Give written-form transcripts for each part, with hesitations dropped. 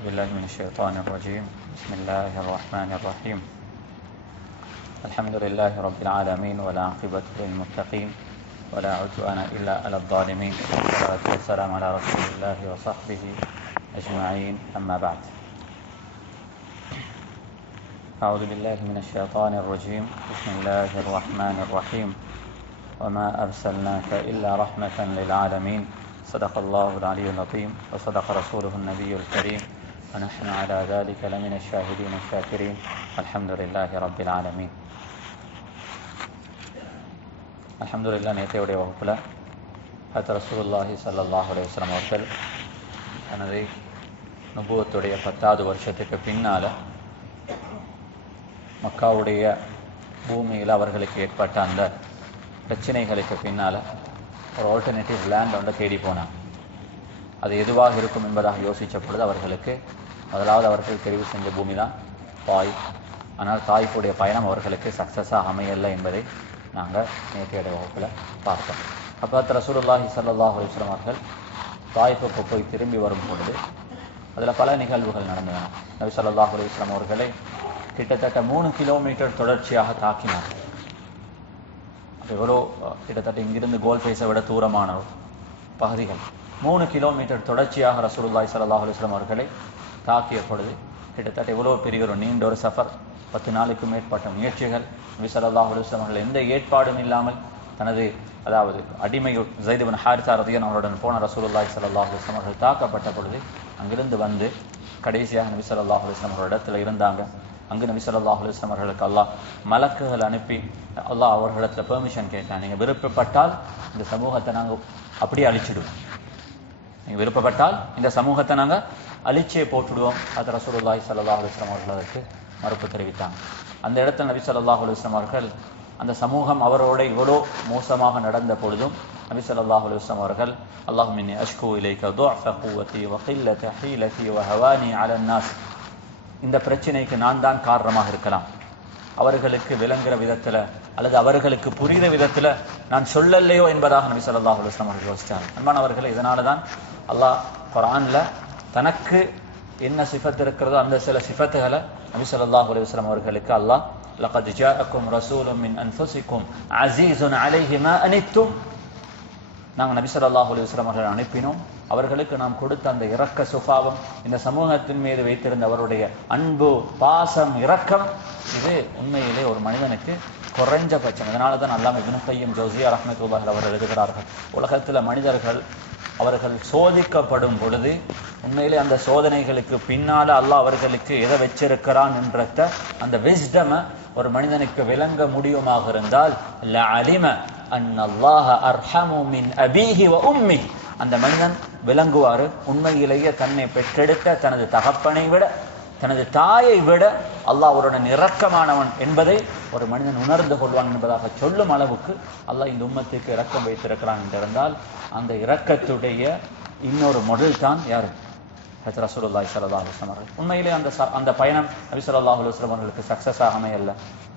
أعوذ بالله من الشيطان الرجيم. بسم الله الرحمن الرحيم. الحمد لله رب العالمين ولا عقبة للمتقين ولا عدوان إلا على الظالمين، والصلاة والسلام على رسول الله وصحبه أجمعين، أما بعد. أعوذ بالله من الشيطان الرجيم. بسم الله الرحمن الرحيم. وما أرسلناك إلا رحمة للعالمين. صدق الله العلي العظيم وصدق رسوله النبي الكريم ونحن على ذلك لمن الشاهدين الشاكرين. الحمد لله رب العالمين. அல்ஹம்துலில்லாஹ். நேற்றையுடைய வகுப்பில் ஹஜ்ரத் ரசூலுல்லாஹி ஸல்லல்லாஹு அலைஹி வஸல்லம் அவர்கள் தனது நுபுவத்துடைய 10வது வருஷத்துக்கு பின்னால் மக்காவுடைய பூமியில் அவர்களுக்கு ஏற்பட்ட அந்த பிரச்சனைகளுக்கு பின்னால் ஒரு ஆல்டர்னேட்டிவ் லேண்ட் ஒன்றை தேடி போனாங்க. அது எதுவாக இருக்கும் என்பதாக யோசித்த பொழுது அவர்களுக்கு முதலாவது அவர்கள் தெரிவு செஞ்ச பூமி தான் தாயிஃப். ஆனால் தாயிஃபுடைய பயணம் அவர்களுக்கு சக்ஸஸாக அமையலை என்பதை நாங்கள் நேற்றைய வகுப்பில் பார்த்தோம். அப்போ ரசூலுல்லாஹி ஸல்லல்லாஹு அலைஹி வஸல்லம் அவர்கள் தாயிஃபுக்கு போய் திரும்பி வரும் பொழுது அதில் பல நிகழ்வுகள் நடந்தன. நபி ஸல்லல்லாஹு அலைஹி வஸல்லம் அவர்களை கிட்டத்தட்ட 3 கிலோமீட்டர் தொடர்ச்சியாக தாக்கினார். எவ்வளோ கிட்டத்தட்ட இங்கிருந்து கோல் ஃபேஸை விட தூரமான பகுதிகள் 3 கிலோமீட்டர் தொடர்ச்சியாக ரசூலுல்லாஹி ஸல்லல்லாஹு அலைஹி வஸல்லம் அவர்களை தாக்கிய பொழுது கிட்டத்தட்ட எவ்வளோ பெரிய ஒரு நீண்ட ஒரு சஃபர், 10 நாளுக்கும் மேற்பட்ட முயற்சிகள், நபி ஸல்லல்லாஹு அலைஹி வஸல்லம் அவர்கள் எந்த ஏற்பாடும் இல்லாமல் தனது அதாவது அடிமை ஸைத் இப்னு ஹாரிஸா ரலியல்லாஹு அவருடன் போன ரசூலுல்லாஹி ஸல்லல்லாஹு அலைஹி வஸல்லம் அவர்கள் தாக்கப்பட்ட பொழுது அங்கிருந்து வந்து கடைசியாக நபி ஸல்லல்லாஹு அலைஹி வஸல்லம் அவரோட இடத்துல இருந்தாங்க. அங்கு நபி ஸல்லல்லாஹு அலைஹி வஸல்லம் அவர்களுக்கு அல்லாஹ் மலக்குகள் அனுப்பி அல்லாஹ் அவர்களிடத்தில் பெர்மிஷன் கேட்டான், நீங்கள் விருப்பப்பட்டால் இந்த சமூகத்தை நாங்கள் அப்படியே அழிச்சிடுவோம், நீங்கள் விருப்பப்பட்டால் இந்த சமூகத்தை நாங்கள் அழிச்சே போட்டுடுவோம். அது ரசூலுல்லாஹி ஸல்லல்லாஹு அலைஹி வஸல்லம் அவர்கள் அதற்கு மறுப்பு தெரிவித்தாங்க. அந்த இடத்துல நபி ஸல்லல்லாஹு அலைஹி வஸல்லம் அவர்கள் அந்த சமூகம் அவரோட இவ்வளோ மோசமாக நடந்த பொழுதும் நபி ஸல்லல்லாஹு அலைஹி வஸல்லம் அவர்கள் அல்லாஹும்ம இன்னி அஷ்கு இலைக துஅஃப குவதி வ கில்லத ஹீலதி வ ஹவானி அலன் நாஸ், இந்த பிரச்சனைக்கு நான் தான் காரணமாக இருக்கலாம், அவர்களுக்கு விளங்குற விதத்தில் அல்லது அவர்களுக்கு புரிகிற விதத்தில் நான் சொல்லலையோ என்பதாக நபி ஸல்லல்லாஹு அலைஹி வஸல்லம் அவர்கள் யோசித்தார். அன்பானவர்கள், இதனால தான் அல்லாஹ் குர்ஆனில் தனக்கு என்ன சிஃபத் இருக்கிறதோ அந்த சில சிஃபத்துகளை நபி ஸல்லல்லாஹு அலைஹி வஸல்லம் அவர்களுக்கு அல்லாஹ் லகத் ஜாஅக்கும் ரசூலும் மின் அன்ஃபுசிக்கும் அஸீஸுன் அலைஹி மா அனித்தும், நாங்கள் நபி ஸல்லல்லாஹு அலைஹி வஸல்லம் அவர்கள் அனுப்பினோம், அவர்களுக்கு நாம் கொடுத்த அந்த இரக்க சுபாவம், இந்த சமூகத்தின் மீது வைத்திருந்த அவருடைய அன்பு, பாசம், இரக்கம், இது உண்மையிலே ஒரு மனிதனுக்கு குறைஞ்சபட்சம். அதனால தான் அல்லாம இப்னு கைய்யிம் ஜௌஸிய்யா ரஹ்மத்துல்லாஹி அவர்கள் எழுதுகிறார்கள், உலகத்தில் மனிதர்கள் அவர்கள் சோதிக்கப்படும் பொழுது உண்மையிலே அந்த சோதனைகளுக்கு பின்னால் அல்லாஹ் அவர்களுக்கு எதை வச்சிருக்கிறான் என்ற அந்த விஸ்டமை ஒரு மனிதனுக்கு விளங்க முடியுமாக இருந்தால் லஅலிம அன்னல்லாஹ அர்ஹமு மின் அபீஹி வ உம்மி, அந்த மனிதன் விளங்குவாரு உண்மையிலேயே தன்னை பெற்றெடுத்த தனது தகப்பனை விட தனது தாயை விட அல்லாஹ் அவருடன் இரக்கமானவன் என்பதை ஒரு மனிதன் உணர்ந்து கொள்வான் என்பதாக சொல்லும் அளவுக்கு அல்லாஹ் இந்த உம்மத்துக்கு இரக்கம் வைத்திருக்கிறான் என்றிருந்தால் அந்த இரக்கத்துடைய இன்னொரு மொடல் தான் யாரு? ஹஜ்ரத் ரசூலுல்லாஹி ஸல்லல்லாஹு அலைஹி வஸல்லம் அவர்கள். உண்மையிலே அந்த பயணம் நபி ஸல்லல்லாஹு அலைஹி வஸல்லம் அவர்களுக்கு சக்ஸஸ் ஆகமையல்ல,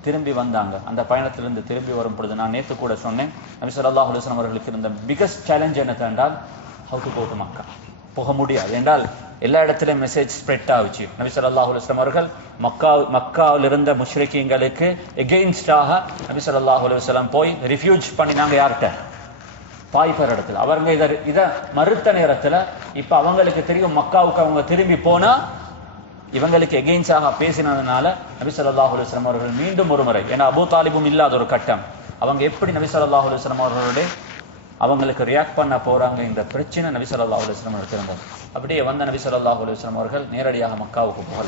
திரும்பி வந்தாங்க. அந்த பயணத்திலிருந்து திரும்பி வரும் பொழுது நான் நேற்று கூட சொன்னேன், நபி ஸல்லல்லாஹு அலைஹி வஸல்லம் அவர்களுக்கு இருந்த பிகஸ்ட் சேலஞ்ச் என்ன என்றால் ஹவ் டு கோ டு மக்கா, போக முடியாது என்றால் எல்லா இடத்திலும் மெசேஜ் ஸ்ப்ரெட் ஆகுச்சு. நபி ஸல்லல்லாஹு அலைஹி வஸல்லம் அவர்கள் மக்காவில் இருந்த முஷ்ரிக்கீங்களுக்கு எகெயின்ஸ்டாக நபி ஸல்லல்லாஹு அலைஹி வஸல்லம் போய் ரிஃப்யூஜ் பண்ணினாங்க. யார்கிட்ட? தாயிஃபர் இடத்துல. அவங்க இதை மறுத்த நேரத்தில் இப்போ அவங்களுக்கு தெரியும் மக்காவுக்கு அவங்க திரும்பி போனா இவங்களுக்கு எகெயின்ஸாக பேசினதுனால நபி ஸல்லல்லாஹு அலைஹி வஸல்லம் அவர்கள் மீண்டும் ஒரு முறை, ஏன்னா அபூ தாலிபும் இல்லாத ஒரு கட்டம், அவங்க எப்படி நபி ஸல்லல்லாஹு அலைஹி வஸல்லம் அவர்களுடைய அவங்களுக்கு ரியாக்ட் பண்ண போறாங்க இந்த பிரச்சனை நபி ஸல்லல்லாஹு அலைஹி வஸல்லம் அவர்களுக்கு இருந்தது. அப்படியே வந்த நபி ஸல்லல்லாஹு அலைஹி வஸல்லம் அவர்கள் நேரடியாக மக்காவுக்கு போகல.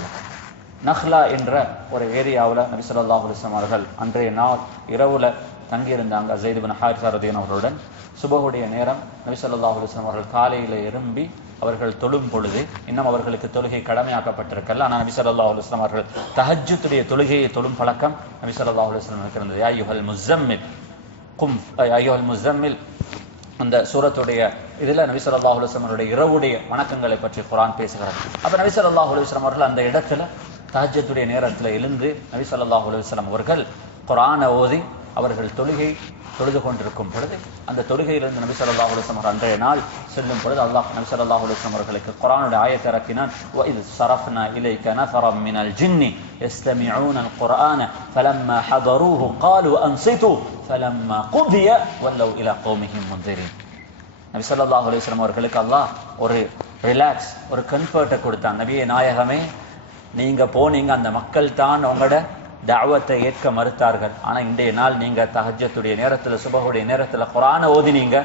நஹ்லா என்ற ஒரு ஏரியாவில் நபி ஸல்லல்லாஹு அலைஹி வஸல்லம் அவர்கள் அன்றைய நாள் இரவுல தங்கியிருந்தாங்க ஸைத் இப்னு ஹாரிஸா ரலியல்லாஹு அவர்களுடன். சுபஹுடைய நேரம் நபி ஸல்லல்லாஹு அலைஹி வஸல்லம் அவர்கள் காலையில் எழும்பி அவர்கள் தொழும் பொழுது, இன்னும் அவர்களுக்கு தொழுகை கடமையாக்கப்பட்டிருக்கல, ஆனால் நபி ஸல்லல்லாஹு அலைஹி வஸல்லம் அவர்கள் தஹஜ்ஜுடைய தொழுகையை தொழும் பழக்கம் நபி ஸல்லல்லாஹு அலைஹி வஸல்லம் இருந்தது. யா அய்யுஹல் முஸம்மில் கும் அய்யுஹல் முஸம்மில் அந்த சூரத்துடைய இதில் நபி ஸல்லல்லாஹு அலைஹி வஸல்லம் அவருடைய இரவுடைய வணக்கங்களை பற்றி குர்ஆன் பேசுகிறார். அப்போ நபி ஸல்லல்லாஹு அலைஹி வஸல்லம் அவர்கள் அந்த இடத்துல தஹஜ்ஜுடைய நேரத்தில் எழுந்து நபி ஸல்லல்லாஹு அலைஹி வஸல்லம் அவர்கள் குர்ஆனை ஓதி அவர்கள் தொழுது கொண்டிருக்கும் பொழுது அந்த தொழுகையிலிருந்து நபி ஸல்லல்லாஹு அலைஹி வஸல்லம் அன்றைய நாள் செல்லும் பொழுது அல்லாஹ் நபி ஸல்லல்லாஹு அலைஹி வஸல்லம் அவர்களுக்கு குர்ஆனுடைய ஆயத்தை இறக்கினான். وَإِذْ صَرَفْنَا إِلَيْكَ نَفَرًا مِنَ الْجِنِّ يَسْتَمِعُونَ الْقُرْآنَ فَلَمَّا حَضَرُوهُ قَالُوا أَنصِتُوا فَلَمَّا قُضِيَ وَلَّوْا إِلَى قَوْمِهِمْ مُنذِرِينَ. நபி ஸல்லல்லாஹு அலைஹி வஸல்லம் அவர்களுக்கு அல்லாஹ் ஒரு ரிலாக்ஸ், ஒரு கம்ஃபர்ட்டை கொடுத்தான். நபியே நாயகமே, நீங்க போனீங்க, அந்த மக்கள் தான் உங்களோட தாவத்தை ஏற்க மறுத்தார்கள். ஆனா இன்றைய நாள் நீங்க தஹஜ்ஜுடைய நேரத்துல, சுபஹுடைய நேரத்துல குர்ஆனை ஓதினீங்க.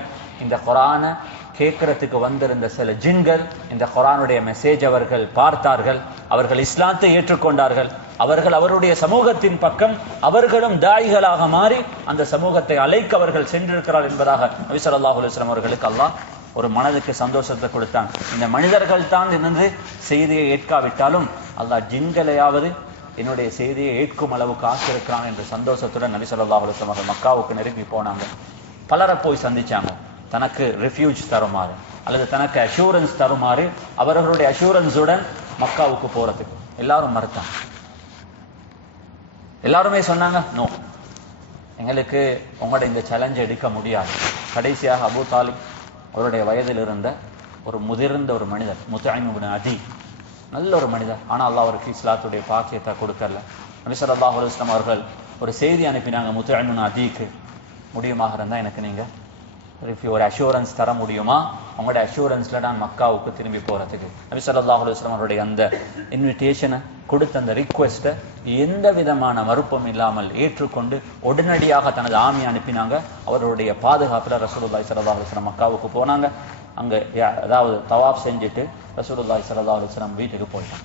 இந்த குர்ஆனை கேட்கறதுக்கு வந்திருந்த சில ஜின்கள் இந்த குர்ஆனுடைய மெசேஜ் அவர்கள் பார்த்தார்கள். அவர்கள் இஸ்லாத்தை ஏற்றுக்கொண்டார்கள். அவர்கள் அவருடைய சமூகத்தின் பக்கம் அவர்களும் தாயிகளாக மாறி அந்த சமூகத்தை அழைக்க அவர்கள் சென்றிருக்கிறார் என்பதாக நபி ஸல்லல்லாஹு அலைஹி வஸல்லம் அவர்களுக்கு அல்லாஹ் ஒரு மனதுக்கு சந்தோஷத்தை கொடுத்தான். இந்த மனிதர்கள் தான் இருந்து செய்தியை ஏற்காவிட்டாலும் அல்லாஹ் ஜின்களையாவது என்னுடைய செய்தியை ஏற்கும் அளவுக்கு ஆக்கியிருக்கிறான் என்ற சந்தோஷத்துடன் நபி ஸல்லல்லாஹு அலைஹி வஸல்லம் அவர்கள் மக்காவுக்கு நெருங்கி போனாங்க. பலரை போய் சந்திச்சாங்க. தனக்கு ரிஃப்யூஜ் தருமாறு அல்லது தனக்கு அஷூரன்ஸ் தருமாறு அவர்களுடைய அஷூரன்ஸுடன் மக்காவுக்கு போறதுக்கு எல்லாரும் மறுத்தாங்க. எல்லாருமே சொன்னாங்க, நோ, எங்களுக்கு உங்களோட இந்த சேலஞ்சை எடுக்க முடியாது. கடைசியாக அபூ தாலிப் அவருடைய வயதில் இருந்த ஒரு முதிர்ந்த ஒரு மனிதர், முத்ஐம் இப்னு அதி, நல்ல ஒரு மனிதர். ஆனால் அல்லாஹ் அவருக்கு இஸ்லாத்துடைய பாக்கியத்தை கொடுக்கல. நபி ஸல்லல்லாஹு அலைஹி வஸல்லம் அவர்கள் ஒரு செய்தி அனுப்பினாங்க முத்ஐம் இப்னு அதிக்கு, முடியுமாக இருந்தால் எனக்கு நீங்க ஒரு அஷூரன்ஸ் தர முடியுமா? அவங்களோட அஷூரன்ஸ்ல நான் மக்காவுக்கு திரும்பி போறதுக்கு. நபி ஸல்லல்லாஹு அலைஹி வஸல்லம் அவருடைய அந்த இன்விடேஷனை கொடுத்த அந்த ரிக்வெஸ்ட்டை எந்த விதமான மறுப்பும் இல்லாமல் ஏற்றுக்கொண்டு உடனடியாக தனது ஆமி அனுப்பினாங்க. அவருடைய பாதுகாப்புல ரசூலுல்லாஹி ஸல்லல்லாஹு அலைஹி வஸல்லம் மக்காவுக்கு போனாங்க. அங்க அதாவது தவாப் செஞ்சுட்டு ரசூலுல்லாஹி ஸல்லல்லாஹு அலைஹி வஸல்லம் வீட்டுக்கு போயிட்டாங்க.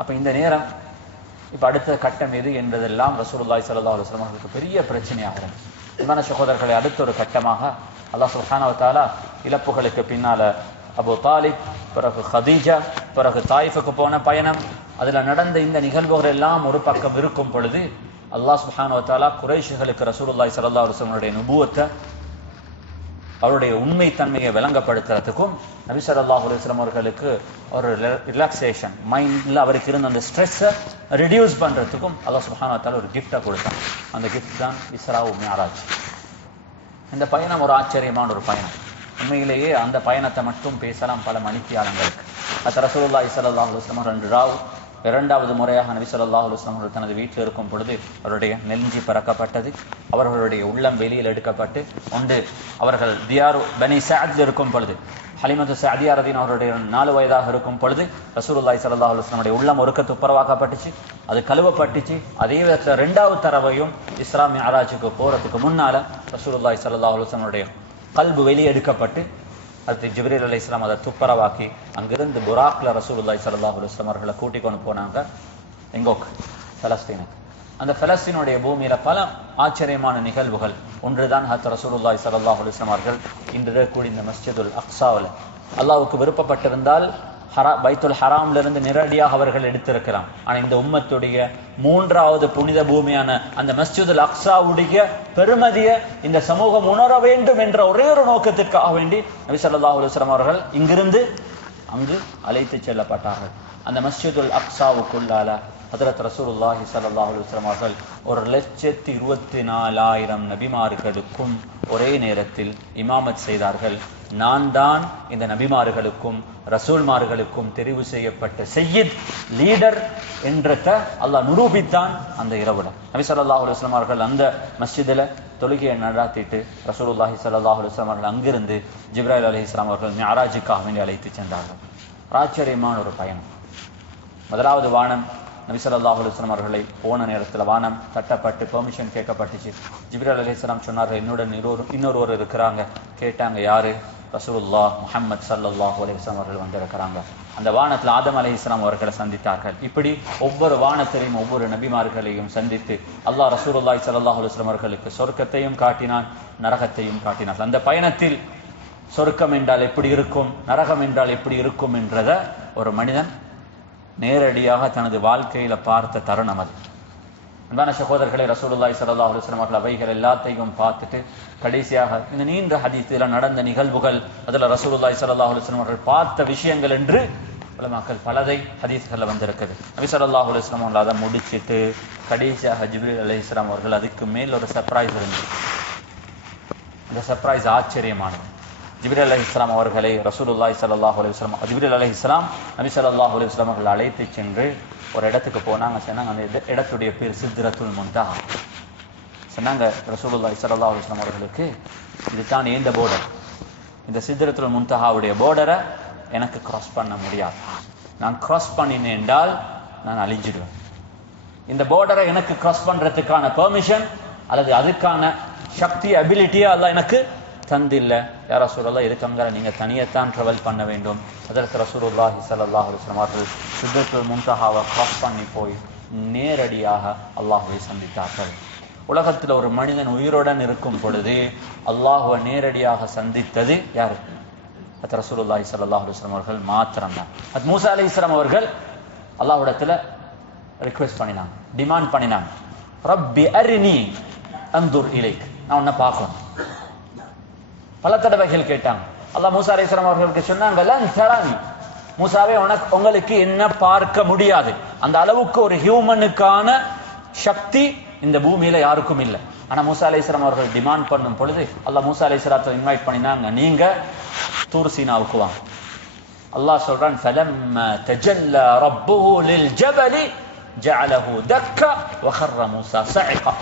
அப்ப இந்த நேரம் இப்ப அடுத்த கட்டம் எது என்பதெல்லாம் ரசூலுல்லாஹி ஸல்லல்லாஹு அலைஹி வஸல்லம் அவர்களுக்கு பெரிய பிரச்சனையாக இருந்துச்சு. இமான சகோதரர்களை, அடுத்த ஒரு கட்டமாக அல்லாஹ் சுப்ஹானஹு வ தஆலா இழப்புகளுக்கு பின்னால அபூ தாலிப், பிறகு ஹதீஜா, பிறகு தாயிஃபுக்கு போன பயணம், அதுல நடந்த இந்த நிகழ்வுகள் எல்லாம் ஒரு பக்கம் இருக்கும் பொழுது அல்லாஹ் சுப்ஹானஹு வ தஆலா குறைஷிகளுக்கு ரசூலுல்லாஹி ஸல்லல்லாஹு அலைஹி வஸல்லம் நுபுவத்தை, அவருடைய உண்மைத்தன்மையை விளங்கப்படுத்துறதுக்கும் நபி ஸல்லல்லாஹு அலைஹி வஸல்லம் அவர்களுக்கு ஒரு ரிலாக்ஸேஷன் மைண்ட்ல அவருக்கு இருந்த அந்த ஸ்ட்ரெஸ்ஸை ரிடியூஸ் பண்றதுக்கும் அல்லாஹ் சுப்ஹானஹு வ தஆலா ஒரு கிஃப்டை கொடுத்தான். அந்த கிஃப்ட் தான் இஸ்ரா வ மிஅராஜ். இந்த பயணம் ஒரு ஆச்சரியமான ஒரு பயணம். உண்மையிலேயே அந்த பயணத்தை மட்டும் பேசலாம் பல மணித்தியாலங்களுக்கு. அது ரசூலுல்லாஹி ஸல்லல்லாஹு அலைஹி வஸல்லம் இரண்டாவது முறையாக நபி ஸல்லல்லாஹு அலைஹி வஸல்லம் அவர்கள் தனது வீட்டில் இருக்கும் பொழுது அவருடைய நெஞ்சு பறக்கப்பட்டது. அவர்களுடைய உள்ளம் வெளியில் எடுக்கப்பட்டு ஒன்று அவர்கள் தியாரு பனி சஅத் இருக்கும் பொழுது, ஹலிமத்து சஅதியா ரதின் அவருடைய 4 வயதாக இருக்கும் பொழுது ரசூலுல்லாஹி ஸல்லல்லாஹு அலைஹி வஸல்லம் உள்ள ஒருக்க துப்புரவாக்கப்பட்டுச்சு, அது கழுவப்பட்டுச்சு. அதே விதத்தில் 2வது தடவையும் இஸ்ரா மிஅராஜுக்கு போறதுக்கு முன்னால ரசூலுல்லாஹி ஸல்லல்லாஹு அலைஹி வஸல்லம் கல்பு வெளியே எடுக்கப்பட்டு அது ஜிப்ரீல் அலைஹிஸ்ஸலாம் அதை துப்பரவாக்கி அங்கிருந்து புராக்ல ரசூலுல்லாஹி ஸல்லல்லாஹு அலைஹி வஸல்லம் அவர்களை கூட்டிக் கொண்டு போனாங்க எங்கோக்கு, பலஸ்தீனுக்கு. அந்த பலஸ்தீனுடைய பூமியில பல ஆச்சரியமான நிகழ்வுகள். ஒன்றுதான் ஹத் ரசூலுல்லாஹி ஸல்லல்லாஹு அலைஹி வஸல்லம் அவர்கள் இன்று கூடி இந்த மஸ்ஜிதுல் அக்ஸாவில் அல்லாஹ்வுக்கு விருப்பப்பட்டிருந்தால் பைத்துல் ஹராம்ல இருந்து நேரடியாக அவர்கள் எடுத்திருக்கலாம். ஆனா இந்த உம்மத்துடைய 3வது புனித பூமியான அந்த மஸ்ஜிதுல் அக்ஸாவுடைய பெருமதியை இந்த சமூகம் உணர வேண்டும் என்ற ஒரே ஒரு நோக்கத்திற்காக வேண்டி நபி ஸல்லல்லாஹு அலைஹி வஸல்லம் அவர்கள் இங்கிருந்து அங்கு அழைத்து செல்லப்பட்டார்கள். அந்த மஸ்ஜிதுல் அக்ஸாவுக்குள்ளால ஹஜ்ரத் ரசூலுல்லாஹி ஸல்லல்லாஹு அலைஹி வஸல்லம் அவர்கள் 1,24,000 நபிமார்களுக்கும் ஒரே நேரத்தில் இமாமத் செய்தார்கள். நான் தான் இந்த நபிமார்களுக்கும் ரசூல்மார்களுக்கும் தெரிவு செய்யப்பட்ட சையீத் லீடர் என்றத அல்லாஹ் நிரூபித்தான் அந்த இரவுல. நபி ஸல்லல்லாஹு அலைஹி வஸல்லம் அவர்கள் அந்த மஸ்ஜிதில் தொழுகையை நடாத்திட்டு ரசூலுல்லாஹி ஸல்லல்லாஹு அலைஹி வஸல்லம் அவர்கள் அங்கிருந்து ஜிப்ராயில் அலைஹிஸ்ஸலாம் அவர்கள் மிஅராஜுக்காக வேண்டி அழைத்து சென்றார்கள். ஆச்சரியமான ஒரு பயணம். முதலாவது வானம் நபி ஸல்லல்லாஹு அலைஹி வஸல்லம் அவர்களை போன நேரத்தில் வானம் தட்டப்பட்டு பெர்மிஷன் கேட்கப்பட்டுச்சு. ஜிப்ராயில் அலைஹிஸ்ஸலாம் சொன்னார்கள், என்னுடன் இன்னொருவர் இருக்கிறாங்க. கேட்டாங்க, யாரு? ரசூலுல்லாஹ் முஹம்மது ஸல்லல்லாஹு அலைஹி வஸல்லம் அவர்கள் வந்திருக்கிறாங்க. அந்த வானத்தில் ஆதம் அலைஹிஸ்ஸலாம் அவர்களை சந்தித்தார்கள். இப்படி ஒவ்வொரு வானத்திலையும் ஒவ்வொரு நபிமார்களையும் சந்தித்து அல்லாஹ் ரசூலுல்லாஹி ஸல்லல்லாஹு அலைஹி வஸல்லம் அவர்களுக்கு சொர்க்கத்தையும் காட்டினான், நரகத்தையும் காட்டினான். அந்த பயணத்தில் சொர்க்கம் என்றால் எப்படி இருக்கும், நரகம் என்றால் எப்படி இருக்கும் என்றத ஒரு மனிதன் நேரடியாக தனது வாழ்க்கையில பார்த்த தருணம் அது. அன்பான சகோதரர்களை, ரசூலுல்லாஹி ஸல்லல்லாஹு அலைஹி வஸல்லம் அவர்கள் அவைகள் எல்லாத்தையும் பார்த்துட்டு கடைசியாக இந்த நீண்ட ஹதீஸில் நடந்த நிகழ்வுகள், அதில் ரசூலுல்லாஹி ஸல்லல்லாஹு அலைஹி வஸல்லம் அவர்கள் பார்த்த விஷயங்கள் என்று உலமாக்கள் பலதை ஹதீஸ்களில் வந்திருக்குது. நபி ஸல்லல்லாஹு அலைஹி வஸல்லம் அவர்கள் அதை முடிச்சுட்டு கடைசியாக ஜிப்ரீல் அலைஹிஸ்ஸலாம் அவர்கள் அதுக்கு மேல் ஒரு சர்ப்ரைஸ் இருந்தது. அந்த சர்ப்ரைஸ் ஆச்சரியமானது. ஜிப்ரீல் அலைஹிஸ்ஸலாம் அவர்களை ரசூலுல்லாஹி ஸல்லல்லாஹு அலைஹி வஸல்லம் ஜிப்ரீல் அலைஹிஸ்ஸலாம் நபி ஸல்லல்லாஹு அலைஹி வஸல்லம் அவர்கள் அழைத்து சென்று ஒரு இடத்துக்கு போனாங்க. சொன்னாங்க அந்த இடத்துடைய பேர் சித்ரத்துல் முன்தஹா. சொன்னாங்க ரசூலுல்லாஹி ஸல்லல்லாஹு அலைஹி வஸல்லம் அவர்களுக்கு, இதுதான் இந்த போர்டர், இந்த சித்ரத்துல் முன்தஹாவுடைய போர்டரை எனக்கு கிராஸ் பண்ண முடியாது. நான் கிராஸ் பண்ணினேன் என்றால் நான் அழிஞ்சிடுவேன். இந்த போர்டரை எனக்கு கிராஸ் பண்றதுக்கான பெர்மிஷன் அல்லது அதுக்கான சக்தி அபிலிட்டியா அல்லாஹ் எனக்கு தந்தில்ல. யா ரசூலுல்லாஹ், இதுக்கங்க நீங்க தனியத்தான் ட்ராவல் பண்ண வேண்டும். அதற்கு ரசூலுல்லாஹி ஸல்லல்லாஹு அலைஹி வஸல்லம் அவர்கள் சித்ரத்துல் முன்தஹாவை கிராஸ் பண்ணி போய் நேரடியாக அல்லாஹ்வை சந்தித்தார்கள். உலகத்தில் ஒரு மனிதன் உயிருடன் இருக்கும் பொழுது அல்லாஹ்வை நேரடியாக சந்தித்தது யாரு? அது ரசூலுல்லாஹி ஸல்லல்லாஹு அலைஹி வஸல்லம் அவர்கள் மாத்திரம்தான். அது மூசா அலைஹிஸ்ஸலாம் அவர்கள் அல்லாஹ்விடத்துல ரிக்வெஸ்ட் பண்ணினாங்க, டிமாண்ட் பண்ணினாங்க, ரப்பி அரினி அன்துர் இலைக், நான் உன்னை பார்க்கணும். பல தடவைகள் கேட்டாங்க. அல்லாஹ் மூசா அலைஹிஸ்ஸலாம் அவர்களுக்கு சொன்னாங்க, லன் தரானி, மூசாவே உங்களுக்கு என்ன பார்க்க முடியாது. அந்த அளவுக்கு ஒரு ஹியூமனுக்கான சக்தி இந்த பூமியில யாருக்கும் இல்லை. ஆனா மூசா அலைஹிஸ்ஸலாம் அவர்கள் டிமாண்ட் பண்ணும் பொழுது அல்லாஹ் மூசா அலைஹிஸ்ஸலாத்தை இன்வைட் பண்ணினாங்க, நீங்க தூர் சீனாவுக்கு வாங்க. அல்லாஹ் சொல்றான், ஃபலம்மா தஜல்லா ரப்புஹு லில் ஜபலி ஜஅலஹு தக்கா வஹர்ர மூசா ஸஇகா.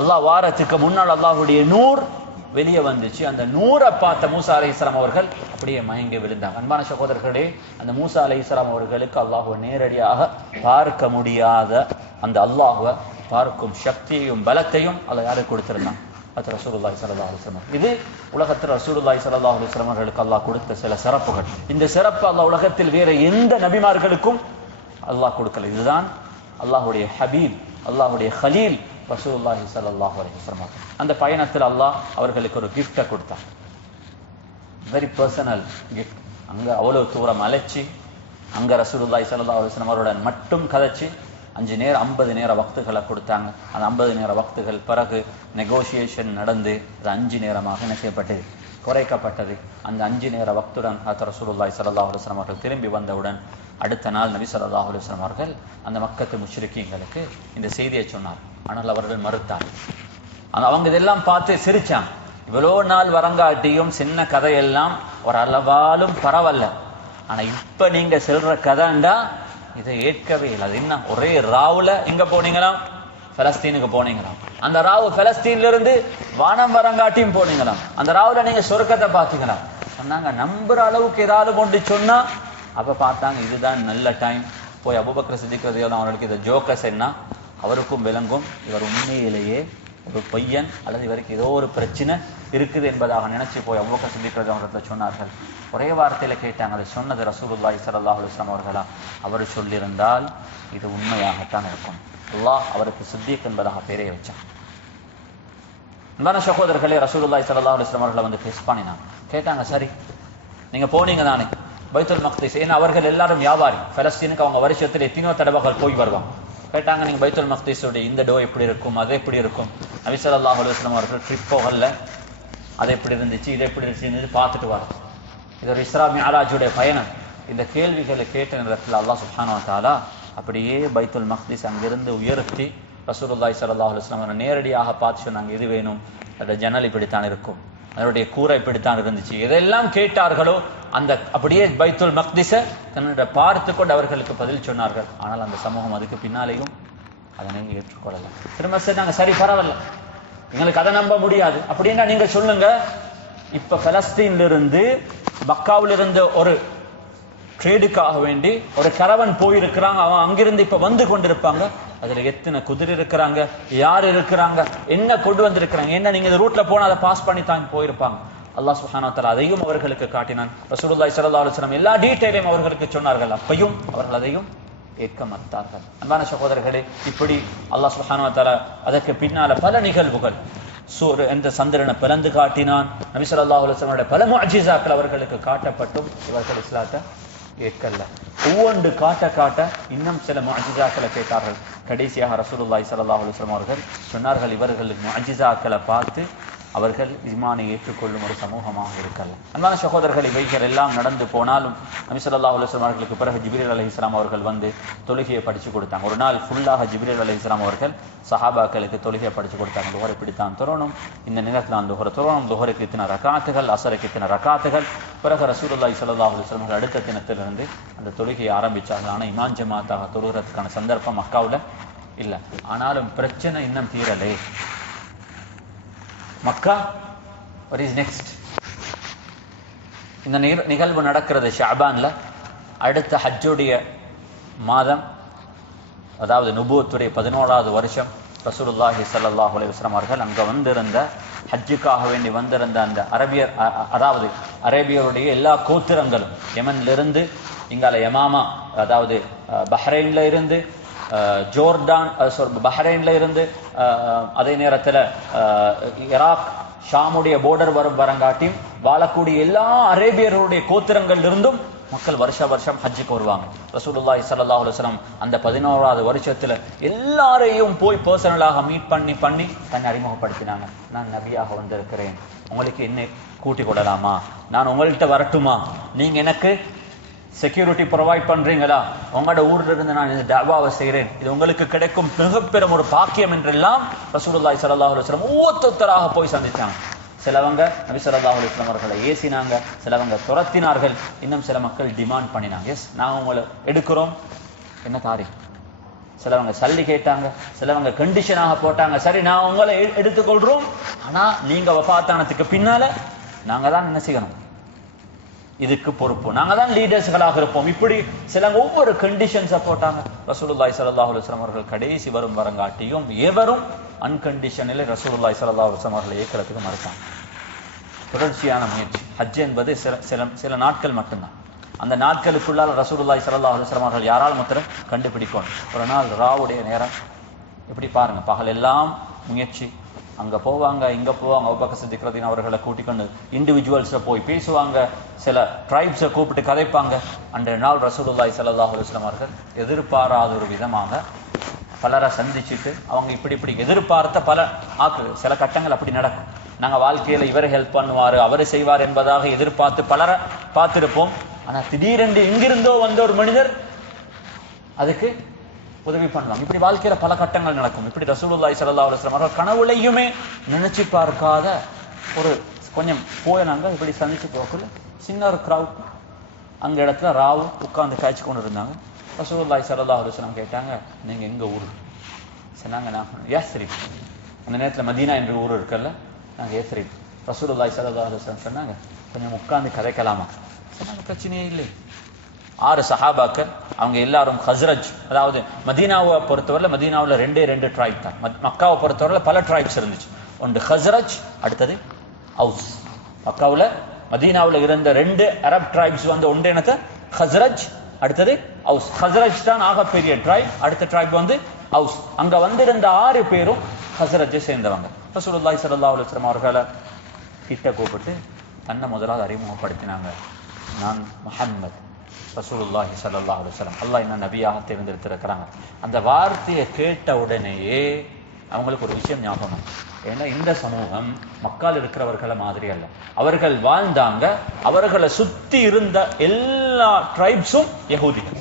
அல்லாஹ் வாரத்துக்கு முன்னால் அல்லாஹ்வுடைய நூர் வெளியே வந்துச்சு. அந்த நூரை பார்த்த மூசா அலைஹிஸ்ஸலாம் அவர்கள் அப்படியே மயங்கி விழுந்தாங்க. அன்பான சகோதரர்களே, அந்த மூசா அலைஹிஸ்ஸலாம் அவர்களுக்கு அல்லாஹ்வை நேரடியாக பார்க்க முடியாத அந்த அல்லாஹ்வை பார்க்கும் சக்தியையும் பலத்தையும் அல்லாஹ் யாருக்கு கொடுத்திருந்தான்? அது ரசூலுல்லாஹி ஸல்லல்லாஹு அலைஹி வஸல்லம். இது உலகத்தில் ரசூலுல்லாஹி ஸல்லல்லாஹு அலைஹி வஸல்லம் அவர்களுக்கு அல்லாஹ் கொடுத்த சில சிறப்புகள். இந்த சிறப்பு அல்லாஹ் உலகத்தில் வேற எந்த நபிமார்களுக்கும் அல்லாஹ் கொடுக்கல. இதுதான் அல்லாஹ்வுடைய ஹபீப், அல்லாஹ்வுடைய கலீல் ரசூலுல்லாஹி ஸல்லல்லாஹு அலைஹி வஸல்லம். அந்த பயணத்தில் அல்லாஹ் அவர்களுக்கு ஒரு கிஃப்டை கொடுத்தான், வெரி பர்சனல் கிஃப்ட். அங்க அவ்வளவு தூரம் அழைச்சி அங்க ரசூலுல்லாஹி ஸல்லல்லாஹு அலைஹி வஸல்லம் அவருடன் மட்டும் கதைச்சு 5 நேர 50 நேர வக்துகளை கொடுத்தாங்க. அந்த 50 நேர வக்துகள் பிறகு நெகோசியேஷன் நடந்து அது 5 நேரமாக என்ன செய்யப்பட்டது? குறைக்கப்பட்டது. அந்த 5 நேர வக்துடன் ரசூலுல்லாஹி ஸல்லல்லாஹு அலைஹி வஸல்லம் அவர்கள் திரும்பி வந்தவுடன் அடுத்த நாள் நபி ஸல்லல்லாஹு அலைஹி வஸல்லம் அவர்கள் அந்த மக்கத்து முஷ்ரிக்கீங்களுக்கு இந்த செய்தியை சொன்னார். ஆனால் அவர்கள் மறுத்தார். அவங்க இதெல்லாம் பார்த்து சிரிச்சாங்க. இவ்வளோ நாள் வரங்காட்டியும் சின்ன கதையெல்லாம் ஒரு அளவாலும் பரவாயில்ல, ஆனா இப்ப நீங்க சொல்ற கதைண்டா இதை ஏற்கவே இல்லை. அது என்ன, ஒரே ராவுல எங்க போனீங்களாம்? பலஸ்தீனுக்கு போனீங்களாம். அந்த ராவு பலஸ்தீன்ல இருந்து வானம் வரங்காட்டியும் போனீங்களாம். அந்த ராவுல நீங்க சொர்க்கத்தை பார்த்தீங்களாம். சொன்னாங்க, நம்புற அளவுக்கு ஏதாவது கொண்டு சொன்னா அப்ப பார்த்தாங்க இதுதான் நல்ல டைம். போய் அபூபக்கர் சித்திக் ரலியல்லாஹு அவர்களுக்கு இதை ஜோக்கஸ் என்ன அவருக்கும் விளங்கும், இவர் உண்மையிலேயே ஒரு பையன் அல்லது இவருக்கு ஏதோ ஒரு பிரச்சனை இருக்குது என்பதாக நினைச்சு போய் அபூபக்கர் சித்திக் ரலியல்லாஹு அவர்கள் சொன்னார்கள். ஒரே வார்த்தையில கேட்டாங்க, அதை சொன்னது ரசூலுல்லாஹி ஸல்லல்லாஹு அலைஹி வஸல்லம் அவர்களா? அவர் சொல்லியிருந்தால் இது உண்மையாகத்தான் இருக்கும். அல்லாஹ் அவருக்கு சித்திக் என்பதாக பேரை வச்சான். அன்பான சகோதரர்களே, ரசூலுல்லாஹி ஸல்லல்லாஹு அலைஹி வஸல்லம் அவர்களை வந்து ஃபேஸ் பண்ணினாங்க. கேட்டாங்க, சரி நீங்க போனீங்க தானே பைத்துல் மக்திஸ்? ஏன்னா அவர்கள் எல்லாரும் வியாபாரி, பலஸ்தீனுக்கு அவங்க வருஷத்துல எத்தனையோ தடவைகள் போய் வருவாங்க. கேட்டாங்க, நீங்க பைத்துல் மக்திஸுடைய இந்த டோ எப்படி இருக்கும், அது எப்படி இருக்கும்? நபி ஸல்லல்லாஹு அலைஹி வஸல்லம் அவர்கள் ட்ரிப் போகல, அது எப்படி இருந்துச்சு, இது எப்படி இருந்துச்சு பார்த்துட்டு வரோம். இது ஒரு இஸ்ரா மிஅராஜுடைய பயணம். இந்த கேள்விகளை கேட்ட நேரத்தில் அல்லாஹ் சுப்ஹானஹு வ தஆலா அப்படியே பைத்துல் மக்திஸ் அங்கிருந்து உயர்த்தி ரசூலுல்லாஹி ஸல்லல்லாஹு அலைஹி வஸல்லம் நேரடியாக பார்த்து சொன்னாங்க, இது வேணும், அதோட ஜன்னல் இப்படித்தான் இருக்கும், அதனுடைய கூரை இப்படித்தான் இருந்துச்சு. எதெல்லாம் கேட்டார்களோ அந்த அப்படியே பைத்துல் மக்திஸை தன்னோட பார்த்து கொண்டு அவர்களுக்கு பதில் சொன்னார்கள். ஆனால் அந்த சமூகம் அதுக்கு பின்னாலேயும் அதனை ஏற்றுக்கொள்ளல. திரும்ப சொன்னாங்க, சரி பரவாயில்ல, எங்களுக்கு அதை நம்ப முடியாது அப்படின்னா நீங்க சொல்லுங்க, இப்ப பலஸ்தீன்ல இருந்து மக்காவில் இருந்த ஒரு ட்ரேடுக்காக வேண்டி ஒரு கரவன் போயிருக்கிறாங்க, அவன் அங்கிருந்து இப்ப வந்து கொண்டிருப்பாங்க, அதுல எத்தனை குதிரை இருக்கிறாங்க, யார் இருக்கிறாங்க, என்ன கொண்டு வந்திருக்கிறாங்க, என்ன நீங்க இந்த ரூட்ல போனா அதை பாஸ் பண்ணி தான் போயிருப்பாங்க. அல்லாஹ் சுப்ஹானஹு வ தஆலா அதையும் அவர்களுக்கு காட்டினான். ரசூலுல்லாஹி ஸல்லல்லாஹு அலைஹி வஸல்லம் எல்லா டீடைலையும் அவர்களுக்கு சொன்னார்கள். அப்பையும் அவர்கள் அதையும் ஏற்க மறுத்தார்கள். அன்பான சகோதரர்களே, இப்படி அல்லாஹ் சுப்ஹானஹு வ தஆலா அதற்கு பின்னால பல நிகழ்வுகள், எந்த சந்திரனை பிளந்து காட்டினான், நபி ஸல்லல்லாஹு அலைஹி வஸல்லம் பல முஅஜிஸாக்கள் அவர்களுக்கு காட்டப்பட்டும் இவர்கள் இஸ்லாத்தை ஏற்கல்ல. ஒவ்வொன்று காட்ட காட்ட இன்னும் சில முஅஜிஸாக்களை கேட்டார்கள். கடைசியாக ரசூலுல்லாஹி ஸல்லல்லாஹு அலைஹி வஸல்லம் அவர்கள் சொன்னார்கள், இவர்கள் முஅஜிஸாக்களை பார்த்து அவர்கள் ஈமானை ஏற்றுக்கொள்ளும் ஒரு சமூகமாக இருக்கல்ல. அன்பான சகோதரர்கள், இவைகள் எல்லாம் நடந்து போனாலும் நபி ஸல்லல்லாஹு அலைஹி வஸல்லம் அவர்களுக்கு பிறகு ஜிப்ரீல் அலைஹிஸ்ஸலாம் அவர்கள் வந்து தொழுகையை படித்து கொடுத்தாங்க. ஒரு நாள் ஃபுல்லாக ஜிப்ரீல் அலைஹிஸ்ஸலாம் அவர்கள் சஹாபாக்களுக்கு தொழுகையை படித்து கொடுத்தாங்க. துஹர் இப்படித்தான் தொழணும், இந்த நேரத்தில் நான் துஹர் தொழணும், துஹருக்கு இத்தனை ரக்காத்துகள், அசருக்கு இத்தனை ரக்காத்துகள். பிறகு ரசூலுல்லாஹி ஸல்லல்லாஹு அலைஹி வஸல்லம் அவர்கள் அடுத்த தினத்திலிருந்து அந்த தொழுகையை ஆரம்பித்தார்கள். ஆனால் இமாம் ஜமாத்தாக தொழுகிறதுக்கான சந்தர்ப்பம் மக்காவில் இல்லை. ஆனாலும் பிரச்சனை இன்னும் தீரலே. மக்கா what is next? இந்த நிகழ்வு நடக்கிறது ஷஅபான்ல. அடுத்த ஹஜ்ஜுடைய மாதம், அதாவது நுபுவத்துடைய 11வது வருஷம், ரசூலுல்லாஹி ஸல்லல்லாஹு அலைஹி வஸல்லம் அவர்கள் அங்கே வந்திருந்த ஹஜ்ஜுக்காக வேண்டி வந்திருந்த அந்த அரேபியருடைய எல்லா கோத்திரங்களும், யமன்லிருந்து இங்கால யமாமா, அதாவது பஹ்ரைன்ல இருந்து, ஜோர்டான், பஹ்ரைன்ல இருந்து, அதே நேரத்தில் ஈராக் ஷாமுடைய போர்டர் வரங்காட்டியும் வாழக்கூடிய எல்லா அரேபியர்களுடைய கோத்திரங்கள் இருந்தும் மக்கள் வருஷம் ஹஜ்ஜுக்கு வருவாங்க. ரசூலுல்லாஹி ஸல்லல்லாஹு அலைஹி வஸல்லம் அந்த 11வது வருஷத்துல எல்லாரையும் போய் பர்சனலாக மீட் பண்ணி தன்னை அறிமுகப்படுத்தினாங்க. நான் நபியாக வந்திருக்கிறேன், உங்களுக்கு என்ன கூட்டிக் கொள்ளலாமா, நான் உங்கள்கிட்ட வரட்டுமா, நீங்க எனக்கு செக்யூரிட்டி ப்ரொவைட் பண்றீங்களா, உங்களோட ஊர்ல இருந்து நான் இந்த தஅவாவை செய்கிறேன், இது உங்களுக்கு கிடைக்கும் மிகப்பெரும் ஒரு பாக்கியம் என்றெல்லாம் ரசூலுல்லாஹி ஸல்லல்லாஹு அலைஹி வஸல்லம் ஒவ்வொருத்தராக போய் சந்திச்சாங்க. சிலவங்க நபி ஸல்லல்லாஹு அலைஹி வஸல்லம் அவர்களை ஏசினாங்க, சிலவங்க துரத்தினார்கள், இன்னும் சில மக்கள் டிமாண்ட் பண்ணினாங்க, எஸ் நாங்கள் உங்களை எடுக்கிறோம், என்ன தாரி. சிலவங்க சல்லி கேட்டாங்க, சிலவங்க கண்டிஷனாக போட்டாங்க, சரி நான் உங்களை எடுத்துக்கொள்றோம், ஆனா நீங்க வஃபாத்தானத்துக்கு பின்னால நாங்க தான் என்ன செய்யணும், இதுக்கு பொறுப்பு, நாங்க தான் லீடர்ஸ்களாக இருப்போம். இப்படி சிலவங்க ஒவ்வொரு கண்டிஷன்ஸை போட்டாங்க. ரசூலுல்லாஹி ஸல்லல்லாஹு அலைஹி வஸல்லம் அவர்கள் கடைசி வரும் வரங்காட்டியும் எவரும் அன்கண்டிஷனில் ரசூலுல்லாஹி ஸல்லல்லாஹு அலைஹி வஸல்லம் அவர்களை ஏற்கிறதுக்கு மறுத்தாங்க. தொடர்ச்சியான முயற்சி. ஹஜ் என்பது சில நாட்கள் மட்டும்தான். அந்த நாட்களுக்குள்ளால் ரசூலுல்லாஹி ஸல்லல்லாஹு அலைஹி வஸல்லம் அவர்கள் யாரால் மாத்திரம் கண்டுபிடிக்கணும். ஒரு நாள் ராவுடைய நேரம், இப்படி பாருங்க, பகல் எல்லாம் முயற்சி, அங்கே போவாங்க இங்கே போவாங்க, அபூபக்கர் சித்திக் ரலியல்லாஹு அவர்களை கூட்டிக்கொண்டு இண்டிவிஜுவல்ஸை போய் பேசுவாங்க, சில ட்ரைப்ஸை கூப்பிட்டு கதைப்பாங்க. அன்றைய நாள் ரசூலுல்லாஹி ஸல்லல்லாஹு அலைஹி வஸல்லம் அவர்கள் எதிர்பாராத ஒரு விதமாக பலரை சந்திச்சுட்டு, அவங்க இப்படி எதிர்பார்த்த பல சில கட்டங்கள் அப்படி நடக்கும். நாங்கள் வாழ்க்கையில் இவர் ஹெல்ப் பண்ணுவார், அவர் செய்வார் என்பதாக எதிர்பார்த்து பலரை பார்த்திருப்போம். ஆனால் திடீரென்று எங்கிருந்தோ வந்த ஒரு மனிதர் அதுக்கு உதவி பண்ணுவாங்க. இப்படி வாழ்க்கையில பல கட்டங்கள் நடக்கும். இப்படி ரசூலுல்லாஹி ஸல்லல்லாஹு அலைஹி வஸல்லம் அவர்கள் கனவுலையுமே நினைச்சு பார்க்காத ஒரு கொஞ்சம் போயினாங்க. இப்படி சந்திச்சு போக்குள்ள சின்ன ஒரு கிரவுட் அங்க இடத்துல ராவு உட்கார்ந்து காய்ச்சி கொண்டு இருந்தாங்க. ரசூலுல்லாஹி ஸல்லல்லாஹு அலைஹி வஸல்லம் கேட்டாங்க, நீங்க எங்க ஊரு? சொன்னாங்க, நான் யஸ்ரிப். அந்த நேரத்தில் மதீனா என்ற ஊர் இருக்குல்ல, நாங்க யஸ்ரிப். ரசூலுல்லாஹி ஸல்லல்லாஹு அலைஹி வஸல்லம் சொன்னாங்க, கொஞ்சம் உட்கார்ந்து கதைக்கலாமா? சொன்னாங்க, பிரச்சனையே இல்லை. 6 சஹாபாக்கள், அவங்க எல்லாரும் ஹஸ்ரஜ், அதாவது மதீனாவை பொறுத்தவரை மதீனாவில் 2 ட்ரைப் தான். மக்காவை பொறுத்தவரை பல ட்ரைப்ஸ் இருந்துச்சு. ஒன்று ஹஸ்ரஜ், அடுத்தது அவுஸ். மக்காவில் மதீனாவில் இருந்த 2 அரப் ட்ரைப்ஸ் வந்து ஒன்று என்னது ஹஸ்ரஜ், அடுத்தது அவுஸ். ஹஸ்ரஜ் தான் ஆகப்பெரிய ட்ரைப், அடுத்த ட்ரைப் வந்து அவுஸ். அங்க வந்திருந்த 6 பேரும் ஹஸ்ரஜை சேர்ந்தவங்க. ரசூலுல்லாஹி ஸல்லல்லாஹு அலைஹி வஸல்லம் அவர்களை கிட்ட கூப்பிட்டு தன்னை முதலாவது அறிமுகப்படுத்தினாங்க. நான் முஹம்மத் ரசூலுல்லாஹி ஸல்லல்லாஹு அலைஹி வஸல்லம், அல்லாஹ் என்ன நபியாக தேர்ந்தெடுத்திருக்கிறாங்க. அந்த வார்த்தையை கேட்ட உடனேயே அவங்களுக்கு ஒரு விஷயம் ஞாபகம். ஏன்னா இந்த சமூகம் மக்கால் இருக்கிறவர்களை மாதிரி அல்ல. அவர்கள் வாழ்ந்தாங்க, அவர்களை சுத்தி இருந்த எல்லா ட்ரைப்ஸும் யஹூதிகள்.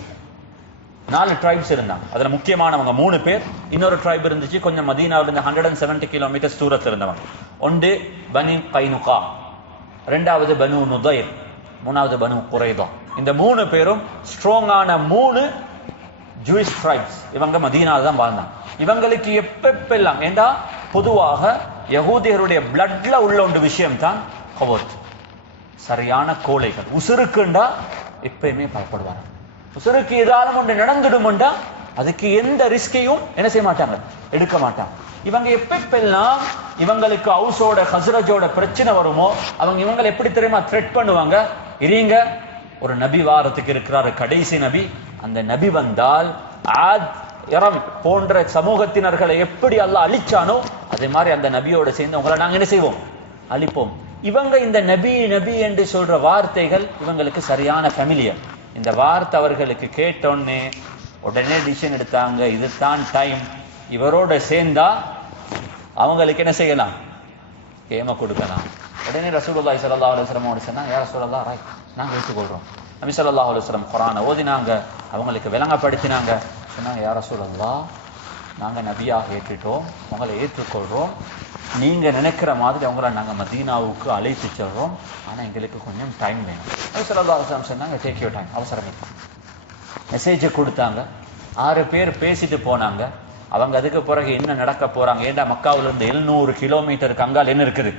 4 ட்ரைப்ஸ் இருந்தாங்க. அதுல முக்கியமானவங்க 3 பேர். இன்னொரு ட்ரைப் இருந்துச்சு கொஞ்சம் மதீனாவில இருந்து 170 கிலோமீட்டர் தூரத்தில் இருந்தவங்க. ஒன்று பனி கைனுகா, 2வது பனு நுதைர், 3வது பனு குரைதா. இந்த 3 பேரும் ஸ்ட்ராங்கான 3 ஜூயிஷ் ட்ரைப்ஸ். இவங்க மதீனாவில் தான் வாழ்ந்தாங்க. இவங்களுக்கு எப்பெல்லாம் ஏண்டா பொதுவாக யகூதியருடைய பிளட்ல உள்ள ஒரு விஷயம் தான் கவத், சரியான கோழைகள். உசுருக்குண்டா எப்பயுமே பயப்படுவாங்க. உசுருக்கு ஏதாவது ஒன்று நடந்துடும்டா அதுக்கு எந்த ரிஸ்கையும் என்ன செய்ய மாட்டாங்க, எடுக்க மாட்டாங்க. இவங்க எப்பெல்லாம் இவங்களுக்கு ஹவுஸோட ஹஸ்ரஜோட பிரச்சனை வருமோ அவங்க இவங்களை எப்படி தெரியுமா த்ரெட் பண்ணுவாங்க, இருங்க ஒரு நபி வாரத்துக்கு இருக்கிறாரு, கடைசி நபி, அந்த நபி வந்தால் ஆத் இரம் போன்ற சமூகத்தினர்களை எப்படி அல்லாஹ் அழிச்சானோ அதே மாதிரி அந்த நபியோட சேர்ந்து உங்களை நாங்க என்ன செய்வோம், அழிப்போம். இவங்க இந்த நபி நபி என்று சொல்ற வார்த்தைகள் இவங்களுக்கு சரியான ஃபெமிலியர். இந்த வார்த்தை அவர்களுக்கு கேட்டோன்னே உடனே டிசிஷன் எடுத்தாங்க, இதுதான் டைம், இவரோட சேர்ந்தா அவங்களுக்கு என்ன செய்யலாம், ஏமா கொடுக்கலாம். உடனே ரசூலுல்லாஹி ஸல்லல்லாஹு அலைஹி வஸல்லம் சொன்னாங்க, யா ரசூலல்லாஹ் ரைட், நாங்கள் ஏற்றுக்கொள்கிறோம். நபி ஸல்லல்லாஹு அலைஹி வஸல்லம் குர்ஆனை ஓதினாங்க, அவங்களுக்கு விளங்கப்படுத்தினாங்க. சொன்னாங்க, யா ரசூலல்லாஹ் நாங்கள் நபியாக ஏற்றுட்டோம், உங்களை ஏற்றுக்கொள்கிறோம். நீங்கள் நினைக்கிற மாதிரி அவங்கள நாங்கள் மதீனாவுக்கு அழைத்து செல்கிறோம், ஆனால் எங்களுக்கு கொஞ்சம் டைம் வேணும். நபி ஸல்லல்லாஹு அலைஹி வஸல்லம் சொன்னாங்க, டேக் யூர் டைம், அவசரமே. மெசேஜை கொடுத்தாங்க. 6 பேர் பேசிட்டு போனாங்க. அவங்க அதுக்கு பிறகு என்ன நடக்க போறாங்க? ஏண்டா மக்காவிலிருந்து 700 கிலோமீட்டருக்கு அங்கால் என்ன இருக்குது?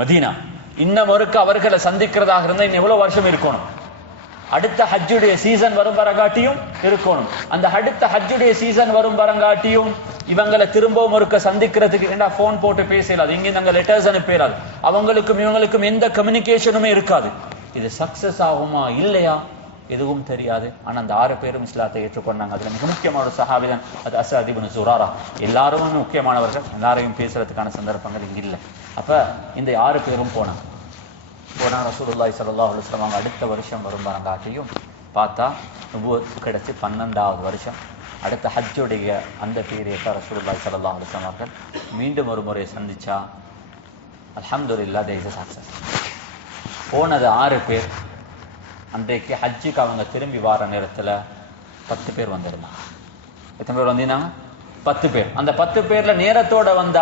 மதீனா. இன்னும் ஒருக்க அவர்களை சந்திக்கிறதாக இருந்தால் இன்னும் எவ்வளவு வருஷம் இருக்கணும்? அடுத்த ஹஜ்ஜுடைய சீசன் வரும் வரங்காட்டியும் இருக்கணும். அந்த அடுத்த ஹஜ்ஜுடைய சீசன் வரும் வரங்காட்டியும் இவங்களை திரும்பவும் ஒருக்க சந்திக்கிறதுக்கு ஏண்டா போன் போட்டு பேசலாது, இங்கே நாங்கள் லெட்டர்ஸ் அனுப்பிடாது, அவங்களுக்கும் இவங்களுக்கும் எந்த கம்யூனிகேஷனுமே இருக்காது. இது சக்சஸ் ஆகுமா இல்லையா எதுவும் தெரியாது. ஆனா அந்த 6 பேரும் இஸ்லாத்தை ஏற்றுக்கொண்டாங்க. அதுல மிக முக்கியமான ஒரு சஹாபிதான் அது அஸ்அத் இப்னு ஸுராரா. எல்லாரும் முக்கியமானவர்கள், எல்லாரையும் பேசுறதுக்கான சந்தர்ப்பங்கள் இங்க இல்லை. அப்ப இந்த 6 பேரும் போனா ரசூலுல்லாஹி ஸல்லல்லாஹு அலைஹி வஸல்லம் அடுத்த வருஷம் வரும் வரங்காட்டியும் பார்த்தா நுபுவத் கிடைச்சு 12வது வருஷம். அடுத்த ஹஜ்ஜுடைய அந்த பீரியட்டை ரசூலுல்லாஹி ஸல்லல்லாஹு அலைஹி வஸல்லம் அவர்கள் மீண்டும் ஒரு முறை சந்திச்சா அல்ஹம்துலில்லாஹ் தேர் இஸ் எ சக்சஸ். போனது 6 பேர். அன்றைக்கு ஹஜ்ஜுக்கு அவங்க திரும்பி வார நேரத்தில் 10 பேர் வந்திருந்தாங்க. எத்தனை பேர் வந்திருந்தாங்க? 10 பேர். அந்த 10 பேர்ல நேரத்தோட வந்த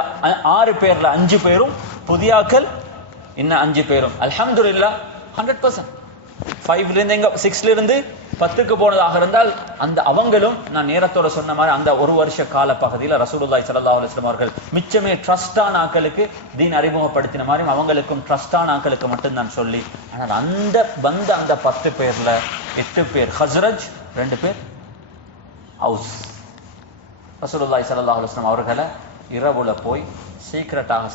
6 பேர்ல 5 பேரும் புதியாக்கள், இன்னும் 5 பேரும் அல்ஹம்துலில்லாஹ் 100%. 6ல இருந்து 10க்கு போனதாக இருந்தால் அந்த அவங்களும் நான் நேரத்தோட சொன்ன மாதிரி அந்த ஒரு வருஷ கால பகுதியில் ரசூலுல்லாஹி ஸல்லல்லாஹு அலைஹி வஸல்லம் அவர்கள் மிச்சமே ட்ரஸ்டான ஆக்களுக்கு தீன் அறிமுகப்படுத்தின மாதிரி அவங்களுக்கும் ட்ரஸ்டான ஆக்களுக்கு மட்டும் நான் சொல்லி. ஆனால் அந்த 10 பேர்ல 8 பேர் ஹஸ்ரஜ், 2 பேர் அவுஸ். ரசூலுல்லாஹி ஸல்லல்லாஹு அலைஹி வஸல்லம் அவர்களை இரவுல போய் சீக்கிரட்டாக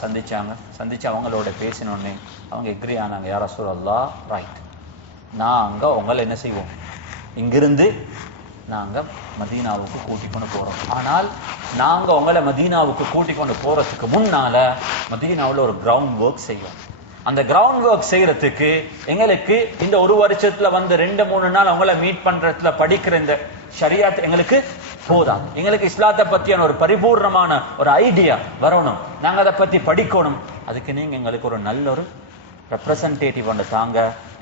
சந்திச்சு அவங்களோட பேசினோடனே அவங்க எக்ரி ஆனாங்க, யா ரசூலல்லாஹ் ரைட், நாங்க உங்களை என்ன செய்வோம், இங்கிருந்து நாங்க மதீனாவுக்கு கூட்டிக் கொண்டு போறோம். ஆனால் நாங்க உங்களை மதீனாவுக்கு கூட்டிக் கொண்டு போறதுக்கு முன்னால மதீனாவில் ஒரு கிரவுண்ட் ஒர்க் செய்வோம். அந்த கிரவுண்ட் ஒர்க் செய்யறதுக்கு எங்களுக்கு இந்த ஒரு வருஷத்துல வந்து 2-3 நாள் அவங்கள மீட் பண்றதுல படிக்கிற இந்த ஷரியாத் எங்களுக்கு போதாது. எங்களுக்கு இஸ்லாத்தை பத்தியான ஒரு பரிபூர்ணமான ஒரு ஐடியா வரணும், நாங்க அதை பத்தி படிக்கணும். அதுக்கு நீங்க எங்களுக்கு ஒரு நல்ல ஒரு ரெப்ரசன்டேட்டிவ் ஒன்று தாங்க,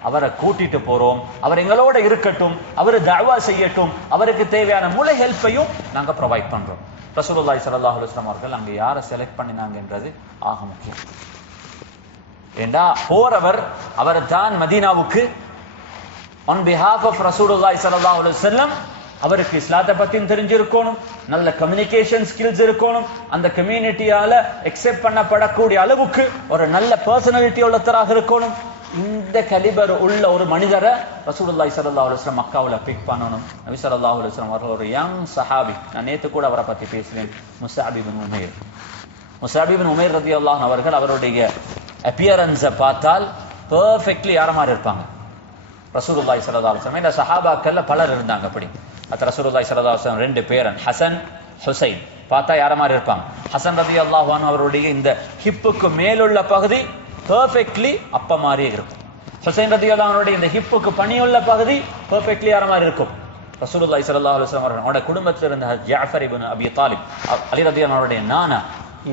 அவரை கூட்டிட்டு போறோம், அவர் எங்களோட இருக்கட்டும், அவர் தஅவா செய்யட்டும், அவருக்கு தேவையான முழு ஹெல்ப்பையும் நாங்க ப்ரொவைட் பண்றோம். ரசூலுல்லாஹி ஸல்லல்லாஹு அலைஹி வஸல்லம் அவர்கள் அங்க யாரை செலக்ட் பண்ணினாங்கன்றது ஆக முக்கியம். ஏண்டா போறவர் அவர் தான் மதீனாவுக்கு ஆன் பிஹாஃப் ஆஃப் ரசூலுல்லாஹி ஸல்லல்லாஹு அலைஹி வஸல்லம் அவருக்கு இஸ்லாத்தை பத்தியும் தெரிஞ்சிருக்கணும், நல்ல கம்யூனிகேஷன் ஸ்கில்ஸ் இருக்கணும், அந்த கம்யூனிட்டியால எக்ஸெப்ட் பண்ணப்படக்கூடிய அளவுக்கு ஒரு நல்ல பர்சனாலிட்டி உள்ளவராக இருக்கணும். இந்த கலிபர் உள்ள ஒரு மனிதரை ரசூலுல்லாஹி ஸல்லல்லாஹு அலைஹி வஸல்லம் மக்காவுல பிக் பண்ணணும். நபி ஸல்லல்லாஹு அலைஹி வஸல்லம் அவர்கள் ஒரு யங் சஹாபி, நான் நேத்து கூட அவரை பத்தி பேசினேன், முஸ்அப் இப்னு உமைர் ரலியல்லாஹு அன்ஹு அவர்கள் அவருடைய அப்பியரன்ஸை பார்த்தால் பெர்ஃபெக்ட்லி யார மாதிரி இருப்பாங்க ரசூலுல்லாஹி ஸல்லல்லாஹு அலைஹி வஸல்லம். இந்த சஹாபாக்கள்ல பலர் இருந்தாங்க அப்படி. அது ரசூலுல்லாஹி ஸல்லல்லாஹு அலைஹி வஸல்லம் 2 பேரன் ஹசன் ஹுசைன் பார்த்தா யார மாதிரி இருப்பாங்க. ஹசன் ரலியல்லாஹு அன்ஹு அவருடைய இந்த ஹிப்புக்கு மேலுள்ள பகுதி பெர்ஃபெக்ட்லி அப்ப மாதிரியே இருக்கும். ஹுசைன் ரலியல்லாஹு அன்ஹுடைய இந்த ஹிப்புக்கு பணியுள்ள பகுதி பெர்ஃபெக்ட்லி யார மாதிரி இருக்கும். ரசூலுல்லாஹி ஸல்லல்லாஹு அலைஹி வஸல்லம் அவருடைய குடும்பத்தில் இருந்த ஜாஃபர் இப்னு அபி தாலிப், அலி ரலியல்லாஹு அன்ஹுடைய நானா,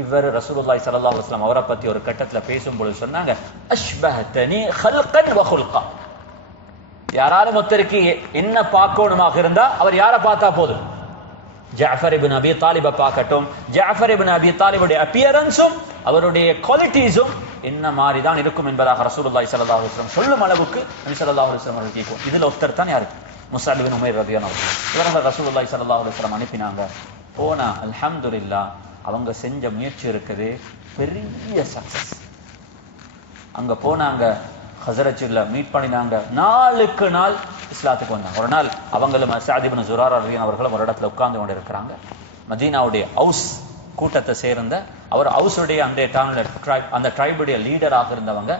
இவர் ரசூலுல்லாஹி ஸல்லல்லாஹு அலைஹி வஸல்லம் அவரை பத்தி ஒரு கட்டத்துல பேசும்போது சொன்னாங்க, அஷ்பஹதனி ஹல்கன் வ குல்கா. யாராலும் ஒருத்தருக்கு என்ன பார்க்கணுமாக இருந்தா அவர் யாரை பார்த்தா போதும், ஜாஃபர் இப்னு அபி தாலிபை பார்க்கட்டும். ஜாஃபர் இப்னு அபி தாலிபுடைய அப்பியரன்ஸும் அவருடைய குவாலிட்டிஸும் என்ன மாதிரி தான் இருக்கும் என்பதாக ரசூலுல்லாஹி ஸல்லல்லாஹு அலைஹி வஸல்லம் சொல்லும் அளவுக்கு நபி ஸல்லல்லாஹு அலைஹி வஸல்லம் அவர்கள் கேட்கும். இதுல ஒருத்தர் தான் யாரு, முஸ்அப் இப்னு உமைர் ரலியல்லாஹு அன்ஹு. இவர்கள் ரசூலுல்லாஹி ஸல்லல்லாஹு அலைஹி வஸல்லம் அனுப்பினாங்க. போனா அல்ஹம்துலில்லாஹ் அவங்க செஞ்ச முயற்சி இருக்குது பெரிய சக்சஸ். அங்க போனாங்க, ஹஸரஜ்ல மீட் பண்ணினாங்க, நாளுக்கு நாள் இஸ்லாத்துக்கு வந்தாங்க. ஒரு நாள் அவங்களும் அஸ்அத் இப்னு ஸுராரா ரலியல்லாஹு அவர்களும் ஒரு இடத்துல உட்கார்ந்து கொண்டு இருக்கிறாங்க. மதீனாவுடைய அவுஸ் கூட்டத்தை சேர்ந்த அவர் அவுஸுடைய அந்த ட்ரைபுடைய லீடராக இருந்தவங்க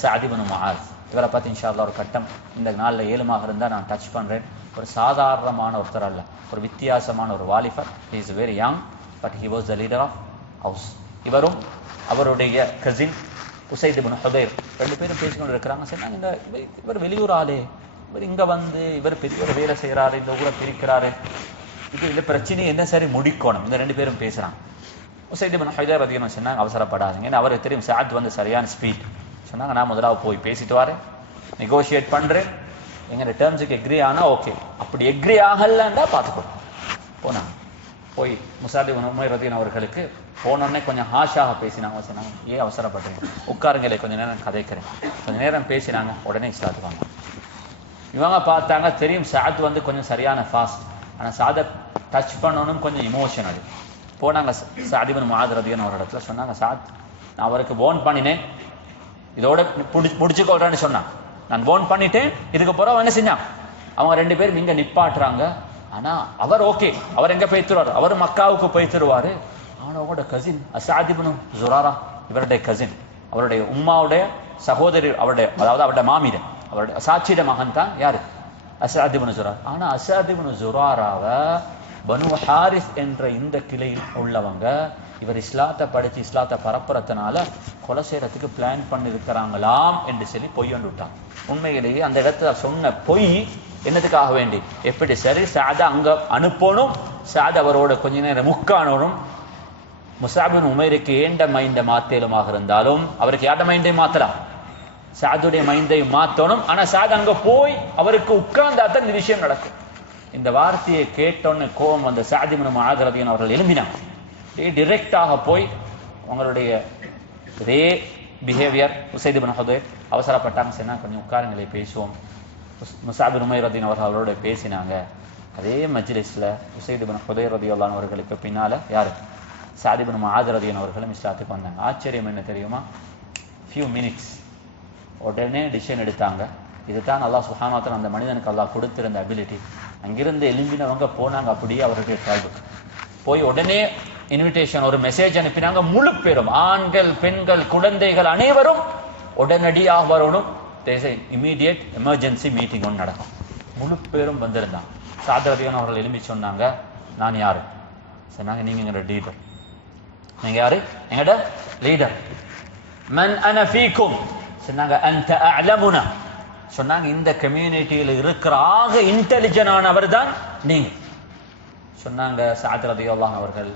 சஅத் இப்னு முஆஸ். இவரை பத்தி இன்ஷா அல்லாஹ் ஒரு கட்டம் இந்த நாளில் ஏழுமாக இருந்தால் நான் டச் பண்றேன். ஒரு சாதாரணமான ஒருத்தர் அல்ல, ஒரு வித்தியாசமான ஒரு வாலிபர். He is very young but he was the leader of house. இவரும் அவருடைய கசின் உசைத் இப்னு ஹுதைர் 2 பேரும் பேசிக்கொண்டு இருக்கிறாங்க. சொன்னாங்க, இந்த இவர் வெளியூர் ஆளே, இவர் இங்க வந்து இவர் பெரிய ஒரு வேலை செய்யறாரு, இந்த ஊரை பிரிக்கிறாரு, இது பிரச்சனை என்ன சரி முடிக்கணும். இந்த 2 பேரும் பேசுறாங்க. உசைத் இப்னு ஹுதைர் ரலியல்லாஹு அன்ஹு சொன்னாங்க, அவசரப்படாதீங்க, ஏன்னா அவருக்கு தெரியும் சாத் வந்து சரியான ஸ்பீட். சொன்னாங்க, நான் முதலாவது போய் பேசிட்டு வரேன், நெகோஷியேட் பண்றேன், எங்க டேர்ம்ஸுக்கு எக்ரி ஆனா ஓகே, அப்படி எக்ரி ஆகலன்னா பார்த்துக்கணும். போனாங்க. போய் முஸஅப் இப்னு உமைர் ரலியல்லாஹு அவர்களுக்கு போனோடனே கொஞ்சம் ஹாஷாக பேசினாங்க. சொன்னாங்க, ஏன் அவசரப்படுறீங்க, உட்காருங்களே, கொஞ்ச நேரம் கதைக்கிறேன். கொஞ்ச நேரம் பேசினாங்க, உடனே இஸ்லாத்துக்கு வாங்க. இவங்க பார்த்தாங்க, தெரியும் சாத் வந்து கொஞ்சம் சரியான ஃபாஸ்ட், ஆனால் சாதை டச் பண்ணணும் கொஞ்சம் இமோஷனல். போனாங்க சஅத் இப்னு முஆத் ரலியல்லாஹு அன்ஹு இடத்துல. சொன்னாங்க, சாத், நான் அவருக்கு போன் பண்ணினேன், இதோட முடிச்சுக்கொள்றேன்னு சொன்னான். நான் போன் பண்ணிட்டேன், இதுக்கு பிறகு என்ன செஞ்சான், அவங்க 2 பேரும் இங்க நிப்பாட்டுறாங்க. ஆனா அவர் ஓகே, அவர் எங்க போய்த்துருவார், அவர் மக்காவுக்கு போய்த்துருவாரு. ஆனா அவரோட கசின் அஸஅத் இப்னு ஸுராரா, இவருடைய கசின், அவருடைய உம்மாவுடைய சகோதரி, அவருடைய அதாவது அவருடைய மாமிட, அவருடைய சாட்சியிட மகன் தான் யாரு, அஸஅத் இப்னு ஸுராரா. ஆனா அஸஅத் இப்னு ஸுராராவை பனு ஹாரிஸ் என்ற இந்த கிளையில் உள்ளவங்க இவர் இஸ்லாத்தை படிச்சு இஸ்லாத்தை பரப்புறதுனால கொலை செய்யறதுக்கு பிளான் பண்ணிருக்கிறாங்களாம் என்று சொல்லி பொய் ஒன்று விட்டாங்க. உண்மையிலேயே அந்த இடத்துல சொன்ன பொய் என்னதுக்காக வேண்டி, எப்படி சரி சாத அங்க அனுப்பணும், சாத அவரோட கொஞ்ச நேரம் முக்கானோனும், முஸஅப் இப்னு உமைருக்கு ஏண்ட மைண்ட மாத்தேலுமாக இருந்தாலும் அவருக்கு யார்ட மைண்டையும் மாத்தலாம், சாதுடைய மைண்டையும் மாத்தணும். ஆனா சாத் அங்க போய் அவருக்கு உட்கார்ந்தாத்தான் இந்த விஷயம் நடக்கும். இந்த வார்த்தையை கேட்டோன்னு கோபம் வந்த சஅத் இப்னு முஆத் ரலியல்லாஹு அவர்கள் எழும்பினாங்க. டிரெக்டாக போய் அவங்களுடைய இதே பிஹேவியர் உசைத் இப்னு ஹுதைர் அவசரப்பட்டாங்க. சொன்னா, கொஞ்சம் உட்காருங்களே பேசுவோம். முஸஅப் இப்னு உமைர் ரலியல்லாஹு அவர்கள் அவரோட பேசினாங்க. அதே மஜ்லிஸ்ல உசைத் இப்னு ஹுதைர் ரலியல்லாஹு அவர்களுக்கு பின்னால யாரு, சஅத் இப்னு முஆத் ரலியல்லாஹு அவர்களும் இஸ்லாத்துக்கு வந்தாங்க. ஆச்சரியம் என்ன தெரியுமா, ஃபியூ மினிட்ஸ் உடனே டிசிஷன் எடுத்தாங்க. இதுதான் அல்லாஹ் சுப்ஹானஹு வ தஆலா அந்த மனிதனுக்கு அல்லாஹ் கொடுத்திருந்த அபிலிட்டி. அங்கிருந்து எழும்பினவங்க போனாங்க, அப்படியே அவருடைய ட்ரைபு போய் உடனே இன்விடேஷன், ஒரு மெசேஜ் அனுப்பினாங்க. முழு பேரும், ஆண்கள், பெண்கள், குழந்தைகள் அனைவரும் உடனடியாக வரணும். இமீடியட் எமர்ஜென்சி மீட்டிங் ஒன்று நடக்கும். முழு பேரும் வந்திருந்தாங்க. சஅத் ரலியல்லாஹு அவர்கள் எழும்பி சொன்னாங்க, நான் யாரு சொன்னாங்க, நீங்க எங்களோட லீடர். நீங்க யாரு, எங்களோட லீடர். மன் அன ஃபீக்கும் சொன்னாங்க, அன்த அஅலமுனா சொன்னாங்க, இந்த கம்யூனிட்டியில் இருக்கிற ஆக இன்டெலிஜென்டானவர் தான் நீங்க சொன்னாங்க. சஅத் ரலியல்லாஹு அவர்கள்,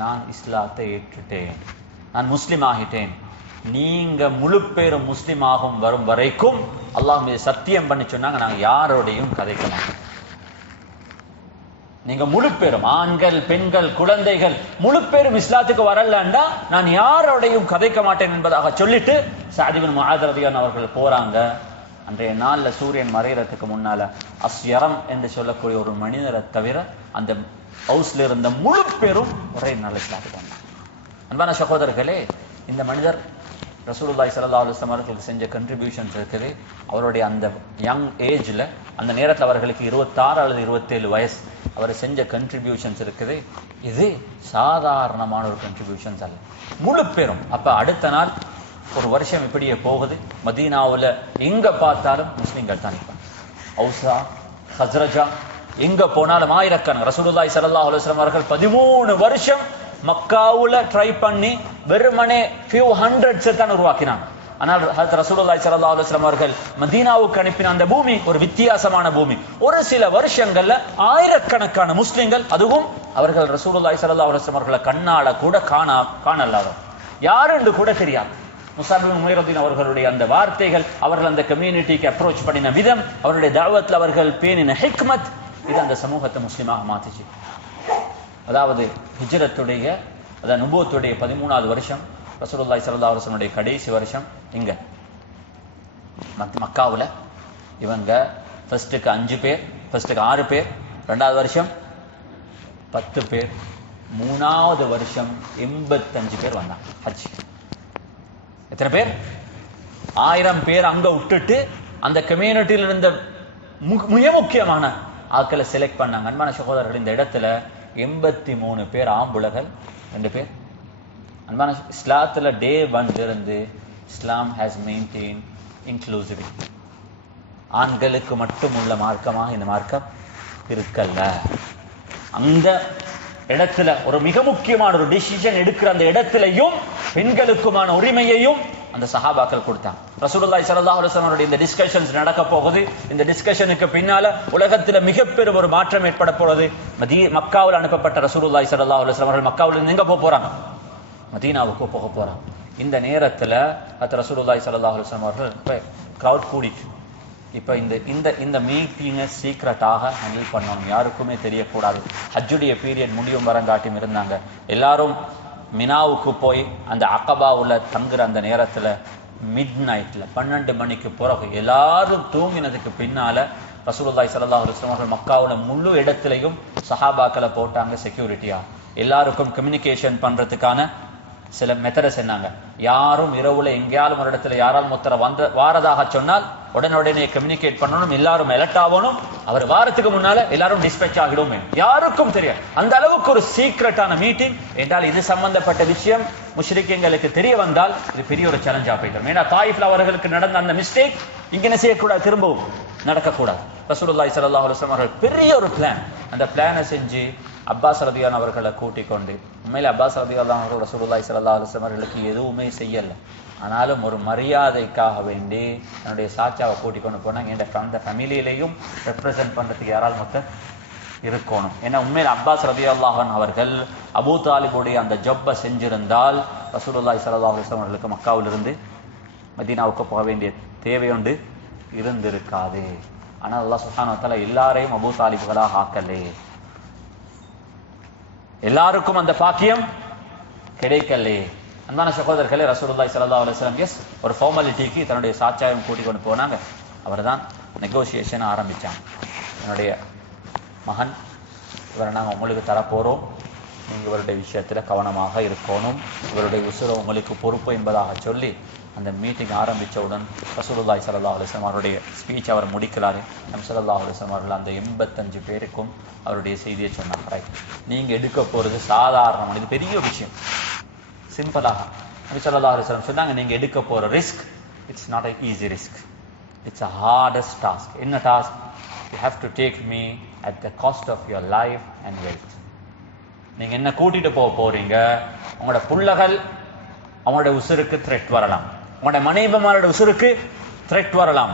நான் இஸ்லாத்தை ஏற்றுட்டேன், நான் முஸ்லிம் ஆகிட்டேன், நீங்க முழு பேரும் முஸ்லிம் ஆகும் வரும் வரைக்கும் அல்லாஹ் மீது சத்தியம் பண்ணி சொன்னாங்க, நாங்க யாரோடையும் கதைக்க மாட்டோம். நீங்க முழு பேரும், ஆண்கள், பெண்கள், குழந்தைகள் முழு பேரும் இஸ்லாத்துக்கு வரலன்னா நான் யாரோடையும் கதைக்க மாட்டேன் என்பதாக சொல்லிட்டு சஅத் இப்னு முஆத் ரலியல்லாஹு அவர்கள் போறாங்க. அன்றைய நாள்ல சூரியன் மறைகிறதுக்கு முன்னால அஸ்யரம் என்று சொல்லக்கூடிய ஒரு மனிதரை தவிர அந்த ஹவுஸ்ல இருந்த முழு பேரும் ஒரே நாள் இஸ்லாத்துக்கு வந்தாங்க. அன்பான சகோதரர்களே, இந்த மனிதர் ரசூலுல்லாஹி ஸல்லல்லாஹு அலைஹி வஸல்லம் அவர்களுக்கு செஞ்ச கண்ட்ரிபியூஷன்ஸ் இருக்குது. அவருடைய அந்த யங் ஏஜ்ல, அந்த நேரத்தில் அவர்களுக்கு 26 அல்லது 27 வயசு, அவர் செஞ்ச கண்ட்ரிபியூஷன்ஸ் இருக்குது. இது சாதாரணமான ஒரு கண்ட்ரிபியூஷன்ஸ் அல்ல, முழு பேரும். அப்ப அடுத்த நாள் ஒரு வருஷம் இப்படியே போகுது. மதீனாவுல எங்க பார்த்தாலும் முஸ்லிம்கள் தான் இருப்பாங்க. ஔஸா, ஹஸ்ரஜா, எங்க போனாலும் ஆயிரக்கணக்கான. ரசூலுல்லாஹி ஸல்லல்லாஹு அலைஹி வஸல்லம் அவர்கள் 13 வருஷம் மக்காவுல ட்ரை பண்ணி வெறுமனே ஃபியூ ஹண்ட்ரட்ஸ் தான் உருவாக்கினாங்க. ஆனால் ரசூலுல்லாஹி ஸல்லல்லாஹு அலைஹி வஸல்லம் அவர்கள் மதீனாவுக்கு அனுப்பின அந்த பூமி ஒரு வித்தியாசமான பூமி. ஒரு சில வருஷங்கள்ல ஆயிரக்கணக்கான முஸ்லிம்கள், அதுவும் அவர்கள் ரசூலுல்லாஹி ஸல்லல்லாஹு அலைஹி வஸல்லம் அவர்களை கண்ணால கூட காணலாத, யாரு என்று கூட தெரியாது. முஸஅப் இப்னு உமைர் ரலியல்லாஹு அவர்களுடைய அந்த வார்த்தைகள், அவர்கள் அந்த கம்யூனிட்டிக்கு அப்ரோச் பண்ணின விதம், அவருடைய தஅவத்ல அவர்கள் பேணின ஹிக்மத், இது அந்த சமூகத்தை முஸ்லிமாக மாத்திச்சு. அதாவது ஹிஜ்ரத்துடைய, அதாவது நுபுவத்துடைய 13வது வருஷம், ரசூலுல்லாஹி ஸல்லல்லாஹு அலைஹி வஸல்லம் கடைசி வருஷம் இங்க மக்காவுல. இவங்க ஃபர்ஸ்ட்டுக்கு 5 பேர், ஃபர்ஸ்ட்டுக்கு 6 பேர், 2வது வருஷம் 10 பேர், 3வது வருஷம் 85 பேர் வந்தாங்க ஹஜ். எத்தனை பேர்? 1000 பேர் அங்க விட்டுட்டு அந்த கம்யூனிட்டியில் இருந்த மிக முக்கியமான ஆட்களை செலக்ட் பண்ணாங்க. அன்பான சகோதரர்கள், இந்த இடத்துல 83 பேர் ஆம்புலகள், 2 பேர். அன்பான இஸ்லாத்துல டே 1 இருந்து இஸ்லாம் ஹேஸ் மெயின்டைன் இன்க்ளூசிவிட்டி. ஆண்களுக்கு மட்டும் உள்ள மார்க்கமாக இந்த மார்க்கம் இருக்கல்ல. அந்த இடத்துல ஒரு மிக முக்கியமான ஒரு டிசிஷன் எடுக்கிற அந்த இடத்திலையும் பெண்களுக்குமான உரிமையையும் அந்த சஹாபாக்கள் கொடுத்தாங்க. ரசூலுல்லாஹி ஸல்லல்லாஹு அலைஹி வஸல்லம் இந்த டிஸ்கஷன்ஸ் நடக்க போகுது. இந்த டிஸ்கஷனுக்கு பின்னால உலகத்துல மிகப்பெரிய ஒரு மாற்றம் ஏற்பட போறது. மக்காவில் அனுப்பப்பட்ட ரசூலுல்லாஹி ஸல்லல்லாஹு அலைஹி வஸல்லம் அவர்கள் மக்காவில் இருந்து எங்க போறாங்க? மதீனாவுக்கு போக போறாங்க. இந்த நேரத்துல ரசூலுல்லாஹி ஸல்லல்லாஹு அலைஹி வஸல்லம் அவர்கள் இப்ப கிரவுட் கூடிட்டு இப்ப இந்த மீட்டிங்கை சீக்ரெட்டாக ஹேண்டில் பண்ணணும், யாருக்குமே தெரியக்கூடாது. ஹஜ்ஜுடைய பீரியட் முடியும் வரங்காட்டியும் இருந்தாங்க. எல்லாரும் மினாவுக்கு போய் அந்த அகபாவுல தங்குற அந்த நேரத்துல மிட் நைட்ல 12 மணிக்கு பிறகு எல்லாரும் தூங்கினதுக்கு பின்னால ரசூலுல்லாஹி ஸல்லல்லாஹு அலைஹி வஸல்லம் அவர்கள் மக்காவுல முழு இடத்துலையும் சஹாபாக்களை போட்டாங்க செக்யூரிட்டியா. எல்லாருக்கும் கம்யூனிகேஷன் பண்றதுக்கான சில மெத்தடை சொன்னாங்க. யாரும் இரவுல எங்கேயாலும் ஒரு இடத்துல யாராலும் ஒருத்தர வாரதாக சொன்னால் உடனே கம்யூனிகேட் பண்ணணும், எல்லாரும் அலர்ட் ஆகணும். அவர் வாரத்துக்கு முன்னால எல்லாரும் டிஸ்பேச் ஆகிடும், யாருக்கும் தெரியும். அந்த அளவுக்கு ஒரு சீக்ரெட்டான மீட்டிங் என்றால் இது சம்பந்தப்பட்ட விஷயம் முஷ்ரிக்குங்களுக்கு தெரிய வந்தால் இது பெரிய ஒரு சேலஞ்சா போயிடும். ஏன்னா தாயிஃப்ல அவர்களுக்கு நடந்த அந்த மிஸ்டேக் இங்க என்ன செய்யக்கூடாது, திரும்பவும் நடக்கக்கூடாது. ரசூலுல்லாஹி ஸல்லல்லாஹு அலைஹி வஸல்லம் அவர்கள் பெரிய ஒரு பிளான், அந்த பிளானை செஞ்சு அப்பாஸ் ரலியல்லாஹு அவர்களை கூட்டிக் கொண்டு, உண்மையில அப்பாஸ் ரலியல்லாஹு அவர்கள் ரசூலுல்லாஹி ஸல்லல்லாஹு அலைஹி வஸல்லம் அவர்களுக்கு எதுவுமே செய்யல, ஆனாலும் ஒரு மரியாதைக்காக வேண்டி என்னுடைய சாச்சாவை கூட்டிக் கொண்டு போனாங்க. அந்த ஃபேமிலியிலையும் ரெப்ரசென்ட் பண்றதுக்கு யாரால் மொத்தம் இருக்கணும். ஏன்னா உண்மையில் அப்பாஸ் ரலியல்லாஹு அவர்கள் அபூ தாலிபுடைய அந்த ஜப்பை செஞ்சிருந்தால் ரசூலுல்லாஹி ஸல்லல்லாஹு அலைஹி வஸல்லம் அவர்களுக்கு மக்காவிலிருந்து மதீனாவுக்கு போக வேண்டிய தேவையுண்டு இருந்திருக்காது. ஆனால் அல்லாஹ் சுப்ஹானஹு வ தஆலா எல்லாரையும் அபூ தாலிபுகளாக ஆக்கலே, எல்லாருக்கும் அந்த பாக்கியம் கிடைக்கலே. அன்பான சகோதரர்களே, ரசூலுல்லாஹி ஸல்லல்லாஹு அலைஹி வஸல்லம் ஒரு ஃபார்மாலிட்டிக்கு தன்னுடைய சாட்சாவையும் கூட்டிக் கொண்டு போனாங்க. அவர் தான் நெகோசியேஷன் ஆரம்பிச்சாங்க. என்னுடைய மகன் இவரை நாங்கள் உங்களுக்கு தரப்போகிறோம், நீங்கள் இவருடைய விஷயத்தில் கவனமாக இருக்கணும், இவருடைய உசுரை உங்களுக்கு பொறுப்பு என்பதாக சொல்லி அந்த மீட்டிங் ஆரம்பித்தவுடன் ரசூலுல்லாஹி ஸல்லல்லாஹு அலைஹி வஸல்லம் அவருடைய ஸ்பீச் அவர் முடிக்கிறாரு. நபி ஸல்லல்லாஹு அலைஹி வஸல்லம் அவர்கள் அந்த 85 பேருக்கும் அவருடைய செய்தியை சொன்னாங்க. ரைட், நீங்கள் எடுக்க போகிறது சாதாரணமான, இது பெரிய விஷயம், சிம்பிளாக நபி ஸல்லல்லாஹு அலைஹி வஸல்லம் சொன்னாங்க, நீங்கள் எடுக்க போகிற risk it's not a easy risk, it's a hardest task. என்ன task? You have to take me at the cost of your life and wealth. நீங்கள் என்ன கூட்டிகிட்டு போக போகிறீங்க, உங்களோட புள்ளகள் அவங்களோட உசுருக்கு த்ரெட் வரலாம், உங்களோட மனைவிமாரோட உசுருக்கு த்ரெட் வரலாம்,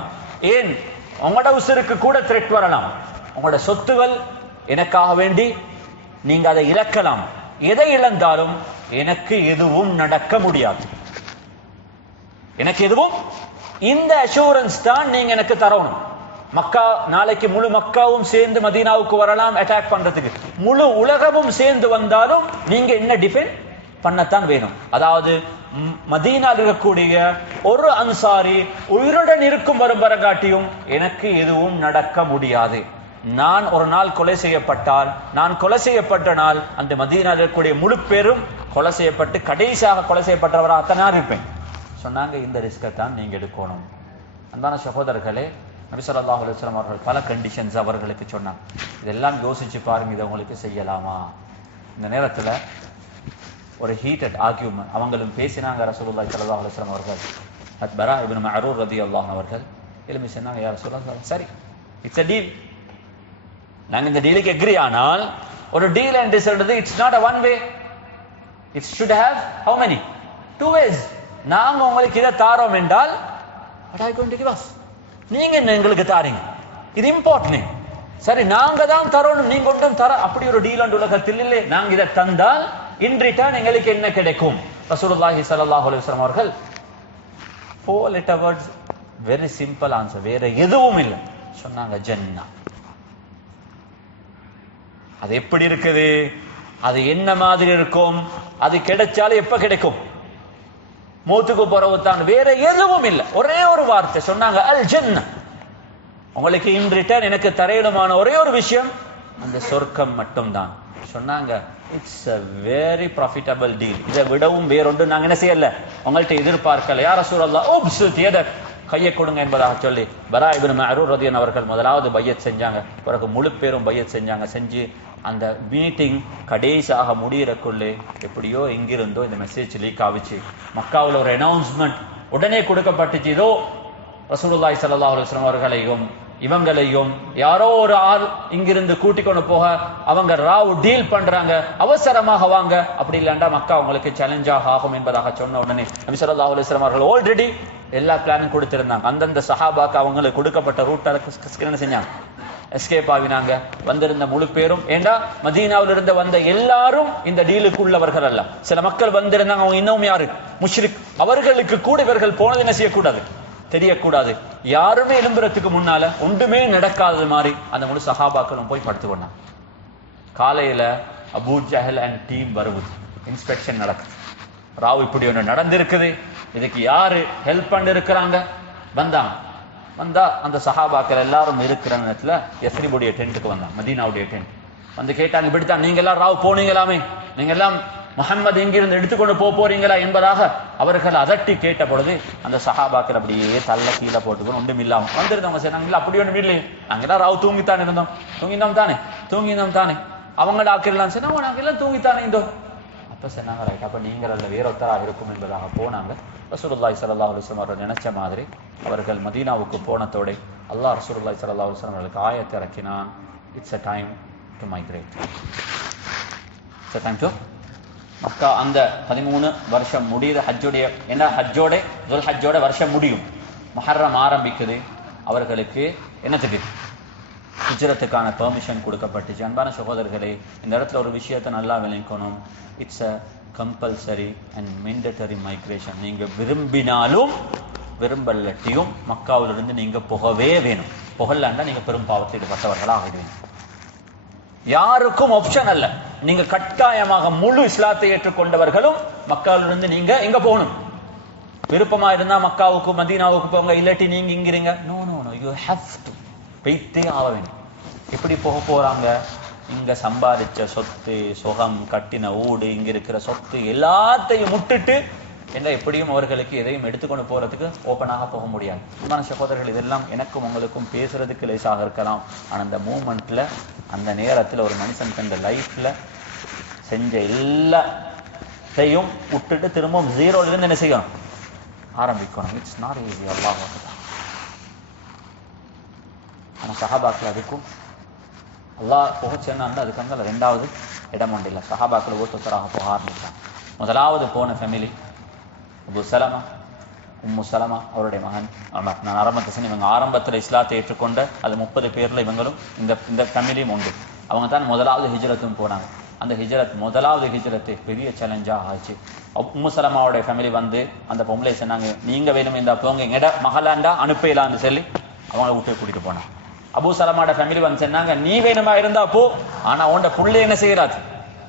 ஏன் உங்களோட உசுருக்கு கூட த்ரெட் வரலாம், உங்களோட சொத்துகள் எனக்காக வேண்டி நீங்க அதை இழக்கலாம். எதை இழந்தாலும் எனக்கு எதுவும் நடக்க முடியாது, எனக்கு எதுவும், இந்த அஷூரன்ஸ் தான் நீங்க எனக்கு தரணும். மக்கா நாளைக்கு முழு மக்காவும் சேர்ந்து மதீனாவுக்கு வரலாம் அட்டாக் பண்றதுக்கு, முழு உலகமும் சேர்ந்து வந்தாலும் நீங்க என்ன டிஃபெண்ட் பண்ணத்தான் வேணும். அதாவது மதீனாவில் இருக்கக்கூடிய ஒரு அன்சாரி உயிருடன் இருக்கும் வரும் வரங்காட்டியும் எனக்கு எதுவும் நடக்க முடியாது. நான் ஒரு நாள் கொலை செய்யப்பட்டால், நான் கொலை செய்யப்பட்ட நாள் அந்த மதீனாவில் இருக்கக்கூடிய முழு பேரும் கொலை செய்யப்பட்டு கடைசியாக கொலை செய்யப்பட்டவராக அத்தனை இருப்பேன் சொன்னாங்க. இந்த ரிஸ்கை தான் நீங்க எடுக்கணும். அன்பான சகோதரர்களே, நபி ஸல்லல்லாஹு அலைஹி வஸல்லம் அவர்கள் பல கண்டிஷன்ஸ் அவர்களுக்கு சொன்னாங்க. இதெல்லாம் யோசிச்சு பாருங்க, இதை உங்களுக்கு செய்யலாமா. இந்த நேரத்தில் ஒரு ஹீட்டட் ஆர்கியூமெண்ட் அவங்களும் பேசினாங்க. ரசூலுல்லாஹி ஸல்லல்லாஹு அலைஹி வஸல்லம் அவர்கள் பரா இப்னு மஅரூர் ரலியல்லாஹு அவர்கள் எழுப்பி சொன்னாங்க, யா ரசூலல்லாஹ், சரி இட்ஸ் a டீல், நாங்கள் இந்த டீலுக்கு எக்ரி ஆனால் ஒரு டீல் அண்ட் சொல்றது it's not a one way, it should have how many, 2 ways. நாங்க உங்களுக்கு இதை தாரோம் என்றால் what are you going to give us, நீங்க என்ன எங்களுக்கு தாரீங்க, இது இம்பார்ட்டன்ட். சரி, நாங்க தான் தரோம், நீங்க ஒன்றும் தர, அப்படி ஒரு டீல் அண்ட் உலகத்தில் இல்லை. நாங்க இதை தந்தால் இன் ரிட்டர்ன் எங்களுக்கு என்ன கிடைக்கும்? ரசூலுல்லாஹி ஸல்லல்லாஹு அலைஹி வஸல்லம் அவர்கள் 4 letter words, very simple answer, வேற எதுவும் இல்லை, சொன்னாங்க ஜன்னா. அது எப்படி இருக்குது, அது என்ன மாதிரி இருக்கும், அது கிடைச்சாலும் எப்ப கிடைக்கும், மூத்துக்கு போறவு தான், வேற எதுவும் இல்லை. ஒரே ஒரு வார்த்தை சொன்னாங்க, அல் ஜன்னா. உங்களுக்கு இன் ரிட்டர்ன் எனக்கு தரையிடமான ஒரே ஒரு விஷயம் அந்த சொர்க்கம் மட்டும்தான் சொன்னாங்க. It's a very profitable deal. இதை விடவும் வேறொன்று நாங்க என்ன செய்யல, உங்கள்கிட்ட எதிர்பார்க்கல. யா ரசூலல்லாஹ் உப்சுத் யதக், கையை கொடுங்க என்பதாக சொல்லி பரா இப்னு மஅரூர் ரலியல்லாஹு அவர்கள் முதலாவது பையத் செஞ்சாங்க. பிறகு முழு பேரும் பையத் செஞ்சாங்க. செஞ்சு அந்த மீட்டிங் கடைசியாக முடியறக்குள்ளே எப்படியோ எங்கிருந்தோ இந்த மெசேஜ் லீக் ஆகிச்சு. மக்காவில் ஒரு அனௌன்ஸ்மெண்ட் உடனே கொடுக்கப்பட்டுச்சு. இதோ ரசூலுல்லாஹி ஸல்லல்லாஹு அலைஹி வஸல்லம் அவர்களையும் இவங்களையும் யாரோ ஒரு ஆள் இங்கிருந்து கூட்டிக் கொண்டு போக அவங்க ராவ் டீல் பண்றாங்க, அவசரமாக வாங்க, அப்படி இல்லைண்டா மக்கா உங்களுக்கு சேலஞ்சாக ஆகும் என்பதாக சொன்ன உடனே நபி ஸல்லல்லாஹு அலைஹி வஸல்லம் அவர்கள் ஆல்ரெடி எல்லா பிளானும் கொடுத்திருந்தாங்க. அந்தந்த சஹாபாக்கு அவங்களுக்கு கொடுக்கப்பட்ட ரூட் என்ன செஞ்சாங்க, எஸ்கேப் ஆகினாங்க. வந்திருந்த முழு பேரும் ஏண்டா மதீனாவில் இருந்து வந்த எல்லாரும் இந்த டீலுக்குள்ளவர்கள் அல்ல. சில மக்கள் வந்திருந்தாங்க, அவங்க இன்னும் யாரு முஷ்ரிக், அவர்களுக்கு கூட இவர்கள் போனது என்ன செய்யக்கூடாது, தெரியக்கூடாது. யாருமே எழும்புறதுக்கு முன்னால ஒன்றுமே நடக்காதது மாதிரி அந்த முழு சஹாபாக்களும் போய் படுத்து கொண்டாங்க. காலையில அபூ ஜஹல் அண்ட் டீம் வருவது, இன்ஸ்பெக்ஷன் நடக்குது. ராவ் இப்படி ஒன்று நடந்திருக்குது, இதுக்கு யாரு ஹெல்ப் பண்ணி இருக்கிறாங்க. வந்தா அந்த சஹாபாக்கள் எல்லாரும் இருக்கிற நேரத்துல யஸ்ரிபுடைய டென்ட்டுக்கு வந்தாங்க, மதீனாவுடைய டென்ட் வந்து கேட்டாங்க, இப்படித்தான் நீங்க எல்லாம் ராவ் போனீங்களாமே, நீங்க எல்லாம் முஹம்மது எங்கிருந்து எடுத்துக்கொண்டு போறீங்களா என்பதாக அவர்கள் அதட்டி கேட்ட பொழுது அந்த சஹாபாக்கள் அப்படியே தள்ள கீழே போட்டுக்கணும் ஒன்றும் இல்லாம வந்திருந்தவங்க சொன்னாங்க, அப்படி ஒன்றும் இல்லையே, நாங்கெல்லாம் ராவ் தூங்கித்தான் இருந்தோம், தூங்கினோம் தானே. அவங்களோட ஆக்கிரலாம் சொன்னாங்க, நாங்க எல்லாம் தூங்கித்தானே இருந்தோம். அப்ப சொன்னாங்க, ரைட், அப்ப நீங்கள் அல்ல வேற ஒருத்தராக இருக்கும் என்பதாக போனாங்க. ரசூலுல்லாஹி ஸல்லல்லாஹு அலைஹி வஸல்லம் அவர்கள் நினைச்ச மாதிரி அவர்கள் மதீனாவுக்கு போனதோட அல்லாஹ் ரசூலுல்லாஹி ஸல்லல்லாஹு அலைஹி வஸல்லம் அவர்களுக்கு ஆயத்தை இறக்கினான். It's a time to migrate. It's a time to மக்கா. அந்த 13 வருஷம் முடியுது ஹஜ்ஜுடைய, ஏன்னா ஹஜ்ஜோட வருஷம் முடியும், முஹர்ரம் ஆரம்பிக்குது. அவர்களுக்கு என்னத்துக்கு ஹிஜ்ரத்துக்கான பெர்மிஷன் கொடுக்கப்பட்டுச்சு. அன்பான சகோதரர்களே, இந்த இடத்துல ஒரு விஷயத்தை நல்லா விளங்கணும். It's a compulsory and mandatory migration. நீங்க விரும்பினாலும் விரும்பலட்டியும் மக்காவிலிருந்து நீங்க போகவே வேணும். புகழாண்டா நீங்க பெரும் பாவத்தில் ஈடுபட்டவர்களாக ஆகிடுவீங்க. யாருக்கும் ஆப்ஷன் அல்ல. நீங்க கட்டாயமாக முழு இஸ்லாத்தை ஏற்றுக்கொண்டவர்களும் மக்காவிலிருந்து நீங்க எங்க போகணும். விருப்பமா இருந்தா மக்காவுக்கு மதீனாவுக்கு போங்க, இல்லாட்டி நீங்க இங்கிறீங்க. No no no, you have to போய்த்தே ஆக வேண்டும். இப்படி போறாங்க. இங்க சம்பாதிச்ச சொத்து, சுகம், கட்டின ஊடு, இங்க இருக்கிற சொத்து எல்லாத்தையும் முட்டுட்டு என்ன எப்படியும் அவர்களுக்கு எதையும் எடுத்துக்கொண்டு போறதுக்கு ஓப்பனாக போக முடியாது. அன்பான சகோதரர்கள், இதெல்லாம் எனக்கும் உங்களுக்கும் பேசுறதுக்கு லேசாக இருக்கலாம். ஆனா அந்த மூமெண்ட்ல, அந்த நேரத்துல ஒரு மனுஷன் தந்த லைஃப்ல செஞ்ச எல்லாத்தையும் விட்டுட்டு திரும்பவும் ஜீரோல இருந்து என்ன செய்யணும், ஆரம்பிக்கணும். It's not easy. அல்லாஹ் ஆனா சஹாபாக்கள் அதுக்கும் அல்லாஹ் போக சொன்னாங்க. அதுக்கு அங்கே 2வது இடம் ஒன்று இல்லை. சஹாபாக்கள் ஒவ்வொருத்தராக போக ஆரம்பித்தாங்க. முதலாவது போன ஃபேமிலி அபு சலமா, உம்மு சலமா, அவருடைய மகன் அமர். நான் ஆரம்பத்தை சொன்னேன், இவங்க ஆரம்பத்தில் இஸ்லாத்தை ஏற்றுக்கொண்ட அது 30 பேர்ல இவங்களும் இந்த ஃபேமிலியும் உண்டு. அவங்க தான் முதலாவது ஹிஜ்ரத்தும் போனாங்க. அந்த முதலாவது ஹிஜ்ரத்து பெரிய சேலஞ்சாக ஆச்சு. உம்மு சலமாவுடைய ஃபேமிலி வந்து அந்த பொம்பளை சொன்னாங்க, நீங்க வேணும் இந்த போங்க, எங்கட மகளாண்டா அனுப்பலான்னு சொல்லி அவங்கள விட்டு கூட்டிட்டு போனாங்க. அபு சலமாட ஃபேமிலி வந்து சொன்னாங்க, நீ வேணுமா இருந்தா போ, ஆனா உண்ட புள்ளை என்ன செய்யறாது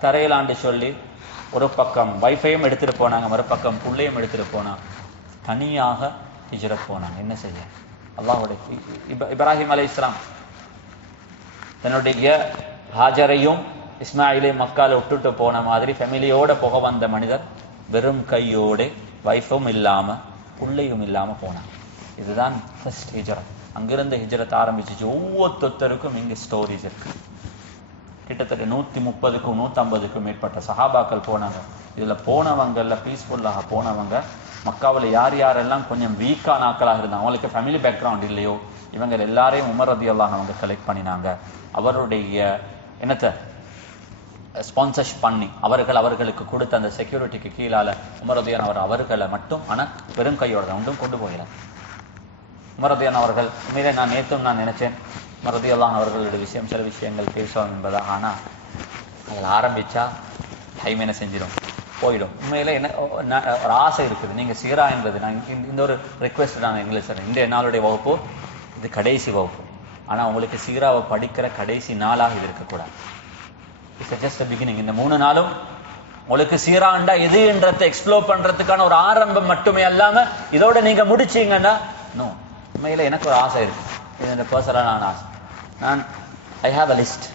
தரையிலாண்டு சொல்லி ஒரு பக்கம் வைஃபையும் எடுத்துட்டு போனாங்க, மறுபக்கம் புள்ளையும் எடுத்துட்டு போனாங்க. தனியாக ஹிஜ்ரத் போனாங்க. என்ன செய்ய, அல்லாஹ்வுடைய இப்ராஹிம் அலைஹிஸ்ஸலாம் தன்னுடைய ஹாஜரையும் இஸ்மாயிலையும் மக்கால விட்டுட்டு போன மாதிரி ஃபேமிலியோட போக வந்த மனிதர் வெறும் கையோடு, வைஃபும் இல்லாம புள்ளையும் இல்லாம போனாங்க. இதுதான் ஃபர்ஸ்ட் ஹிஜ்ரத். அங்கிருந்து ஹிஜ்ரத் ஆரம்பிச்சிச்சு. ஒவ்வொருத்தருக்கும் இங்க ஸ்டோரிஸ் இருக்கு. கிட்டத்தட்ட 130க்கும் 150க்கும் மேற்பட்ட சஹாபாக்கள் போனாங்க. இதுல போனவங்கல்ல பீஸ்ஃபுல்லாக போனவங்க மக்காவில் யாரெல்லாம் கொஞ்சம் வீக்கான ஆக்களாக இருந்தாங்க, அவங்களுக்கு ஃபேமிலி பேக்ரவுண்ட் இல்லையோ, இவங்க எல்லாரையும் உமர் ரலியல்லாஹு அன்ஹு அவங்க கலெக்ட் பண்ணினாங்க. அவருடைய என்னத்தை ஸ்பான்சர்ஷிப் பண்ணி அவர்களுக்கு கொடுத்த அந்த செக்யூரிட்டிக்கு கீழால உமர் ரலியல்லாஹு அவர்களை மட்டும் ஆனா பெரும் கையோட தான் ஒன்றும் கொண்டு போகல. உமர் ரலியல்லாஹு அவர்கள் உண்மையிலே நான் நினைச்சேன் உமர் ரலியல்லாஹு அவர்களுடைய சில விஷயங்கள் பேசுவோம் என்பதாக. ஆனா அதில் ஆரம்பிச்சா டைம் என்ன செஞ்சிடும், போயிடும். உண்மையில என்ன ஒரு ஆசை இருக்குது. நீங்க சீரா என்பது நான் இந்த ஒரு ரெக்வெஸ்ட் நான் எங்களுக்கு சொல்றேன். இந்த நாளுடைய வகுப்பு இது கடைசி வகுப்பு. ஆனா உங்களுக்கு சீராவை படிக்கிற கடைசி நாளாக இது இருக்கக்கூடாது. It's just beginning. இந்த 3 நாளும் உங்களுக்கு சீராண்டா எது என்றதை எக்ஸ்ப்ளோர் பண்றதுக்கான ஒரு ஆரம்பம் மட்டுமே அல்லாம இதோட நீங்க முடிச்சீங்கன்னா நோ. உண்மையில எனக்கு ஒரு ஆசை இருக்கு, இது இந்த பர்சனலான ஆசை. I have a list.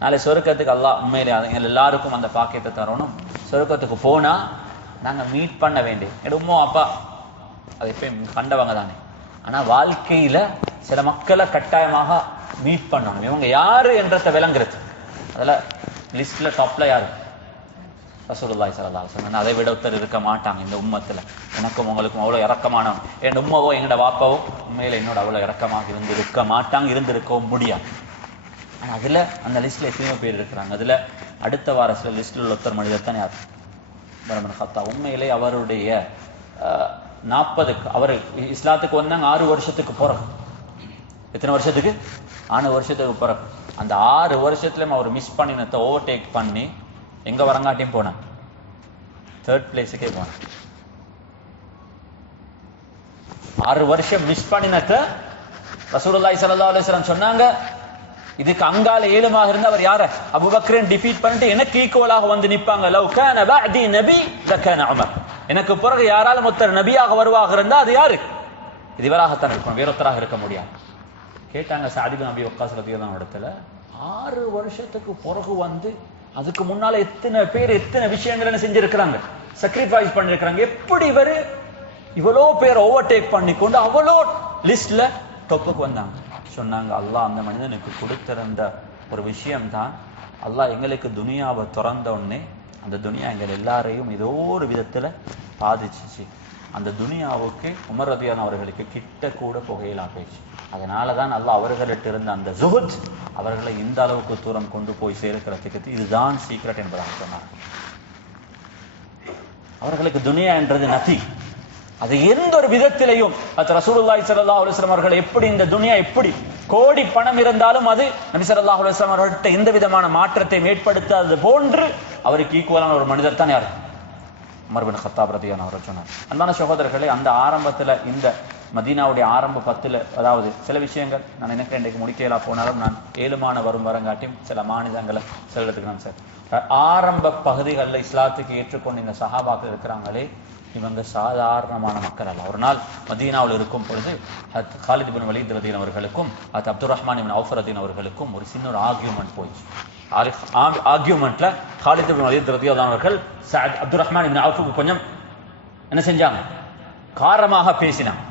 நாளை சொர்க்கத்துக்கு அல்லாஹ் உண்மையிலே எல்லாருக்கும் அந்த பாக்கியத்தை தரணும். சொர்க்கத்துக்கு போனா நாங்க மீட் பண்ண வேண்டிய என் உம்மா அப்பா அது எப்பயும் கண்டவங்க தானே. ஆனா வாழ்க்கையில சில மக்களை கட்டாயமாக மீட் பண்ணணும். இவங்க யாரு என்றதை விளங்குறது. அதில் லிஸ்ட்ல டாப்ல யாரு? ரசூலுல்லாஹி ஸல்லல்லாஹு அலைஹி வஸல்லம். அதை விட ஒருத்தர் இருக்க மாட்டாங்க இந்த உம்மத்துல. எனக்கும் உங்களுக்கும் அவ்வளவு இறக்கமானவன் என் உம்மாவோ எங்கட வாப்பாவோ உண்மையில என்னோட அவ்வளவு இறக்கமாக இருந்திருக்க மாட்டாங்க, இருந்திருக்கவும் முடியாது. ஆனா அதுல அந்த லிஸ்ட்ல எத்தனையோ பேர் இருக்கிறாங்க. அதுல அடுத்த வாரத்துல லிஸ்ட்ல உள்ள ஒருத்தர் மனிதர் தான் யார்? Umar ibn Khattab. உண்மையிலே அவருடைய 40க்கு அவர் இஸ்லாத்துக்கு வந்தாங்க 6 வருஷத்துக்கு பிறகு. எத்தனை வருஷத்துக்கு? 6 வருஷத்துக்கு பிறகு. அந்த 6 வருஷத்துலயும் அவர் மிஸ் பண்ணினத்தை ஓவர்டேக் பண்ணி எங்க வரங்காட்டியும் போனான், 3rd பிளேஸுக்கே போனான். 6 வருஷம் மிஸ் பண்ணினத்தை ரசூலுல்லாஹி ஸல்லல்லாஹு அலைஹி வஸல்லம் சொன்னாங்க, இதுக்கு அங்கால ஏழுமாக இருந்து அவர் யார அபூபக்கரையும் டிஃபீட் பண்ணிட்டு எனக்கு ஈக்குவலாக வந்து நிப்பாங்க. லவ் கான பஅதி நபி லகான உமர். எனக்கு பிறகு யாராலும் ஒருத்தர் நபியாக வருவாக இருந்தா அது யாரு? இது இவராகத்தான் இருக்கும், வேறொத்தராக இருக்க முடியாது. கேட்டாங்க சஅத் இப்னு அபி வக்காஸ் ரலியல்லாஹு அன்ஹு இடத்துல, 6 வருஷத்துக்கு பிறகு வந்து அதுக்கு முன்னால எத்தனை பேர் எத்தனை விஷயங்கள் என்ன செஞ்சிருக்கிறாங்க, சாக்ரிஃபைஸ் பண்ணிருக்கிறாங்க, எப்படி இவரு இவ்வளோ பேர் ஓவர்டேக் பண்ணி கொண்டு அவ்வளோ லிஸ்ட்ல டொப்புக்கு வந்தாங்க? சொன்னாங்க, அல்லாஹ் அந்த மனிதனுக்கு கொடுத்திருந்த ஒரு விஷயம்தான், அல்லாஹ் எங்களுக்கு துனியாவை திறந்த உடனே அந்த துனியா எங்கள் எல்லாரையும் ஏதோ ஒரு விதத்துல பாதிச்சிச்சு. அந்த துனியாவுக்கு உமர் ரலியல்லாஹு அவர்களுக்கு கிட்ட கூட புகையிலா போயிடுச்சு. அதனாலதான் அல்லாஹ் அவர்களிட்ட இருந்த அந்த ஜுஹுத் அவர்களை இந்த அளவுக்கு தூரம் கொண்டு போய் சேர்க்கிறதுக்கு இதுதான் சீக்ரெட் என்பதாக சொன்னார். அவர்களுக்கு துனியா என்றது நதி, அது எந்த ஒரு விதத்திலையும் ரசூலுல்லாஹி ஸல்லல்லாஹு அலைஹி வஸல்லம் அவர்கள் எப்படி இந்த துனியா எப்படி கோடி பணம் இருந்தாலும் அது நபி ஸல்லல்லாஹு அலைஹி வஸல்லம் அவர்கள்ட்ட எந்த விதமான மாற்றத்தை ஏற்படுத்தாதது போன்று அவருக்கு ஈக்குவலான ஒரு மனிதர் தான் யார்? உமர் பின் கத்தாப் ரலியல்லாஹு அன்ஹு சொன்னார். அன்பான சகோதரர்களே, அந்த ஆரம்பத்துல இந்த மதீனாவுடைய ஆரம்ப 10ல, அதாவது சில விஷயங்கள் நான் நினைக்கிறேன் இன்றைக்கு முடிக்கலா போனாலும் நான் 7 வரும் வரங்காட்டியும் சில மாநிலங்களை செல்றதுக்கு நான் சார் ஆரம்ப பகுதிகளில் இஸ்லாத்துக்கு ஏற்றுக்கொண்டு இந்த சஹாபாக்கள் இருக்கிறாங்களே, இவங்க சாதாரணமான மக்கள் அல்ல. ஒரு நாள் மதீனாவில் இருக்கும் பொழுது காலித் இப்னு வலீத் ரலியல்லாஹு அவர்களுக்கும் அப்துர் ரஹ்மான் இப்னு அவுஃப் ரலியல்லாஹு அவர்களுக்கும் ஒரு சின்ன ஒரு ஆர்கியூமெண்ட் போயிடுச்சு. ஆர்கியூமெண்ட்ல காலித் இப்னு வலீத் ரலியல்லாஹு அவர்கள் அப்துர் ரஹ்மான் இப்னு அவுஃபுக்கு கொஞ்சம் என்ன செஞ்சாங்க, காரமாக பேசினாங்க.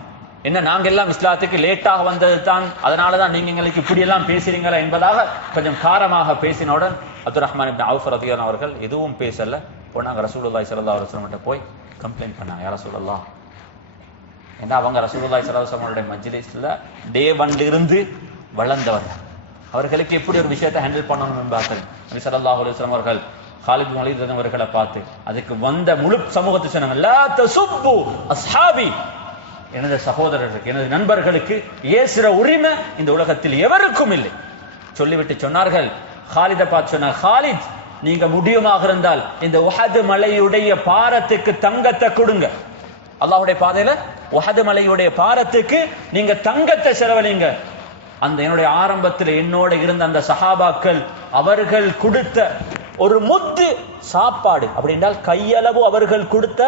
என்ன, நாங்க எல்லாம் இஸ்லாத்துக்கு லேட்டாக வந்தது தான், அதனாலதான் நீங்க எங்களுக்கு இப்படி எல்லாம் பேசுறீங்களா என்பதாக கொஞ்சம் காரமாக பேசினவுடன் அப்துர் ரஹ்மான் இப்னு அவுஃப் ரலியல்லாஹு அவர்கள் எதுவும் பேசல. போனாங்க ரசூலுல்லாஹி ஸல்லல்லாஹு அலைஹி வஸல்லம் போய் கம்ப்ளைண்ட் பண்ணாங்க, யா ரசூலல்லாஹ். ஏன்னா அவங்க ரசூலுல்லாஹி ஸல்லல்லாஹு அலைஹி வஸல்லம் மஜ்லிஸ்ல டே 1 இருந்து வளர்ந்தவர், அவர்களுக்கு எப்படி ஒரு விஷயத்தை ஹேண்டில் பண்ணணும் என்பார்கள். நபி ஸல்லல்லாஹு அலைஹி வஸல்லம் அவர்கள் காலித் இப்னு வலீத் அவர்களை பார்த்து அதுக்கு வந்த முழு சமூகத்தை சொன்னாங்க, லா தசுப்பு அஸ்ஹாபி, எனது சகோதரர்களுக்கு எனது நண்பர்களுக்கு ஏசுற உரிமை இந்த உலகத்தில் எவருக்கும் இல்லை. சொல்லிவிட்டு சொன்னார்கள், காலிதை பார்த்து சொன்னார், காலித் நீங்க முடியுமாக இருந்தால் இந்த உஹது மலையுடைய பாரத்துக்கு தங்கத்தை கொடுங்க. அல்லாஹ்வுடைய பாதையில உஹது மலையுடைய பாரத்துக்கு நீங்க தங்கத்தை செலவழிங்க. அந்த என்னுடைய ஆரம்பத்தில் என்னோட இருந்த அந்த சஹாபாக்கள் அவர்கள் கொடுத்த ஒரு முத்து சாப்பாடு, அப்படி என்றால் கையளவு அவர்கள் கொடுத்த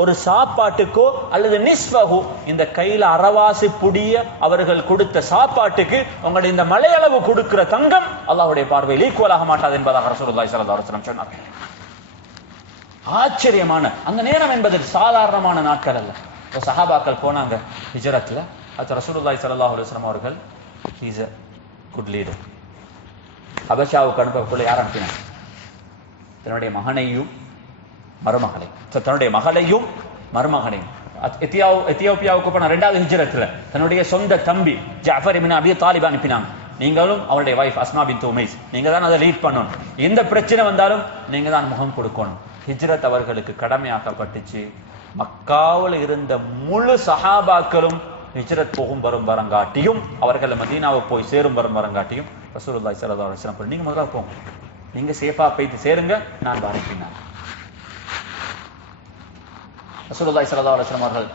ஒரு சாப்பாட்டுக்கோ அல்லது நிஸ்வஹு, இந்த கையில அரவாசி புடிய அவர்கள் கொடுத்த சாப்பாட்டுக்கு உங்களுடைய இந்த மலையளவு கொடுக்கிற தங்கம் அல்லாஹ்வுடைய பார்வையில் ஈக்குவலாக மாட்டாது என்பதாக ரசூலுல்லாஹி ஸல்லல்லாஹு அலைஹி வஸல்லம் சொன்னார். ஆச்சரியமான அந்த நேரம் என்பது சாதாரணமான நாட்கள் அல்ல. சஹாபாக்கள் போனாங்க ஹிஜ்ரத்ல, அது ரசூலுல்லாஹி ஸல்லல்லாஹு அலைஹி வஸல்லம் அவர்கள் இஸ் a good leader. ஹபஷாவுக்கு அனுப்பக்குள்ள யார் அனுப்பினார்? தன்னுடைய மகனையும் மருமகளையும், தன்னுடைய மகளையும் மருமகனையும். எத்தியோப்பியாவுக்கு போன 2வது ஹிஜ்ரத்ல தன்னுடைய சொந்த தம்பி ஜஅஃபர் இப்னு அபி தாலிப் அனுப்பினாங்க. நீங்களும் அவருடைய வைஃப் அஸ்மா பின்த் உமைஸ், நீங்க தான் அதை லீட் பண்ணணும். எந்த பிரச்சனை வந்தாலும் நீங்க தான் முகம் கொடுக்கணும். ஹிஜ்ரத் அவர்களுக்கு கடமையாக்கப்பட்டுச்சு. மக்காவில் இருந்த முழு சஹாபாக்களும் ஹிஜ்ரத் போகும் வரும் வரங்காட்டியும் அவர்கள் மதீனாவுக்கு போய் சேரும் வரும் வரங்காட்டியும் ரசூலுல்லாஹி ஸல்லல்லாஹு அலைஹி வஸல்லம் நீங்க முதல்ல போங்க, நீங்க சேஃபா போயிட்டு சேருங்க, நான் வரேன். ரசூலுல்லாஹி ஸல்லல்லாஹு அலைஹி வஸல்லம் அவர்கள்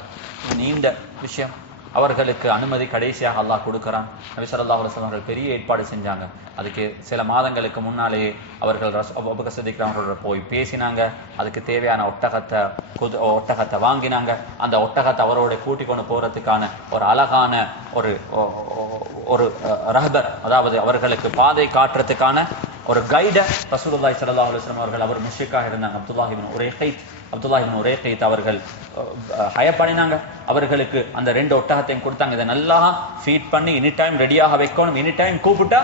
நீண்ட விஷயம், அவர்களுக்கு அனுமதி கடைசியாக அல்லாஹ் கொடுக்கிறான். நபி ஸல்லல்லாஹு அலைஹி வஸல்லம் அவர்கள் பெரிய ஏற்பாடு செஞ்சாங்க. அதுக்கு சில மாதங்களுக்கு முன்னாலேயே அவர்கள் அபூபக்கர் ஸித்தீக் அவர்களோட போய் பேசினாங்க. அதுக்கு தேவையான ஒட்டகத்தை வாங்கினாங்க. அந்த ஒட்டகத்தை அவரோட கூட்டிக் கொண்டு போறதுக்கான ஒரு அழகான ஒரு ரஹபர், அதாவது அவர்களுக்கு பாதை காட்டுறதுக்கான ஒரு கைட ரசூலுல்லாஹி ஸல்லல்லாஹு அலைஹி வஸல்லம் அவர்கள், அவர் முஷ்ரிக்காக இருந்தாங்க, அப்துல்லாஹ் இப்னு உரைகைத் அவர்கள் ஹயர் பண்ணினாங்க. அவர்களுக்கு அந்த 2 ஒட்டகத்தையும் கொடுத்தாங்க. இதை நல்லா ஃபீட் பண்ணி எனி டைம் ரெடியாக வைக்கணும், எனி டைம் கூப்பிட்டா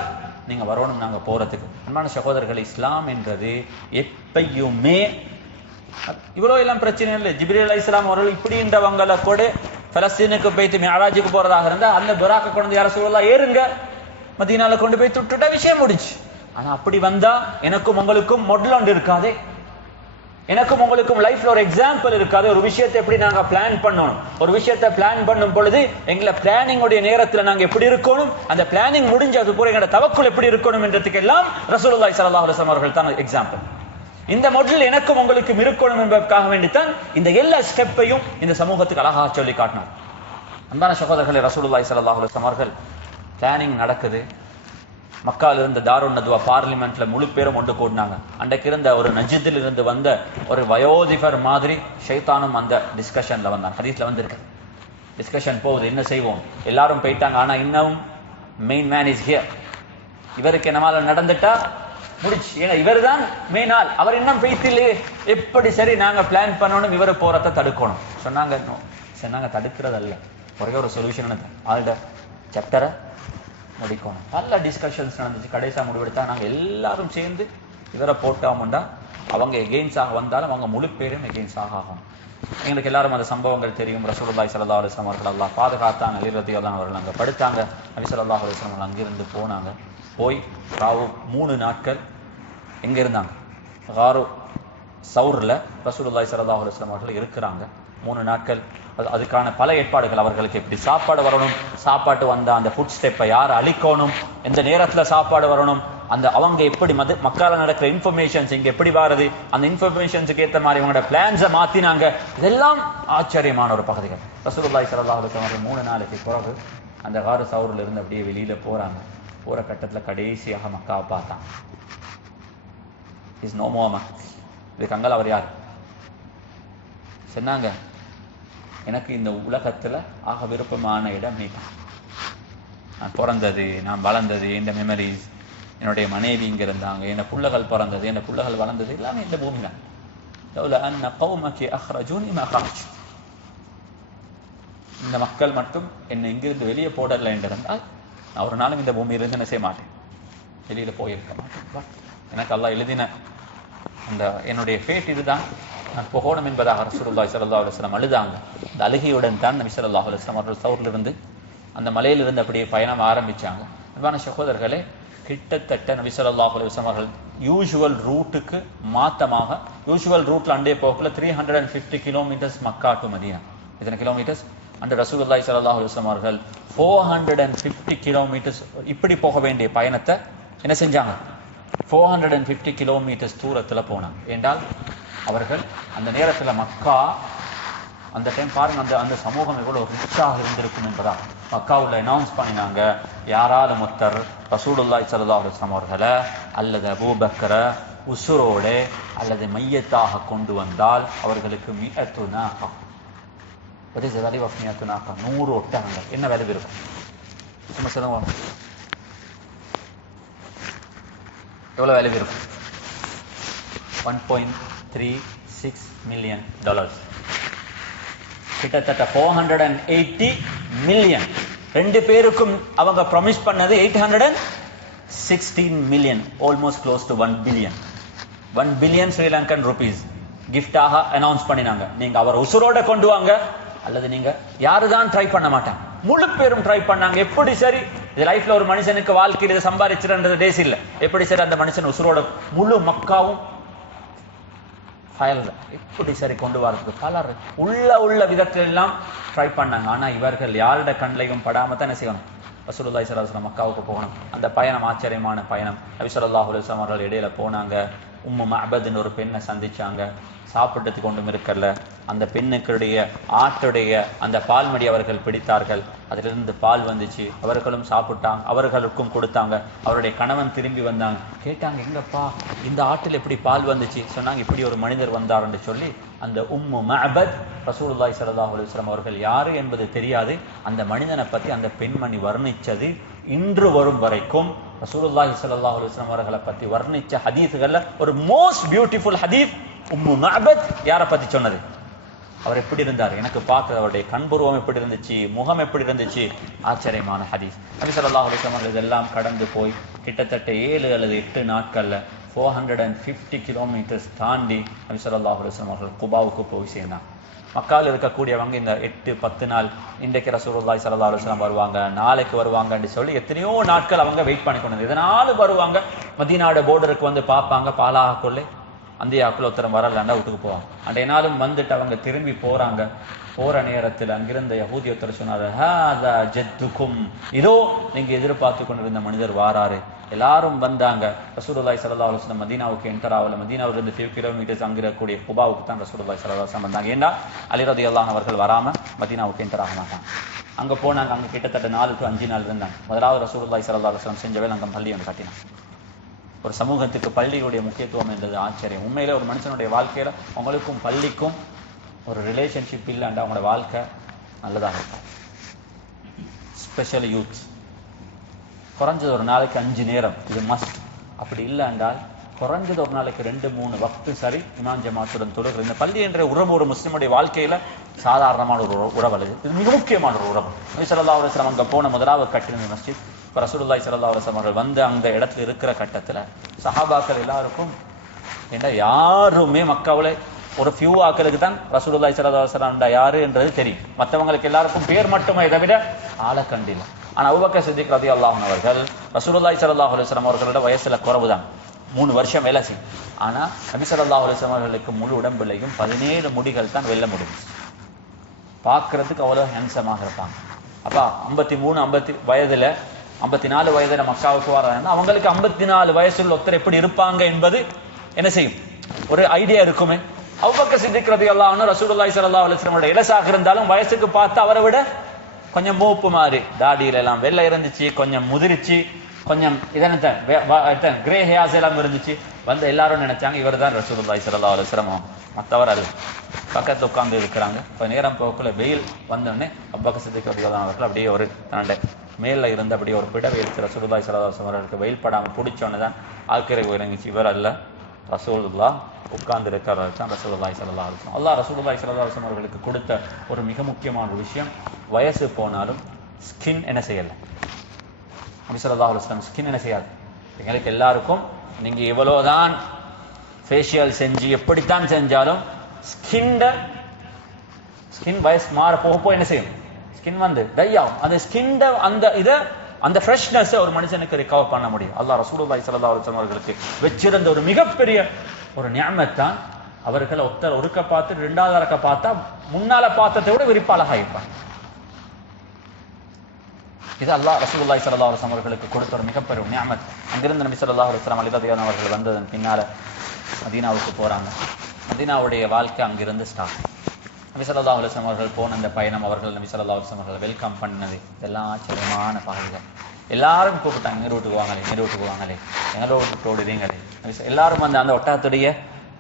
நீங்க வரணும் நாங்க போறதுக்கு. அன்பான சகோதரர்கள், இஸ்லாம் என்றது எப்பயுமே இவ்வளோ எல்லாம் பிரச்சனை இல்லை. ஜிப்ரீல் அலைஹிஸ்ஸலாம் அவர்கள் இப்படின்றவங்களை கூட பலஸ்தீனுக்கு போயிட்டு மிஅராஜுக்கு போறதாக இருந்தா அந்த புராக்க கொண்டு யார சொல்லலாம், ஏறுங்க மதீனால கொண்டு போய் துட்டுட்டா விஷயம் முடிச்சு. ஆனா அப்படி வந்தா எனக்கும் உங்களுக்கும் மொடல் ஒன்று இருக்காதே. எனக்கும் உங்களுக்கும் லைஃப்ல ஒரு எக்ஸாம்பிள் இருக்காது. ஒரு விஷயத்தை எப்படி நாங்க பிளான் பண்ணணும், ஒரு விஷயத்தை பிளான் பண்ணும் பொழுது எங்களை பிளானிங் உடைய நேரத்துல நாங்க எப்படி இருக்கணும், அந்த பிளானிங் முடிஞ்சது பூரா எங்களோட தவக்குள் எப்படி இருக்கணும் என்றதுக்கு எல்லாம் ரசூலுல்லாஹி ஸல்லல்லாஹு அலைஹி வஸல்லம் அவர்கள் தான் எக்ஸாம்பிள். இந்த மாடல் எனக்கும் உங்களுக்கும் இருக்கணும் என்பதற்காக வேண்டித்தான் இந்த எல்லா ஸ்டெப்பையும் இந்த சமூகத்துக்கு அழகாக சொல்லி காட்டினார். அன்பான சகோதரர்களே, ரசூலுல்லாஹி ஸல்லல்லாஹு அலைஹி வஸல்லம் அவர்கள் பிளானிங் நடக்குது. மக்கால இருந்த தாருன் நதுவா பார்லிமெண்ட்ல முழு பேரும் ஒன்று கூடினாங்க. அன்றைக்கு இருந்த ஒரு நஜிதில் இருந்து வந்த ஒரு வயோதிபர் மாதிரி ஷைத்தானும் அந்த டிஸ்கஷன்ல வந்தாங்க. ஹதீஸ்ல வந்திருக்கு. டிஸ்கஷன் போகுது, என்ன செய்வோம், எல்லாரும் போயிட்டாங்க. ஆனா இன்னும் மெயின் மேன் இஸ் ஹியர். இவருக்கு என்னமால நடந்துட்டா முடிச்சு, ஏன்னா இவர் தான் மெயின் ஆள், அவர் இன்னும் பெய்த்தில்லையே, எப்படி சரி நாங்க பிளான் பண்ணணும், இவரை போறத தடுக்கணும் சொன்னாங்க. சொன்னாங்க தடுக்கிறது அல்ல, ஒரே ஒரு சொல்யூஷன், ஆல்ட சாப்டரை முடிக்கணும். பல டிஸ்கஷன்ஸ் நடந்துச்சு. கடைசியா முடிவெடுத்தா நாங்க எல்லாரும் சேர்ந்து இவரை போட்டோம்டா அவங்க எகெயின்ஸ்டாக வந்தாலும் அவங்க முழு பேரும் எகெயின்ஸ்டாக ஆகும். எங்களுக்கு எல்லாரும் அந்த சம்பவங்கள் தெரியும். ரசூலுல்லாஹி ஸல்லல்லாஹு அலைஹி வஸல்லம் அவர்கள் அல்லாஹ் பாதுகாத்தாங்க. அலி ரலியல்லாஹு அவர்கள் அங்கே படுத்தாங்க. நபி ஸல்லல்லாஹு அலைஹி வஸல்லம் அங்கிருந்து போனாங்க. போய் ராவு 3 நாட்கள் எங்க இருந்தாங்க, காரு சௌர்ல ரசூலுல்லாஹி ஸல்லல்லாஹு அலைஹி வஸல்லம் அவர்கள் இருக்கிறாங்க 3 நாட்கள். அதுக்கான பல ஏற்பாடுகள், அவர்களுக்கு எப்படி சாப்பாடு வரணும், சாப்பாட்டு வந்த அந்த ஃபுட் ஸ்டெப்பை யார் அழிக்கணும், எந்த நேரத்தில் சாப்பாடு வரணும், அந்த அவங்க எப்படி மக்கால நடக்கிற இன்ஃபர்மேஷன்ஸ் இங்க எப்படி வருது, அந்த இன்ஃபர்மேஷன்ஸுக்கு ஏற்ற மாதிரி இவங்களோட பிளான்ஸை மாத்தினாங்க. இதெல்லாம் ஆச்சரியமான ஒரு பகுதிகள். ரசூலுல்லாஹி ஸல்லல்லாஹு அலைஹி வஸல்லம் 3 நாளைக்கு பிறகு அந்த காரு சௌர்ல இருந்து அப்படியே வெளியில போறாங்க. போற கட்டத்தில் கடைசியாக மக்காவை பார்த்தாங்க. இஸ் நோ மோர் மக்கா. இதுக்கு அங்கே அவர் யார் சொன்னாங்க, எனக்கு இந்த உலகத்துல ஆக விருப்பமான இடம் நீதான். நான் பிறந்தது, நான் வளர்ந்தது, இந்த மெமரிஸ், என்னுடைய மனைவி இங்க இருந்தாங்க, என் புள்ளகள் பிறந்தது, என் புள்ளகள் வளர்ந்தது எல்லாமே இந்த பூமி தான். இந்த மக்கள் மட்டும் என்னை இங்கிருந்து வெளியே போடலை என்றிருந்தால் நான் ஒரு நாளும் இந்த பூமியிலிருந்து என்ன செய்ய மாட்டேன், வெளியில போயிருக்க மாட்டேன். எனக்கு அல்லாஹ் எழுதின அந்த என்னுடைய ஃபேட் இதுதான், நான் போகணும் என்பதாக ரசூலுல்லாஹி ஸல்லல்லாஹு அலைஹி வஸல்லம் அழுதாங்க. அந்த அழுகையுடன் தான் நபி ஸல்லல்லாஹு அலைஹி வஸல்லம் அவர்கள் சௌரிலிருந்து அந்த மலையிலிருந்து அப்படியே பயணம் ஆரம்பிச்சாங்க. அன்பான சகோதரர்களே, கிட்டத்தட்ட நபி ஸல்லல்லாஹு அலைஹி வஸல்லம் அவர்கள் யூசுவல் ரூட்டுக்கு மாத்தமாக, யூசுவல் ரூட்ல அண்டே போகல 350 கிலோமீட்டர்ஸ் மக்கா டு மதீனா. எத்தனை கிலோமீட்டர்ஸ்? அன்று ரசூலுல்லாஹி ஸல்லல்லாஹு அலைஹி வஸல்லம் அவர்கள் 450 கிலோமீட்டர்ஸ் இப்படி போக வேண்டிய பயணத்தை என்ன செஞ்சாங்க, 450 கிலோமீட்டர்ஸ் தூரத்துல போனாங்க. என்றால் அவர்கள் அந்த நேரத்தில் மக்கா அந்த டைம் பாருங்க, அந்த சமூகம் எவ்வளவு ரிச்சாக இருந்திருக்கும் என்பதா மக்காவுல அனௌன்ஸ் பண்ணினாங்க, யாராலும் ஒருத்தர் ரசூலுல்லாஹி ஸல்லல்லாஹு அலைஹி வஸல்லம் அவர்களை அல்லது அபூபக்கரை உசுரோட அல்லது மையத்தாக கொண்டு வந்தால் அவர்களுக்கு 100 Naga. what is the value of 100 Naga? 100 ஒட்டகங்கள். என்ன வேல்யூ இருக்கும் சும்மா சொல்லுங்க, எவ்வளவு வேல்யூ இருக்கும்? $1.36 மில்லியன். கிட்டத்தட்ட 480 மில்லியன். 2 பேருக்கும் அவங்க ப்ராமிஸ் பண்ணது 816 million, almost close to 1 billion. 1 billion Sri Lankan rupees கிஃப்டாக அனௌன்ஸ் பண்ணினாங்க. நீங்க அவர் உசுரோட கொண்டு வாங்க அல்லது நீங்க யாருதான் ட்ரை பண்ண மாட்டாங்க, முழு பேரும் ட்ரை பண்ணாங்க. எப்படி சரி இது லைஃப்ல ஒரு மனுஷனுக்கு வாழ்க்கையில் இதை சம்பாதிச்சிருன்றது டேஸ் இல்லை, எப்படி சரி அந்த மனுஷன் உசுரோட முழு மக்காவும் எப்படி சரி கொண்டு வரதுக்கு பலர் உள்ள விதத்துல எல்லாம் ட்ரை பண்ணாங்க. ஆனா இவர்கள் யாரோட கண்ணையும் படாம தான் என்ன செய்யணும், ரசூலுல்லாஹி ஸல்லல்லாஹு அலைஹி வஸல்லம் மக்காவுக்கு போகணும். அந்த பயணம் ஆச்சரியமான பயணம். நபி ஸல்லல்லாஹு அலைஹி வஸல்லம் அவர்கள் இடையில போனாங்க. உம்மு மஅபத்னு ஒரு பெண்ணை சந்திச்சாங்க. சாப்பிட்டதுக்கு ஒன்றும் இருக்கல. அந்த பெண்ணுக்குடைய ஆட்டுடைய அந்த பால்மடி அவர்கள் பிடித்தார்கள். அதிலிருந்து பால் வந்துச்சு. அவர்களும் சாப்பிட்டாங்க, அவர்களுக்கும் கொடுத்தாங்க. அவருடைய கணவன் திரும்பி வந்தாங்க, கேட்டாங்க எங்கப்பா இந்த ஆட்டில் எப்படி பால் வந்துச்சு? சொன்னாங்க இப்படி ஒரு மனிதர் வந்தார் என்று சொல்லி அந்த உம்மு மஅபத் ரசூலுல்லாஹி ஸல்லல்லாஹு அலைஹி வஸல்லம் அவர்கள் யாரு என்பது தெரியாது. அந்த மனிதனை பற்றி அந்த பெண்மணி வர்ணிச்சது இன்று வரும் வரைக்கும் ரசூலுல்லாஹி ஸல்லல்லாஹு அலைஹி வஸல்லம் அவர்களை பற்றி வர்ணிச்ச ஹதீஸ்கள்ல ஒரு மோஸ்ட் பியூட்டிஃபுல் ஹதீஸ் உம்மு மஅபத் யாரை பத்தி சொன்னது? அவர் எப்படி இருந்தார், எனக்கு பார்க்க அவருடைய கண்புருவம் எப்படி இருந்துச்சு, முகம் எப்படி இருந்துச்சு, ஆச்சரியமான ஹதீஸ். நபி ஸல்லல்லாஹு அலைஹி வஸல்லம் இதெல்லாம் கடந்து போய் கிட்டத்தட்ட 7 அல்லது 8 நாட்கள்ல 450 கிலோமீட்டர்ஸ் தாண்டி நபி ஸல்லல்லாஹு அலைஹி வஸல்லம் அவர்கள் குபாவுக்கு போய் சேர்ந்தாங்க. மக்காவில் இருக்கக்கூடியவங்க இந்த 8-10 நாள் இன்றைக்கு ரசூலுல்லாஹி ஸல்லல்லாஹு அலைஹி வஸல்லம் வருவாங்க, நாளைக்கு வருவாங்கன்னு சொல்லி எத்தனையோ நாட்கள் அவங்க வெயிட் பண்ணி கொண்டு, இதனால வருவாங்க. மதீனாவோட போர்டருக்கு வந்து பார்ப்பாங்க, பாலாக கொள்ளை அந்தியாக்குள்ள ஒருத்தரம் வரலாண்டா வீட்டுக்கு போவாங்க. அன்றைய நாளும் வந்துட்டு அவங்க திரும்பி போறாங்க. போற நேரத்தில் அங்கிருந்த யஹூதி ஒருத்தர் சொன்னாரு, ஹாதா ஜத்துக்கும், இதோ நீங்க எதிர்பார்த்து கொண்டிருந்த மனிதர் வாராரு. எல்லாரும் வந்தாங்க. ரசூலுல்லாஹி ஸல்லல்லாஹு அலைஹி வஸல்லம் மதீனாவுக்கு என்டர் ஆகல. மதீனாவில இருந்து 5 கிலோமீட்டர்ஸ் அங்க இருக்கக்கூடிய குபாவுக்கு தான் ரசூலுல்லாஹி ஸல்லல்லாஹு அலைஹி வஸல்லம் வந்தாங்க. ஏன்னா அலி ரலியல்லாஹு அன்ஹு அவர்கள் வராம மதீனாவுக்கு என்டர் ஆக மாட்டாங்க. அங்க போனாங்க. அங்க கிட்டத்தட்ட 4 to 5 நாள் இருந்தாங்க. முதலாவது ரசூலுல்லாஹி ஸல்லல்லாஹு அலைஹி வஸல்லம் செஞ்ச வேலை அங்க பள்ளி ஒன்று கட்டினாங்க. ஒரு சமூகத்துக்கு பள்ளியுடைய முக்கியத்துவம் என்றது ஆச்சரியம். உண்மையிலே ஒரு மனுஷனுடைய வாழ்க்கையில உங்களுக்கும் பள்ளிக்கும் ஒரு ரிலேஷன்ஷிப் இல்லைண்டா அவங்களோட வாழ்க்கை நல்லதாக இருக்கும். ஸ்பெஷல் யூத் குறைஞ்சது ஒரு நாளைக்கு 5 நேரம் இது மஸ்ட். அப்படி இல்லை என்றால் குறைஞ்சது ஒரு நாளைக்கு 2-3 வக்து சரி இமாம் ஜமாத்துடன் தொழுகிற இந்த பள்ளி என்ற உறவு ஒரு முஸ்லிமுடைய வாழ்க்கையில சாதாரணமான ஒரு உறவு அல்லது இது மிக முக்கியமான ஒரு உறவு. நபி ஸல்லல்லாஹு அலைஹி வஸல்லம் அங்க போன முதலாவது கட்டின மஸ்ஜித். இப்போ ரசூலுல்லாஹி ஸல்லல்லாஹு அலைஹி வஸல்லம் அவர்கள் வந்து அந்த இடத்துல இருக்கிற கட்டத்துல சஹாபாக்கள் எல்லாருக்கும் ஏண்டா யாருமே மக்காவுல ஒரு ஃபியூ ஆக்களுக்கு தான் ரசூலுல்லாஹி ஸல்லல்லாஹு அலைஹி வஸல்லம் யாரு என்றது தெரியும். மற்றவங்களுக்கு எல்லாருக்கும் பேர் மட்டுமே தவிர ஆளை கண்டில்லை. ஆனா அபூபக்கர் சித்திக் ரலியல்லாஹு அன்ஹு அவர்கள் ரசூலுல்லாஹி ஸல்லல்லாஹு அலைஹி வஸல்லம் அவர்களோட வயசுல குறைவுதான், 3 வருஷம் வேலை செய்யும். ஆனா நபி ஸல்லல்லாஹு அலைஹி வஸல்லம் அவர்களுக்கு முழு உடம்புலையும் 17 முடிகள் தான் வெல்ல முடியும். பார்க்கறதுக்கு அவ்வளவு ஹேண்ட்ஸமாக இருப்பாங்க. அப்பா 53 வயதுல 54 வயதுல மக்காவுக்கு வர்றாங்கன்னா அவங்களுக்கு 54 வயசுள்ள ஒருத்தர் எப்படி இருப்பாங்க என்பது என்ன செய்யும், ஒரு ஐடியா இருக்குமே. அபூபக்கர் சித்திக் ரலியல்லாஹு அன்ஹு ரசூலுல்லாஹி ஸல்லல்லாஹு அலைஹி வஸல்லம் இலசாக இருந்தாலும் வயசுக்கு பார்த்து அவரை விட கொஞ்சம் மூப்பு மாதிரி, தாடியில எல்லாம் வெள்ளை இருந்துச்சு, கொஞ்சம் முதிரிச்சு, கொஞ்சம் இதனத்தை கிரே ஹேர்ஸ் எல்லாம் இருந்துச்சு. வந்து எல்லாரும் நினைச்சாங்க இவர் தான் ரசூலுல்லாஹி ஸல்லல்லாஹு அலைஹி வஸல்லம். மற்றவர் அது பக்கத்தில் உட்கார்ந்து இருக்கிறாங்க. இப்போ நேரம் போக்குள்ள வெயில் வந்தோடனே அபூபக்கர் சித்திக் ரலியல்லாஹு அன்ஹு அவர்கள் அப்படியே ஒரு தன்னோட மேல இருந்து அப்படியே ஒரு பிடவை எடுத்து ரசூலுல்லாஹி ஸல்லல்லாஹு அலைஹி வஸல்லம் அவர்களுக்கு வெயில் படாமல் பிடிச்சோன்னு தான் ஆக்கிரை இறங்கிச்சு. இவர் அல்ல ரசூலுல்லாஹ் உட்கார்ந்து இருக்கிறவர் தான் ரசூலுல்லாஹி ஸல்லல்லாஹு அலைஹி வஸல்லம். அல்லாஹ் ரசூலுல்லாஹி ஸல்லல்லாஹு அலைஹி வஸல்லம் அவர்களுக்கு கொடுத்த ஒரு மிக முக்கியமான ஒரு விஷயம், வயசு போனாலும் ஸ்கின் என்ன செய்யலை. நபி ஸல்லல்லாஹு அலைஹி வஸல்லம் ஸ்கின் என்ன செய்யாது. எங்களுக்கு எல்லாருக்கும் நீங்க எவ்வளவுதான் ஃபேஷியல் செஞ்சு எப்படித்தான் செஞ்சாலும் ஸ்கின் வயசு மாற போக என்ன செய்யும், ஸ்கின் வந்து டை ஆகும். அந்த ஸ்கின் அந்த இதை அந்த ஃப்ரெஷ்னஸ் ஒரு மனுஷனுக்கு ரிகவர் பண்ண முடியும். அல்லாஹ் ரசூலுல்லாஹி ஸல்லல்லாஹு அலைஹி வஸல்லம் அவர்களுக்கு வச்சிருந்த ஒரு மிகப்பெரிய ஒரு நிஅமத் தான். அவர்களை ஒருக்க பார்த்து 2வது அரக்க பார்த்தா முன்னால பார்த்ததை விட விரிப்பாளக இருப்பாங்க. இது அல்லாஹ் ரசூலுல்லாஹி ஸல்லல்லாஹு அலைஹி வஸல்லம் அவர்களுக்கு கொடுத்த ஒரு மிகப்பெரிய நிஅமத். அங்கிருந்து நபி ஸல்லல்லாஹு அலைஹி வஸல்லம் அலி ரலியல்லாஹு அவர்கள் வந்ததன் பின்னால மதீனாவுக்கு போறாங்க. மதீனாவுடைய வாழ்க்கை அங்கிருந்து ஸ்டார்ட். நபி ஸல்லல்லாஹு அலைஹி வஸல்லம் அவர்கள் போன அந்த பயணம், அவர்கள் நபி ஸல்லல்லாஹு அலைஹி வஸல்லம் அவர்கள் வெல்கம் பண்ணது இதெல்லாம் ஆச்சரியமான பகுதிகள். எல்லாரும் கூப்பிட்டாங்க, எங்க வீட்டுக்கு வாங்களே, எங்க வீட்டுக்கு வாங்களே, எங்களோட வீட்டுக்கு ஓடுறீங்களே. எல்லாரும் வந்து அந்த ஒட்டகத்துடைய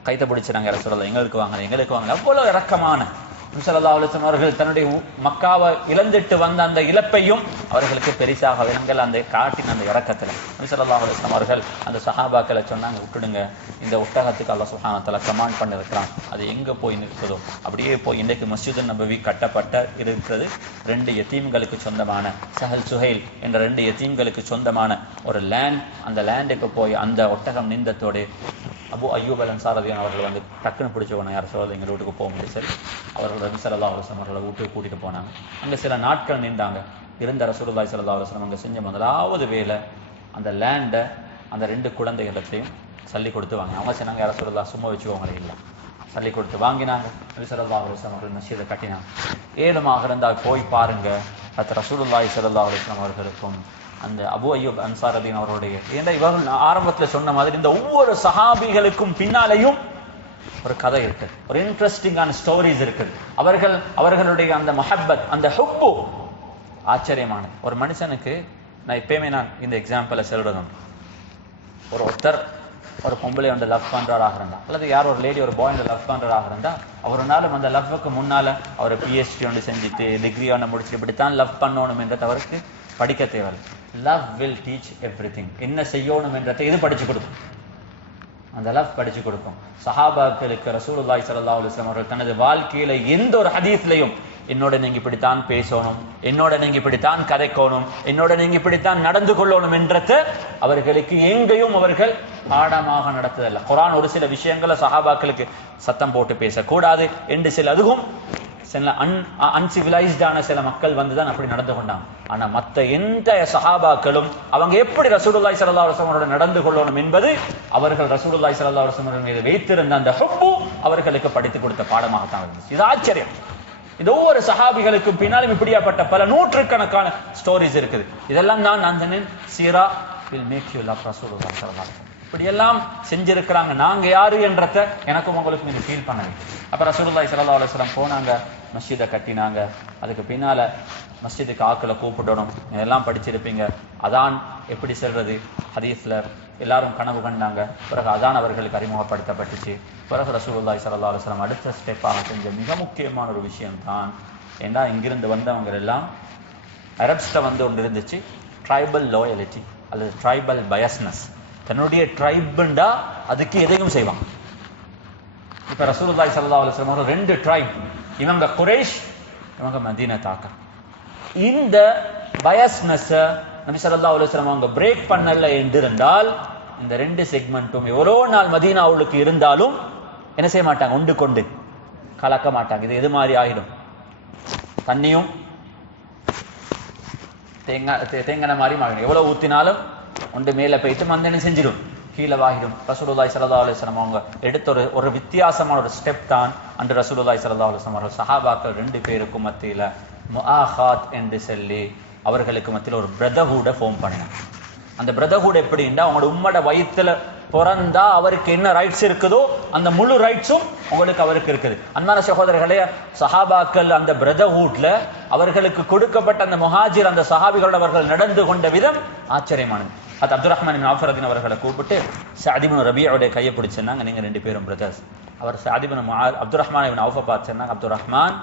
கைத்தை பிடிச்சாங்க, ரசூலுல்லாஹ் எங்களுக்கு வாங்கலை, எங்களுக்கு வாங்கலை. அவ்வளவு இரக்கமான நபி ஸல்லல்லாஹு அலைஹி வஸல்லம் அவர்கள் தன்னுடைய மக்காவை இழந்துட்டு வந்த அந்த இழப்பையும் அவர்களுக்கு பெரிசாக விலங்கல் அந்த காட்டின அந்த இரக்கத்துல நபி ஸல்லல்லாஹு அலைஹி வஸல்லம் அவர்கள் அந்த சஹாபாக்களை சொன்னாங்க, விட்டுடுங்க, இந்த ஒட்டகத்துக்கு அல்லாஹ் சுப்ஹானஹு வ தஆலா கமாண்ட் பண்ணிருக்கிறான், அது எங்க போய் நிற்குதோ அப்படியே போய். இன்றைக்கு மஸ்ஜித் நபவி கட்டப்பட்ட இருக்கிறது 2 யத்தீம்களுக்கு சொந்தமான, சஹல் சுஹைல் என்ற 2 யத்தீம்களுக்கு சொந்தமான ஒரு லேண்ட். அந்த லேண்டுக்கு போய் அந்த ஒட்டகம் நின்றத்தோடு அபு அய்யூப் அல் அன்சாரி அவர்கள் வந்து டக்குன்னு பிடிச்சவன யார் சொல்றது, எங்கள் வீட்டுக்கு போக முடியும். சரி, அவர்கள் நபி ஸல்லல்லாஹு அலைஹி வஸல்லம் அவர்களை வீட்டுக்கு கூட்டிட்டு போனாங்க. அங்கே சில நாட்கள் நின்றாங்க. இருந்த ரசூலுல்லாஹி ஸல்லல்லாஹு அலைஹி வஸல்லம் அங்கே செஞ்ச முதலாவது வேலை அந்த லேண்டை அந்த 2 குழந்தைகளத்தையும் சல்லி கொடுத்து வாங்க. அவங்க சொன்னாங்க, யார் ரசூலுல்லாஹ் சும்மா வச்சுக்கோங்களே, இல்லை சல்லி கொடுத்து வாங்கினாங்க. நபி ஸல்லல்லாஹு அலைஹி வஸல்லம் அவர்கள் மஸ்ஜிதை கட்டினாங்க. ஏழுமாக இருந்தால் போய் பாருங்க, அது ரசூலுல்லாஹி ஸல்லல்லாஹு அலைஹி வஸல்லம் அவர்களுக்கும் அந்த அபு அய்யூப் அன்சாரி அவருடைய, ஏன்னா இவர்கள் ஆரம்பத்தில் சொன்ன மாதிரி இந்த ஒவ்வொரு சஹாபிகளுக்கும் பின்னாலேயும் ஒரு கதை இருக்குது, ஒரு இன்ட்ரெஸ்டிங்கான ஸ்டோரிஸ் இருக்குது. அவர்களுடைய அந்த மஹப்பத், அந்த ஹுப்பு ஆச்சரியமானது. ஒரு மனுஷனுக்கு நான் எப்பயுமே இந்த எக்ஸாம்பிளை சொல்லணும். ஒருத்தர் ஒரு பொம்பளை வந்து லவ் பண்றவராக இருந்தா, அல்லது யார் ஒரு லேடி ஒரு பாய் வந்து லவ் பண்றவராக இருந்தா, அவருனாலும் அந்த லவ்வுக்கு முன்னால அவர் PhD ஒன்று செஞ்சுட்டு டிகிரி ஒன்று முடிச்சுட்டு இப்படித்தான் லவ் பண்ணணும் என்றது அவருக்கு படிக்க தேவையில்லை. Love will teach everything. என்ன செய்யணும் என்றதை இது படிச்சு கொடுக்கும், அந்த லவ் படிச்சு கொடுக்கும். சஹாபாக்களுக்கு ரசூலுல்லாஹி ஸல்லல்லாஹு அலைஹி வஸல்லம் அவர்கள் தனது வாழ்க்கையில எந்த ஒரு ஹதீஸ்லையும் என்னோட நீங்க இப்படித்தான் பேசணும், என்னோட நீங்க இப்படித்தான் கதைக்கணும், என்னோட நீங்க இப்படித்தான் நடந்து கொள்ளணும் என்றதை அவர்களுக்கு எங்கேயும் அவர்கள் பாடமாக நடத்ததில்லை. குர்ஆன் ஒரு சில விஷயங்களை சஹாபாக்களுக்கு சத்தம் போட்டு பேசக்கூடாது என்று அதுவும் சில அன்சிவிலைஸ்டான சில மக்கள் வந்துதான் அப்படி நடந்து கொண்டாங்க. ஆனா மற்ற எந்த சஹாபாக்களும் அவங்க எப்படி ரசூலுல்லாஹி ஸல்லல்லாஹு அலைஹி வஸல்லம் நடந்து கொள்ளணும் என்பது அவர்கள் ரசூலுல்லாஹி ஸல்லல்லாஹு அலைஹி வஸல்லம் மீது வைத்திருந்த அந்த ஹுப்பு அவர்களுக்கு படித்துக் கொடுத்த பாடமாகத்தான் இருந்துச்சு. இது ஆச்சரியம். இது ஒவ்வொரு சஹாபிகளுக்கும் பின்னாலும் இப்படியாப்பட்ட பல நூற்றுக்கணக்கான ஸ்டோரிஸ் இருக்குது. இதெல்லாம் தான் நான் சொன்னேன், சீரா வில் மேக் யூ லவ் ரசூலுல்லாஹி ஸல்லல்லாஹு அலைஹி வஸல்லம். இப்படி எல்லாம் செஞ்சிருக்கிறாங்க. நாங்க யாரு என்றத எனக்கும் உங்களுக்கும் இது ஃபீல் பண்ண வேண்டும். அப்ப ரசூலுல்லாஹி ஸல்லல்லாஹு அலைஹி வஸல்லம் போனாங்க, மஸ்ஜிதை கட்டினாங்க. அதுக்கு பின்னால மஸ்ஜிதுக்கு ஆக்களை கூப்பிடணும், இதெல்லாம் படிச்சிருப்பீங்க. அதான் எப்படி சொல்றது, ஹதீஸ்ல எல்லாரும் கனவு கண்டாங்க. பிறகு அதான் அவர்களுக்கு அறிமுகப்படுத்தப்பட்டுச்சு. பிறகு ரசூலுல்லாஹி ஸல்லல்லாஹு அலைஹி வஸல்லம் அடுத்த ஸ்டெப்பாக செஞ்ச மிக முக்கியமான ஒரு விஷயம் தான், ஏன்னா இங்கிருந்து வந்தவங்க எல்லாம் அரப்ஸ்ட வந்து ஒன்று இருந்துச்சு, ட்ரைபல் லாயலிட்டி அல்லது ட்ரைபல் பயஸ்னஸ். தன்னுடைய ட்ரைப்ண்டா அதுக்கு எதையும் செய்வாங்க. இப்ப ரசூலுல்லாஹி ஸல்லல்லாஹு அலைஹி வஸல்லம் ரெண்டு ட்ரைப், இவங்க குரைஷ், இவங்க மதீனா தாக்கா. இந்த பயஸ்னஸ் நபி ஸல்லல்லாஹு அலைஹி வஸல்லம் அவங்க பிரேக் பண்ணல என்றிருந்தால் இந்த ரெண்டு செக்மெண்ட்டும் எவ்வளோ நாள் மதீனாவுக்கு இருந்தாலும் என்ன செய்ய மாட்டாங்க, ஒன்று கொண்டு கலக்க மாட்டாங்க. இது எது மாதிரி ஆகிடும், தண்ணியும் தேங்காய் மாதிரி ஆகிடும். எவ்வளவு ஊத்தினாலும் ஒன்று மேலே போயிட்டு மந்தனை செஞ்சிடும், கீழே வாகிடும். ரசூலுல்லாஹி ஸல்லல்லாஹு அலைஹி வஸல்லம் அவங்க எடுத்த ஒரு வித்தியாசமான ஒரு ஸ்டெப் தான் அன்று ரசூலுல்லாஹி ஸல்லல்லாஹு அலைஹி வஸல்லம் அவர்கள் சஹாபாக்கள் ரெண்டு பேருக்கும் மத்தியில முஆஹாத் என்று சொல்லி அவர்களுக்கு மத்தியில் ஒரு பிரதர்ஹுட் ஃபார்ம் பண்ணினாங்க. அந்த பிரதர்ஹுட் எப்படின்னா, அவங்களோட உம்மோட வயிற்றுல பிறந்தா அவருக்கு என்ன ரைட்ஸ் இருக்குதோ அந்த முழு ரைட்ஸும் உங்களுக்கு அவருக்கு இருக்குது. அன்பான சகோதரர்களே, சஹாபாக்கள் அந்த பிரதர்ஹுட்ல அவர்களுக்கு கொடுக்கப்பட்ட அந்த முஹாஜிர் அந்த சஹாபிகளோட அவர்கள் நடந்து கொண்ட விதம் ஆச்சரியமானது. அது அப்துல் ரஹ்மான் இப்னு அவ்ஃப் ரலியல்லாஹு அவர்களை கூப்பிட்டு சஅத் இப்னு ரபீஉடைய கையை பிடிச்சிருந்தாங்க, நீங்க ரெண்டு பேரும் பிரதர்ஸ். அவர் சஅத் இப்னு அப்துல் ரஹ்மான் இப்னு அவ்ஃபை பார்த்து சொன்னாங்க, அப்துல் ரஹ்மான்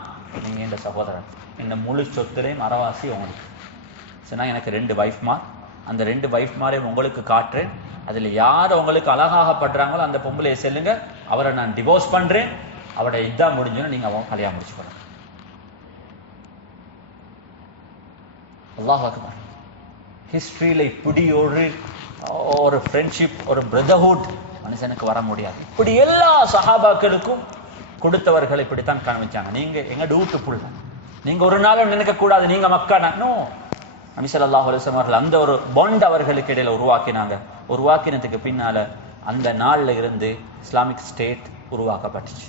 நீங்க இந்த சகோதரன், இந்த முழு சொத்துலையும் அறவாசி உங்களுக்கு சொன்னாங்க. எனக்கு ரெண்டு வைஃப்மார், அந்த ரெண்டு வைஃப்மாரையும் உங்களுக்கு காட்டுறேன், அதுல யார் உங்களுக்கு அழகாகப்படுறாங்களோ அந்த பொம்பளையை செல்லுங்க, அவரை நான் டிவோர்ஸ் பண்றேன், அவட இதா முடிஞ்சோன்னு நீங்க அவன் கல்யாணம் முடிச்சுக்கணும். அல்லாஹ் அக்பர். ஹிஸ்டரியில இப்படி ஒரு ஃப்ரெண்ட்ஷிப், ஒரு பிரதர்ஹுட் மனுஷனுக்கு வர முடியாது. இப்படி எல்லா சஹாபாக்களுக்கும் கொடுத்தவர்கள் இப்படித்தான் காண்பிச்சாங்க. நீங்க எங்க டூட்டு புள்ள, நீங்க ஒரு நாளும் நினைக்க கூடாது நீங்க மக்கா. நோ, நபி ஸல்லல்லாஹு அலைஹி வஸல்லம் அவர்கள் அந்த ஒரு பாண்ட் அவர்களுக்கு இடையில உருவாக்கினாங்க. உருவாக்கினதுக்கு பின்னால அந்த நாள்ல இருந்து இஸ்லாமிக் ஸ்டேட் உருவாக்கப்பட்டுச்சு.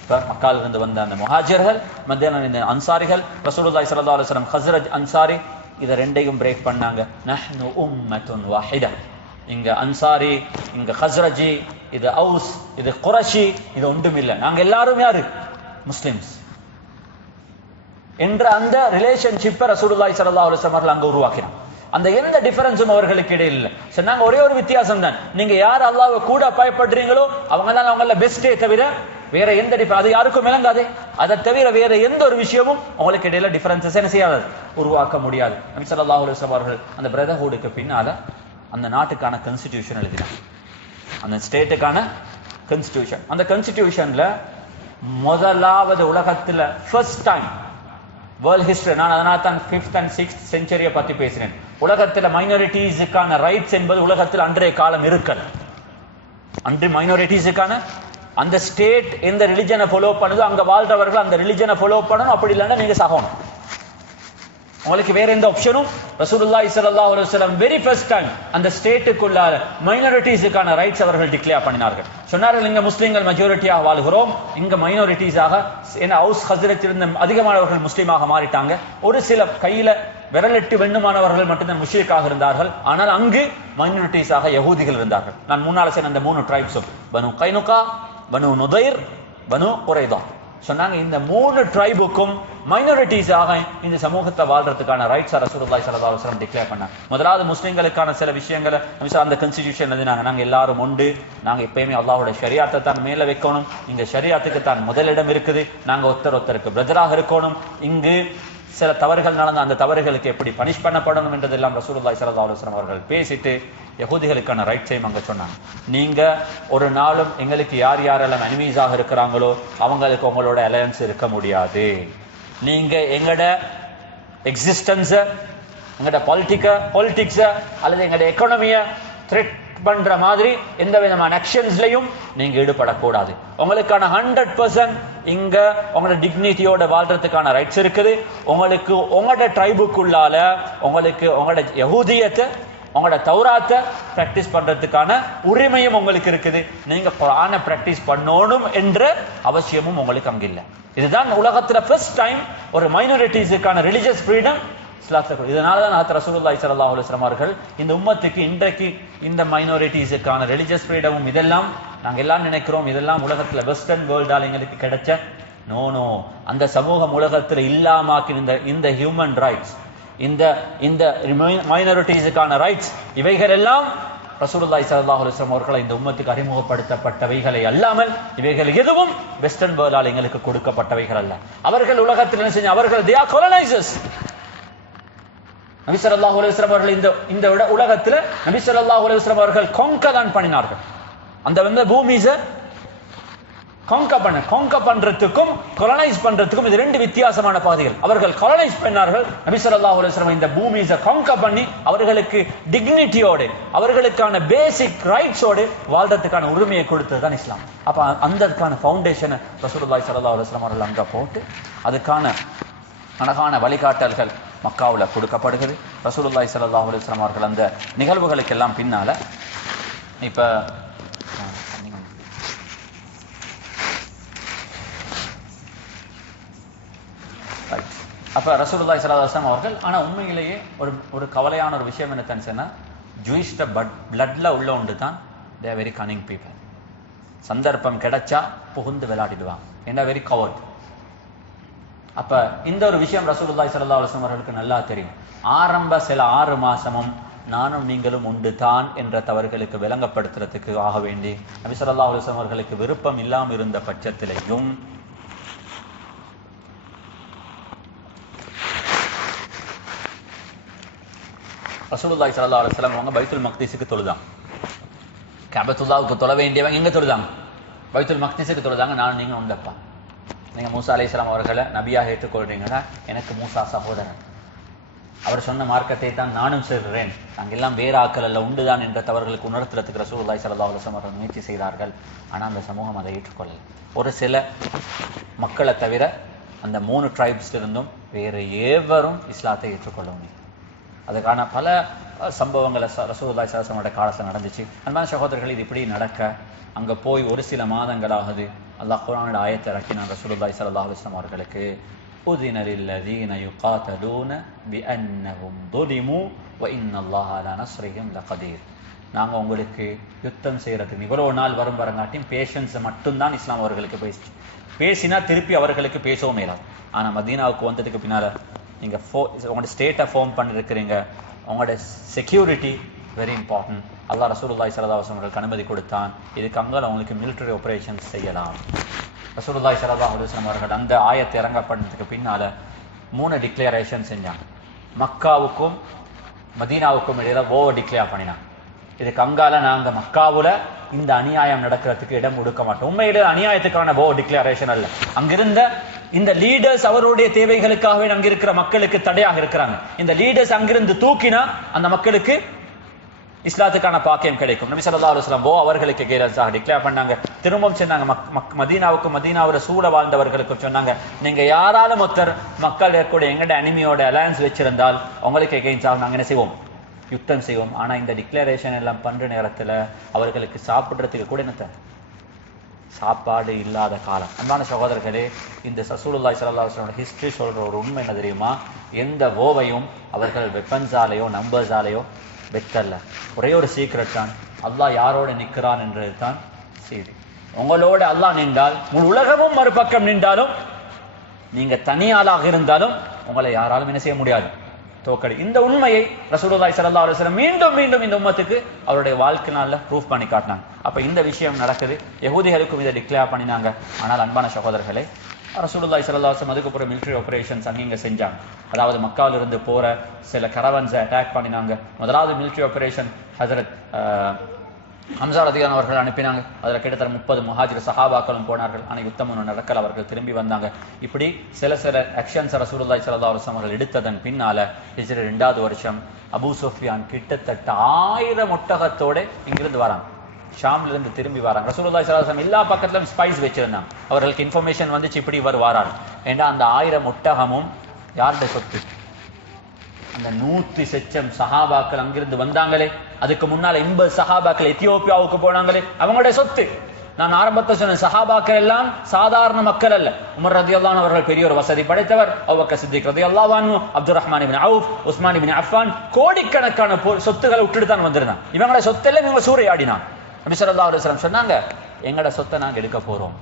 இப்ப மக்கால இருந்து வந்த அந்த முஹாஜிர்கள், மதீனால இருந்த அன்சாரிகள், ரசூலுல்லாஹி ஸல்லல்லாஹு அலைஹி வஸல்லம் ஹஸ்ரஜ் அன்சாரி, இத ரெண்டையும் பிரேக் பண்ணாங்க. நஹ்னு உம்மத்துன் வாஹிதா, இங்க அன்சாரி, இங்க ஹஸ்ரஜி, இது அவுஸ், இது குரஷி, இது ஒன்றும் இல்லை, நாங்க எல்லாரும் யாரு, முஸ்லிம்ஸ் என்ற அந்த ரிலேஷன்ஷிப்பை ரசூலுல்லாஹி ஸல்லல்லாஹு அலைஹி வஸல்லம் அவர்கள் அங்க உருவாக்கினாங்க. அந்த எந்த டிஃபரன்ஸும் அவர்களுக்கு இடையில் இல்லை. சொன்னாங்க ஒரே ஒரு வித்தியாசம் தான், நீங்க யார் அல்லாஹ்வை கூட பயப்படுறீங்களோ அவங்க தான் அவங்கள பெஸ்டே தவிர வேற எந்த அது யாருக்கும் விளங்காது. அதை தவிர வேற எந்த ஒரு விஷயமும் அவங்களுக்கு இடையில டிஃபரன்சஸ் என்ன செய்யாது, உருவாக்க முடியாது. நபி ஸல்லல்லாஹு அலைஹி வஸல்லம் அவர்கள் அந்த பிரதர்ஹுட்க்கு பின்னால அந்த நாட்டுக்கான கான்ஸ்டிடியூஷன் எழுதினாங்க, அந்த ஸ்டேட்டுக்கான கான்ஸ்டிடியூஷன். அந்த கான்ஸ்டிடியூஷன்ல முதலாவது உலகத்துல ஃபர்ஸ்ட் டைம் வேர்ல்ட் ஹிஸ்டரி, நான் அதனால தான் 5th and 6th செஞ்சுரியை பத்தி பேசுறேன். உலகத்துல மைனாரிட்டிஸுக்கான ரைட்ஸ் என்பது உலகத்தில் அன்றைய காலம் இருக்கல. அன்று மைனாரிட்டிஸுக்கான அந்த ஸ்டேட் எந்த ரிலிஜனை ஃபாலோ பண்ணுதோ அங்க வாழ்றவர்கள் அந்த ரிலிஜனை ஃபாலோ பண்ணணும், அப்படி இல்லைன்னா நீங்க சாகணும். உங்களுக்கு வேற எந்த ஆப்ஷனும் ரசூலுல்லாஹி ஸல்லல்லாஹு அலைஹி வஸல்லம் வெரி ஃபர்ஸ்ட் டைம் அந்த ஸ்டேட்டுக்குள்ள மைனாரிட்டிஸுக்கான ரைட்ஸ் அவர்கள் டிக்ளேர் பண்ணினார்கள். சொன்னார்கள் இங்க முஸ்லிம்கள் மெஜாரிட்டியாக வாழ்கிறோம், இங்க மைனாரிட்டிஸாக ஏன்னா ஹவுஸ் ஹஸ்ரஜ் இருந்த அதிகமானவர்கள் முஸ்லீமாக மாறிட்டாங்க. ஒரு சில கையில விரலெட்டு வெண்ணுமானவர்கள் மட்டும்தான் முஷ்ரிக்காக இருந்தார்கள். ஆனால் அங்கு மைனாரிட்டிஸாக யஹூதிகள் இருந்தார்கள். நான் முன்னால சொன்ன அந்த 3 ட்ரைப்ஸும் பனு கைனுகா, பனு நுதைர், பனு குரைதா சொன்னாங்க. இந்த 3 ட்ரைபுக்கும் மைனாரிட்டிஸாக இந்த சமூகத்தை வாழ்றதுக்கான ரைட்ஸ் ரசூலுல்லாஹி ஸல்லல்லாஹு அலைஹி வஸல்லம் டிக்ளேர் பண்ணாங்க. முதலாவது முஸ்லிம்களுக்கான சில விஷயங்களை அந்த கான்ஸ்டிடியூஷன் எழுதினாங்க. நாங்க எல்லாரும் உண்டு, நாங்க எப்பயுமே அல்லாஹ்வுடைய ஷரியத்தை தான் மேல வைக்கணும், இங்க ஷரியத்துக்கு தான் முதலிடம் இருக்குது, நாங்க ஒருத்தருக்கு பிரதராக இருக்கணும், இங்கு சில தவறுகள் நடந்த அந்த தவறுகளுக்கு எப்படி பனிஷ் பண்ணப்படணும் என்றதெல்லாம் ரசூலுல்லாஹி ஸல்லல்லாஹு அலைஹி வஸல்லம் அவர்கள் பேசிட்டு யஹூதிகளுக்கான ரைட்ஸையும் அங்க சொன்னாங்க. நீங்க ஒரு நாளும் எங்களுக்கு யார் யாரெல்லாம் எனிமீஸாக இருக்கிறாங்களோ அவங்களுக்கு உங்களோட அலையன்ஸ் இருக்க முடியாது. நீங்க எங்கட எக்ஸிஸ்டன்ஸ, எங்கட பாலிட்டிக்ஸ அல்லது எங்கட எக்கானமிய த்ரெட் பண்ற மாதிரி எந்த விதமான ஆக்ஷன்ஸ்லயும் நீங்க ஈடுபடக்கூடாது. உங்களுக்கான 100% இங்க உங்களோட டிக்னிட்டியோட வாழ்றதுக்கான ரைட்ஸ் இருக்குது. உங்களுக்கு உங்களோட ட்ரைபுக்குள்ளால உங்களுக்கு உங்களோட யஹூதியத்தை உங்களோட தௌராத்தை பிராக்டிஸ் பண்றதுக்கான உரிமையும் உங்களுக்கு இருக்குது. நீங்க குர்ஆனை பிராக்டிஸ் பண்ணணும் என்ற அவசியமும் உங்களுக்கு அங்க இல்லை. இதுதான் உலகத்துல ஃபர்ஸ்ட் டைம் ஒரு மைனாரிட்டிஸுக்கான ரிலிஜியஸ் ஃப்ரீடம் இஸ்லாத்துல. இதனாலதான் ஹஜ்ரத் ரசூலுல்லாஹி ஸல்லல்லாஹு அலைஹி வஸல்லம் அவர்கள் இந்த உம்மத்துக்கு இன்றைக்கு இந்த மைனாரிட்டிஸுக்கான ரிலிஜியஸ் ஃப்ரீடமும் இதெல்லாம் நாங்க எல்லாம் நினைக்கிறோம் இதெல்லாம் உலகத்துல வெஸ்டர்ன் வேர்ல்டால் எங்களுக்கு கிடைச்ச நோ அந்த சமூகம் உலகத்துல இல்லாமாக்கி இந்த ஹியூமன் ரைட்ஸ் இந்த மைனாரிட்டிஸுக்கான ரைட்ஸ் இவைகள் எல்லாம் ரசூலுல்லாஹி ஸல்லல்லாஹு அலைஹி வஸல்லம் அவர்கள் இந்த உம்மத்துக்கு அறிமுகப்படுத்தப்பட்டவைகளை அல்லாமல் இவைகள் எதுவும் வெஸ்டர்ன் வேர்ல்டால் எங்களுக்கு கொடுக்கப்பட்டவைகள் அல்ல. அவர்கள் உலகத்தில் என்ன செஞ்ச அவர்கள் they are colonizers. நபி ஸல்லல்லாஹு அலைஹி வஸல்லம் அவர்கள் இந்த உலகத்துல நபி ஸல்லல்லாஹு அலைஹி வஸல்லம் அவர்கள் conquer தான் பண்ணினார்கள். அந்த பூமியை conquer பண்றதுக்கும் colonize பண்றதுக்கும் இது ரெண்டு வித்தியாசமான பாதைகள். அவர்கள் colonize பண்ணார்கள். நபி ஸல்லல்லாஹு அலைஹி வஸல்லம் இந்த பூமியை conquer பண்ணி அவர்களுக்கு டிக்னிட்டியோடு அவர்களுக்கான பேசிக் ரைட்ஸோடு வாழ்றதுக்கான உரிமையை கொடுத்தது தான் இஸ்லாம். அப்ப அந்தக்கான ஃபவுண்டேஷனை ரசூலுல்லாஹி ஸல்லல்லாஹு அலைஹி வஸல்லம் அவர்கள் அங்க போட்டு அதுக்கான அழகான வழிகாட்டல்கள் மக்காவுல கொடுக்கப்படுகிறது. ரசூலுல்லாஹி ஸல்லல்லாஹு அலைஹி வஸல்லம் அவர்கள் அந்த நிகழ்வுகளுக்கெல்லாம் பின்னால இப்ப அப்ப ரசூலுல்லாஹி ஸல்லல்லாஹு அலைஹி வஸல்லம் அவர்கள் ஆனா உண்மையிலேயே ஒரு கவலையான ஒரு விஷயம் என்னன்னு சொன்னா ஜூயிஷ் பிளட்ல உள்ள உண்டு தான் they are very cunning people. சந்தர்ப்பம் கிடைச்சா புகுந்து விளையாடிடுவாங்க. என்ன வெரி கவர்ட். அப்ப இந்த ஒரு விஷயம் ரசூலுல்லாஹி ஸல்லல்லாஹு அலைஹி வஸல்லம் அவர்களுக்கு நல்லா தெரியும். ஆரம்ப சில 6 மாசமும் நானும் நீங்களும் உண்டு தான் என்ற தவறுகளுக்கு விளங்கப்படுத்துறதுக்கு ஆக வேண்டி நபி ஸல்லல்லாஹு அலைஹி வஸல்லம் அவர்களுக்கு விருப்பம் இல்லாமல் இருந்த பட்சத்திலேயும் ரசூலுல்லாஹி ஸல்லல்லாஹு அலைஹி வஸல்லம் அவங்க பைத்துல் மக்திஸுக்கு தொழுதாங்க. கஅபத்துல்லாஹ்வுக்கு தொழ வேண்டியவங்க எங்க தொழுதாங்க? பைத்துல் மக்திஸுக்கு தொழுதாங்க. நானும் நீங்க உண்டப்பா. நீங்க மூசா அலைஹிஸ்ஸலாம் அவர்களை நபியாக ஏற்றுக்கொள்றீங்கன்னா எனக்கு மூசா சகோதரன். அவர் சொன்ன மார்க்கத்தை தான் நானும் சொல்கிறேன். நாங்கள் எல்லாம் வேற ஆக்கள் அல்ல உண்டுதான் என்ற தவறுகளுக்கு உணர்த்துறதுக்கு ரசூலுல்லாஹி ஸல்லல்லாஹு அலைஹி வஸல்லம் அவர்கள் முயற்சி செய்தார்கள். ஆனால் அந்த சமூகம் அதை ஏற்றுக்கொள்ளல. ஒரு சில மக்களை தவிர அந்த 3 ட்ரைப்ஸ்ல இருந்தும் வேறு எவரும் இஸ்லாத்தை ஏற்றுக்கொள்ள முடியும். அதுக்கான பல சம்பவங்களை ரசூலுல்லாஹி ஸல்லல்லாஹு அலைஹி வஸல்லம் காலத்தில் நடந்துச்சு. அன்பான சகோதரர்கள், இது இப்படி நடக்க அங்க போய் ஒரு சில மாதங்களாகுது. அல்லாஹ் குர்ஆனோட ஆயத்தை இறக்கினான் ரசூலுல்லாஹி ஸல்லல்லாஹு அலைஹி வஸல்லம் அவர்களுக்கு. உதின லில்லதீன யுகாதலூன பிஅன்னஹும் ظلموا وإن الله على نصرهم لقدير. நாங்க உங்களுக்கு யுத்தம் செய்யறதுக்கு இவ்வளவு நாள் வரும் வரங்காட்டியும் பேஷன்ஸ் மட்டும்தான் இஸ்லாம் அவர்களுக்கு பேசினா திருப்பி அவர்களுக்கு பேசவும் மேலாது. ஆனா மதீனாவுக்கு வந்ததுக்கு பின்னால நீங்க உங்களோட ஸ்டேட்டை ஃபார்ம் பண்ணிருக்கிறீங்க. உங்களோட செக்யூரிட்டி வெரி இம்பார்ட்டன்ட். அல்லாஹ் ரசூலுல்லாஹி ஸல்லல்லாஹு அலைஹி வஸல்லம் அனுமதி கொடுத்தான். இதுக்கு அங்கால அவங்களுக்கு மிலிட்டரி ஆபரேஷன்ஸ் செய்யலாம். ரசூலுல்லாஹி ஸல்லல்லாஹு அலைஹி வஸல்லம் அவர்கள் அந்த ஆயத்தை இறங்கப்பட்டதுக்கு பின்னால 3 டிக்ளரேஷன் செஞ்சாங்க. மக்காவுக்கும் மதீனாவுக்கும் இடையில ஓவர் டிக்ளேர் பண்ணினாங்க. இதுக்கு அங்கால நாங்க மக்காவுல இந்த அநியாயம் நடக்கிறதுக்கு இடம் கொடுக்க மாட்டோம். உண்மையிலே அநியாயத்துக்கான ஓவர் டிக்ளரேஷன் அல்ல. அங்கிருந்த இந்த லீடர்ஸ் அவருடைய தேவைகளுக்காகவே அங்க இருக்கிற மக்களுக்கு தடையாக இருக்கிறாங்க. இந்த லீடர்ஸ் அங்கிருந்து தூக்கினா அந்த மக்களுக்கு இஸ்லாத்துக்கான பாக்கியம் கிடைக்கும். நபி ஸல்லல்லாஹு அலைஹி வஸல்லம் அவர்களுக்கு கேலஸாக டிக்ளேர் பண்ணாங்க. திரும்பவும் சொன்னாங்க மதீனாவுல சூழ வாழ்ந்தவர்களுக்கு சொன்னாங்க, நீங்க யாராலும் ஒருத்தர் மக்கள் கூட எங்கட அனிமியோட அலையன்ஸ் வச்சிருந்தால் உங்களுக்கு எகெயின்ஸ்டாக நாங்க என்ன செய்வோம்? யுத்தம் செய்வோம். ஆனா இந்த டிக்ளரேஷன் எல்லாம் பண்ற நேரத்துல அவர்களுக்கு சாப்பிடுறதுக்கு கூட என்ன சாப்பாடு இல்லாத காலம். அன்பான சகோதரர்களே, இந்த ரசூலுல்லாஹி ஸல்லல்லாஹு அலைஹி வஸல்லம் ஹிஸ்டரி சொல்ற ஒரு உண்மை என்ன தெரியுமா? எந்த ஓவையும் அவர்கள் வெப்பன்ஸாலேயோ நம்பர்ஸாலேயோ வெத்தல்ல. ஒரே ஒரு சீக்ரெட் தான், அல்லாஹ் யாரோட நிற்கிறான் என்றது தான் செய்தி. உங்களோட அல்லாஹ் நின்றால் உங்கள் உலகமும் மறுபக்கம் நின்றாலும் நீங்க தனியாளாக இருந்தாலும் உங்களை யாராலும் என்ன செய்ய முடியாது, தோக்கடி. இந்த உண்மையை ரசூலுல்லாஹி ஸல்லல்லாஹு அலைஹி வஸல்லம் மீண்டும் மீண்டும் இந்த உம்மத்துக்கு அவருடைய வாழ்க்கையினால ப்ரூஃப் பண்ணி காட்டினாங்க. அப்ப இந்த விஷயம் நடக்குது. யஹூதிகளுக்கும் இதை டிக்ளேர் பண்ணினாங்க. ஆனால் அன்பான சகோதரர்களே, ரசூலுல்லாஹி ஸல்லல்லாஹு அலைஹி வஸல்லம் அதுக்கப்புறம் மிலிட்டரி ஆபரேஷன்ஸ் அங்கீங்க செஞ்சாங்க. அதாவது மக்காவில இருந்து போற சில கரவன்ஸை அட்டாக் பண்ணினாங்க. முதலாவது மிலிட்டரி ஆபரேஷன் ஹஜரத் ஹம்சா ரலியல்லாஹு அவர்கள் அனுப்பினாங்க. அதில் கிட்டத்தட்ட 30 முஹாஜிர் சஹாபாக்களும் போனார்கள். ஆனால் யுத்தம் ஒன்று நடக்கல, அவர்கள் திரும்பி வந்தாங்க. இப்படி சில ஆக்ஷன்ஸ் ரசூலுல்லாஹி ஸல்லல்லாஹு அலைஹி வஸல்லம் அவர்கள் எடுத்ததன் பின்னால ஹிஜ்ரி 2வது வருஷம் அபூ சுஃபியான் கிட்டத்தட்ட 1000 ஒட்டகத்தோட இங்கிருந்து வராங்க, ஷாம்ல இருந்து திரும்பி வராங்க. ரசூலுல்லாஹி ஸல்லல்லாஹு அலைஹி வஸல்லம் எல்லா பக்கத்திலும் ஸ்பைஸ் வச்சிருந்தாங்க. அவர்களுக்கு இன்ஃபர்மேஷன் வந்துச்சு இப்படி இவர் வாராரு. ஏண்டா அந்த 1000 ஒட்டகமும் யாருடைய சொத்து? அந்த 100 லட்சம் சஹாபாக்கள் அங்கிருந்து வந்தாங்களே, அதுக்கு முன்னால 80 சஹாபாக்கள் எத்தியோப்பியாவுக்கு போனாங்களே, அவங்களுடைய சொத்து. நான் ஆரம்பத்தை சொன்ன சஹாபாக்கள் எல்லாம் சாதாரண மக்கள் அல்ல. உமர் ரலியல்லாஹு அன்ஹு அவர்கள் பெரிய ஒரு வசதி படைத்தவர். அபூபக்கர் சித்திக் ரலியல்லாஹு அன்ஹு, அப்துர் ரஹ்மான் இப்னு அவுஃப், உஸ்மான் இப்னு அஃபான் கோடிக்கணக்கான சொத்துக்களை விட்டுட்டு தான் வந்திருந்தாங்க. இவங்களோட சொத்தெல்லாம் இவங்க சூறையாடினாங்க. நபி ஸல்லல்லாஹு அலைஹி வஸல்லம் சொன்னாங்க, எங்கட சொத்தை நாங்க எடுக்க போறோம்.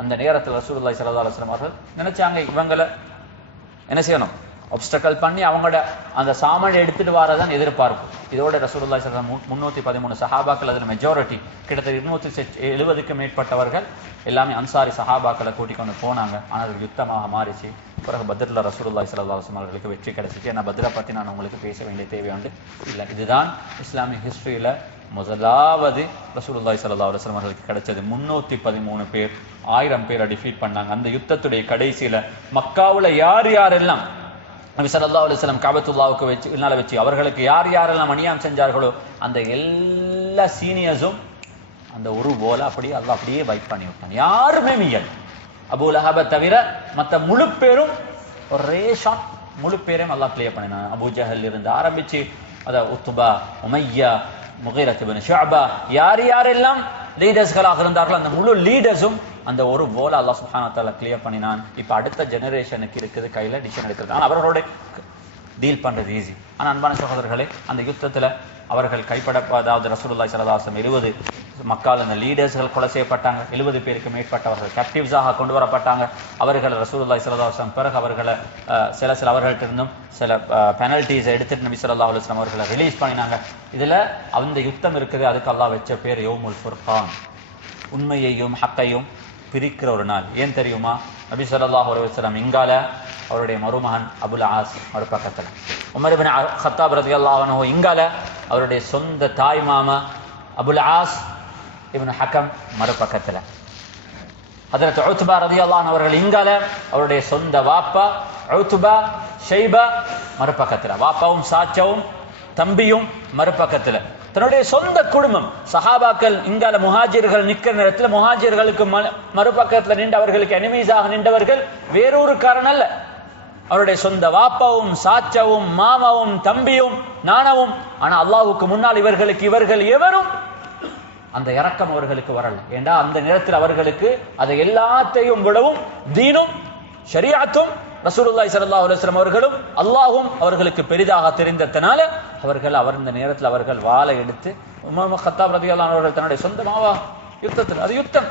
அந்த நேரத்தில் ரசூலுல்லாஹி ஸல்லல்லாஹு அலைஹி வஸல்லம் அவர்கள் நினைச்சாங்க இவங்களை என்ன செய்யணும், ஒப்ஸ்டக்கல் பண்ணி அவங்களோட அந்த சாமானை எடுத்துட்டு வரதான் எதிர்பார்ப்பு. இதோட ரசூலுல்லாஹி ஸல்லல்லாஹு அலைஹி வஸல்லம் 313 சஹாபாக்கள், அதில் மெஜாரிட்டி கிட்டத்தட்ட 270க்கும் மேற்பட்டவர்கள் எல்லாமே அன்சாரி சஹாபாக்களை கூட்டிக் கொண்டு போனாங்க. ஆனால் அது யுத்தமாக மாறிச்சு. பிறகு பத்ரில் ரசூலுல்லாஹி ஸல்லல்லாஹு அலைஹி வஸல்லம் அவர்களுக்கு வெற்றி கிடைச்சிச்சு. ஏன்னா பத்ரை பற்றி நான் உங்களுக்கு பேச வேண்டிய தேவை உண்டு இல்லை. இதுதான் இஸ்லாமிக் ஹிஸ்டரியில் முதலாவது ரசூலுல்லாஹி ஸல்லல்லாஹு அலைஹி வஸல்லம் அவர்களுக்கு கிடைச்சது. 313 பேர் 1000 பேரை டிஃபீட் பண்ணாங்க. அந்த யுத்தத்துடைய கடைசியில மக்காவுல யார் யாரெல்லாம் நபி ஸல்லல்லாஹு அலைஹி வஸல்லம் கஅபத்துல்லாஹ்வுக்கு வச்சு அவர்களுக்கு யார் யாரெல்லாம் அநியாயம் செஞ்சார்களோ அந்த எல்லா சீனியர்ஸும் அந்த ஒரு போல அப்படியே அல்லாஹ் அப்படியே வைப் பண்ணி விட்டான். யாருமே மியல். அபூ லஹப தவிர மற்ற முழு பேரும் ஒரே ஷாட், முழு பேரையும் அல்லாஹ் ப்ளே பண்ணினான். அபூ ஜஹல் இருந்து ஆரம்பிச்சு உத்பா, உமையா, முகீரத் இப்னு ஷுஅபா, யார் யாரெல்லாம் லீடர்ஸ்களாக இருந்தார்களோ அந்த முழு லீடர்ஸும் அந்த ஒரு போல அல்லாஹ் சுப்ஹானஹு வ தஆலா கிளியர் பண்ணினான். இப்போ அடுத்த ஜெனரேஷனுக்கு இருக்குது கையில் டிசிஷன் எடுக்கிறது. ஆனால் அவர்களோட டீல் பண்ணுறது ஈஸி. ஆனால் அன்பான சகோதரர்களே, அந்த யுத்தத்தில் அவர்கள் கைப்படப்படாத ரசூலுல்லாஹி ஸல்லல்லாஹு அலைஹி வஸல்லம் 70 மக்கால் அந்த லீடர்ஸ்கள் கொலை செய்யப்பட்டாங்க. 70 பேருக்கு மேற்பட்டவர்கள் கேப்டிவ்ஸாக கொண்டு வரப்பட்டாங்க. அவர்கள் ரசூலுல்லாஹி ஸல்லல்லாஹு அலைஹி வஸல்லம் பிறகு அவர்களை சில அவர்கள்ட்ட இருந்தும் சில பெனல்ட்டிஸை எடுத்துட்டு நபி ஸல்லல்லாஹு அலைஹி வஸல்லம் அவர்களை ரிலீஸ் பண்ணினாங்க. இதில் அந்த யுத்தம் இருக்குது, அதுக்கு அல்லாஹ் வச்ச பேர் யௌமுல் ஃபுர்கான், உண்மையையும் ஹக்கையும் பிரிக்கிற ஒரு நாள். ஏன் தெரியுமா? நபி ஸல்லல்லாஹு அலைஹி வஸல்லம் இங்கால அவருடைய மருமகன் அபுல் ஆஸ் மறுபக்கத்தில், உமர் இப்னு கத்தாப் ரலியல்லாஹு அன்ஹு இங்கால அவருடைய சொந்த தாய் மாமா அபுல் ஆஸ் இப்னு ஹக்கம் மறுபக்கத்தில், ஹஜ்ரத் உத்பா ரலியல்லாஹு அன்ஹு அவர்கள் இங்கால அவருடைய சொந்த வாப்பா உத்பா ஷைபா மறுபக்கத்தில், வாப்பாவும் சாச்சாவும் தம்பியும் மறுபக்கத்தில், தன்னுடைய சொந்த குடும்பம் சஹாபாக்கள் இங்கால முஹாஜிர்கள் நிற்கிற நேரத்தில் முஹாஜிர்களுக்கு மறுபக்கத்தில் நின்று அவர்களுக்கு எனிமீஸாக நின்றவர்கள் வேறொரு காரணம் அல்ல, அவருடைய சொந்த வாப்பாவும் சாச்சாவும் மாமாவும் தம்பியும் நானவும். ஆனா அல்லாஹ்வுக்கு முன்னால் இவர்கள் எவரும் அந்த இரக்கம் அவர்களுக்கு வரல. ஏண்டா அந்த நேரத்தில் அவர்களுக்கு அதை எல்லாத்தையும் விடவும் தீனும் ஷரீஅத்தும் ரசூலுல்லாஹி ஸல்லல்லாஹு அலைஹி வஸல்லம் அவர்களும் அல்லாஹ்வும் அவர்களுக்கு பெரிதாக தெரிந்ததனால அவர் இந்த நேரத்தில் அவர்கள் வாளை எடுத்து உமர் கத்தாப் ரலியல்லாஹு அன்ஹு அவர்கள் தன்னுடைய சொந்தமாவா யுத்தத்தில், அது யுத்தம்.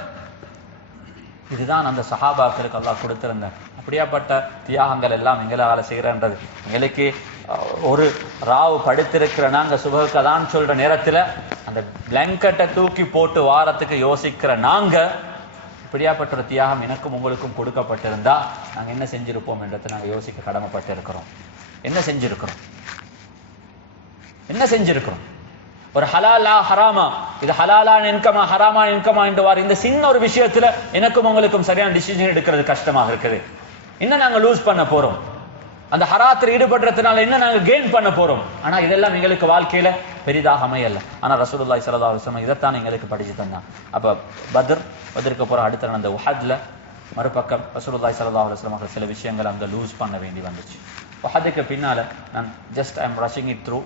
இதுதான் அந்த சஹாபாக்களுக்கு அல்லாஹ் கொடுத்திருந்த அப்படியாப்பட்ட தியாகங்கள் எல்லாம் எங்களால செய்யறன்றது. எங்களுக்கு ஒரு ராவு படுத்திருக்கிற நாங்க சுபகுக்கு தான் சொல்ற நேரத்தில் அந்த பிளாங்கெட்டை தூக்கி போட்டு வாரத்துக்கு யோசிக்கிற நாங்க இப்படியாப்பட்ட ஒரு தியாகம் எனக்கும் உங்களுக்கும் கொடுக்கப்பட்டிருந்தா நாங்கள் என்ன செஞ்சிருப்போம் என்றதை நாங்கள் யோசிக்க கடமைப்பட்டிருக்கிறோம். என்ன செஞ்சிருக்கிறோம்? ஒரு ஹலாலா ஹராமா, இது ஹலாலான இன்கமா ஹராமான இன்கமா என்று இந்த சின்ன ஒரு விஷயத்துல எனக்கும் உங்களுக்கும் சரியான டிசிஷன் எடுக்கிறது கஷ்டமாக இருக்குது. என்ன நாங்கள் லூஸ் பண்ண போறோம்? அந்த ஹராத்தில் ஈடுபடுறதுனால என்ன நாங்கள் கெயின் பண்ண போறோம்? ஆனா இதெல்லாம் எங்களுக்கு வாழ்க்கையில பெரிதாக அமையல்ல. ஆனா ரசூலுல்லாஹி ஸல்லல்லாஹு அலைஹி வஸல்லம் இதைத்தான் எங்களுக்கு படிச்சு தந்தான். அப்ப பத்ருக்கு போற அடுத்த அந்த உஹத்ல மறுபக்கம் ரசூலுல்லாஹி ஸல்லல்லாஹு அலைஹி வஸல்லம் சில விஷயங்கள் அங்க லூஸ் பண்ண வேண்டி வந்துச்சு. உஹதுக்கு பின்னால நான் just I am rushing it through,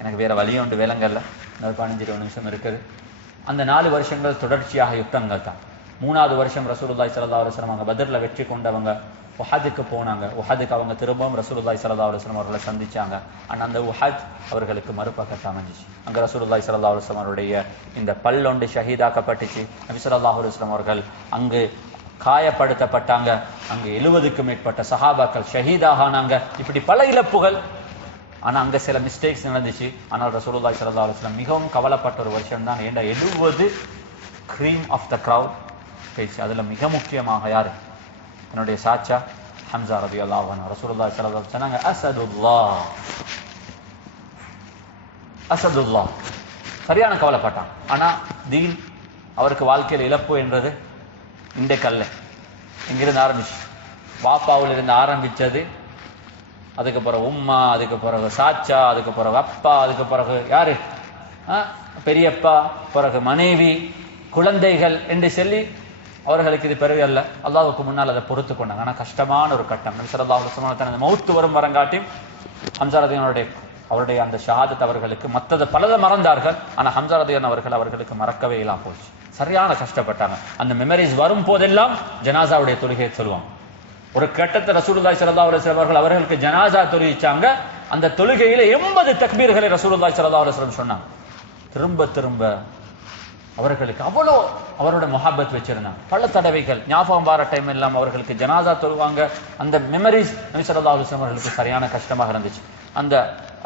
எனக்கு வேற வழியும் உண்டு வேலைங்கள்ல. 15-20 நிமிஷம் இருக்குது. அந்த 4 வருஷங்கள் தொடர்ச்சியாக யுத்தங்கள் தான். 3வது வருஷம் ரசூலுல்லாஹி ஸல்லல்லாஹு அலைஹி வஸல்லம் அவங்க பத்ர்ல வெற்றி கொண்டவங்க உஹதுக்கு போனாங்க. உஹதுக்கு அவங்க திரும்பவும் ரசூலுல்லாஹி ஸல்லல்லாஹு அலைஹி வஸல்லம் அவர்களை சந்திச்சாங்க. ஆனால் அந்த உஹத் அவர்களுக்கு மறுபக்கத்தை அமைஞ்சிச்சு. அங்கே ரசூலுல்லாஹி ஸல்லல்லாஹு அலைஹி வஸல்லம் அவருடைய இந்த பல்லொண்டு ஷஹீதாக்கப்பட்டுச்சு. நபி ஸல்லல்லாஹு அலைஹி வஸல்லம் அவர்கள் அங்கு காயப்படுத்தப்பட்டாங்க. அங்கு 70க்கும் மேற்பட்ட சஹாபாக்கள் ஷஹீதாகானாங்க. இப்படி பல இழப்புகள். ஆனால் அங்கே சில மிஸ்டேக்ஸ் நடந்துச்சு. ஆனால் ரசூலுல்லாஹி ஸல்லல்லாஹு அலைஹி வஸல்லம் மிகவும் கவலைப்பட்ட ஒரு வருஷம் தான். ஏண்டா 70 க்ரீம் ஆஃப் த க்ரௌட் பேச்சு. அதில் மிக முக்கியமாக யார்? என்னுடைய சாச்சா ஹம்சா ரலியல்லாஹு அன்ஹு. ரசூலுல்லாஹி ஸல்லல்லாஹு அலைஹி வஸல்லம் சொன்னாங்க, அஸதுல்லாஹ் சரியான கவலைப்பட்டான். ஆனா தீன் அவருக்கு வாழ்க்கையில் இழப்பு என்றது இன்றைக்கல்ல. இங்கிருந்து ஆரம்பிச்சு வாப்பாவில் இருந்து ஆரம்பிச்சது, அதுக்கு பிறகு உம்மா, அதுக்கு பிறகு சாச்சா, அதுக்கு பிறகு அப்பா, அதுக்கு பிறகு யாரு பெரியப்பா, பிறகு மனைவி, குழந்தைகள் என்று சொல்லி அவர்களுக்கு இது பெரிய அல்ல. அல்லாஹ்வுக்கு முன்னால் அதை பொறுத்து கொண்டாங்க. ஆனால் கஷ்டமான ஒரு கட்டம். நபி ஸல்லல்லாஹு அலைஹி வஸல்லம் தனது மௌத்து வரும் வரங்காட்டியும் ஹம்ஸா ரலியல்லாஹு அவருடைய அந்த ஷஹாதத் அவர்களுக்கு மற்றதை பலதை மறந்தார்கள். ஆனால் ஹம்ஸா ரலியல்லாஹு அவர்களுக்கு மறக்கவே இல்லாம போச்சு. சரியான கஷ்டப்பட்டாங்க. அந்த மெமரிஸ் வரும் போதெல்லாம் ஜனாசாவுடைய தொழுகையை சொல்லுவாங்க. ஒரு கட்டத்தை ரசூலுல்லாஹி ஸல்லல்லாஹு அலைஹி வஸல்லம் அவர்களுக்கு ஜனாசா தொழுவிச்சாங்க. அந்த தொழுகையில 80 தக்பீர்களை ரசூலுல்லாஹி ஸல்லல்லாஹு அலைஹி வஸல்லம் சொன்னாங்க. திரும்ப திரும்ப அவர்களுக்கு அவ்வளோ அவரோட முஹப்பத் வச்சிருந்தாங்க. பல தடவைகள் ஞாபகம் வர டைம் எல்லாம் அவர்களுக்கு ஜனாசா தொழுவாங்க. அந்த மெமரிஸ் நபி ஸல்லல்லாஹு அலைஹி வஸல்லம் அவர்களுக்கு சரியான கஷ்டமாக இருந்துச்சு.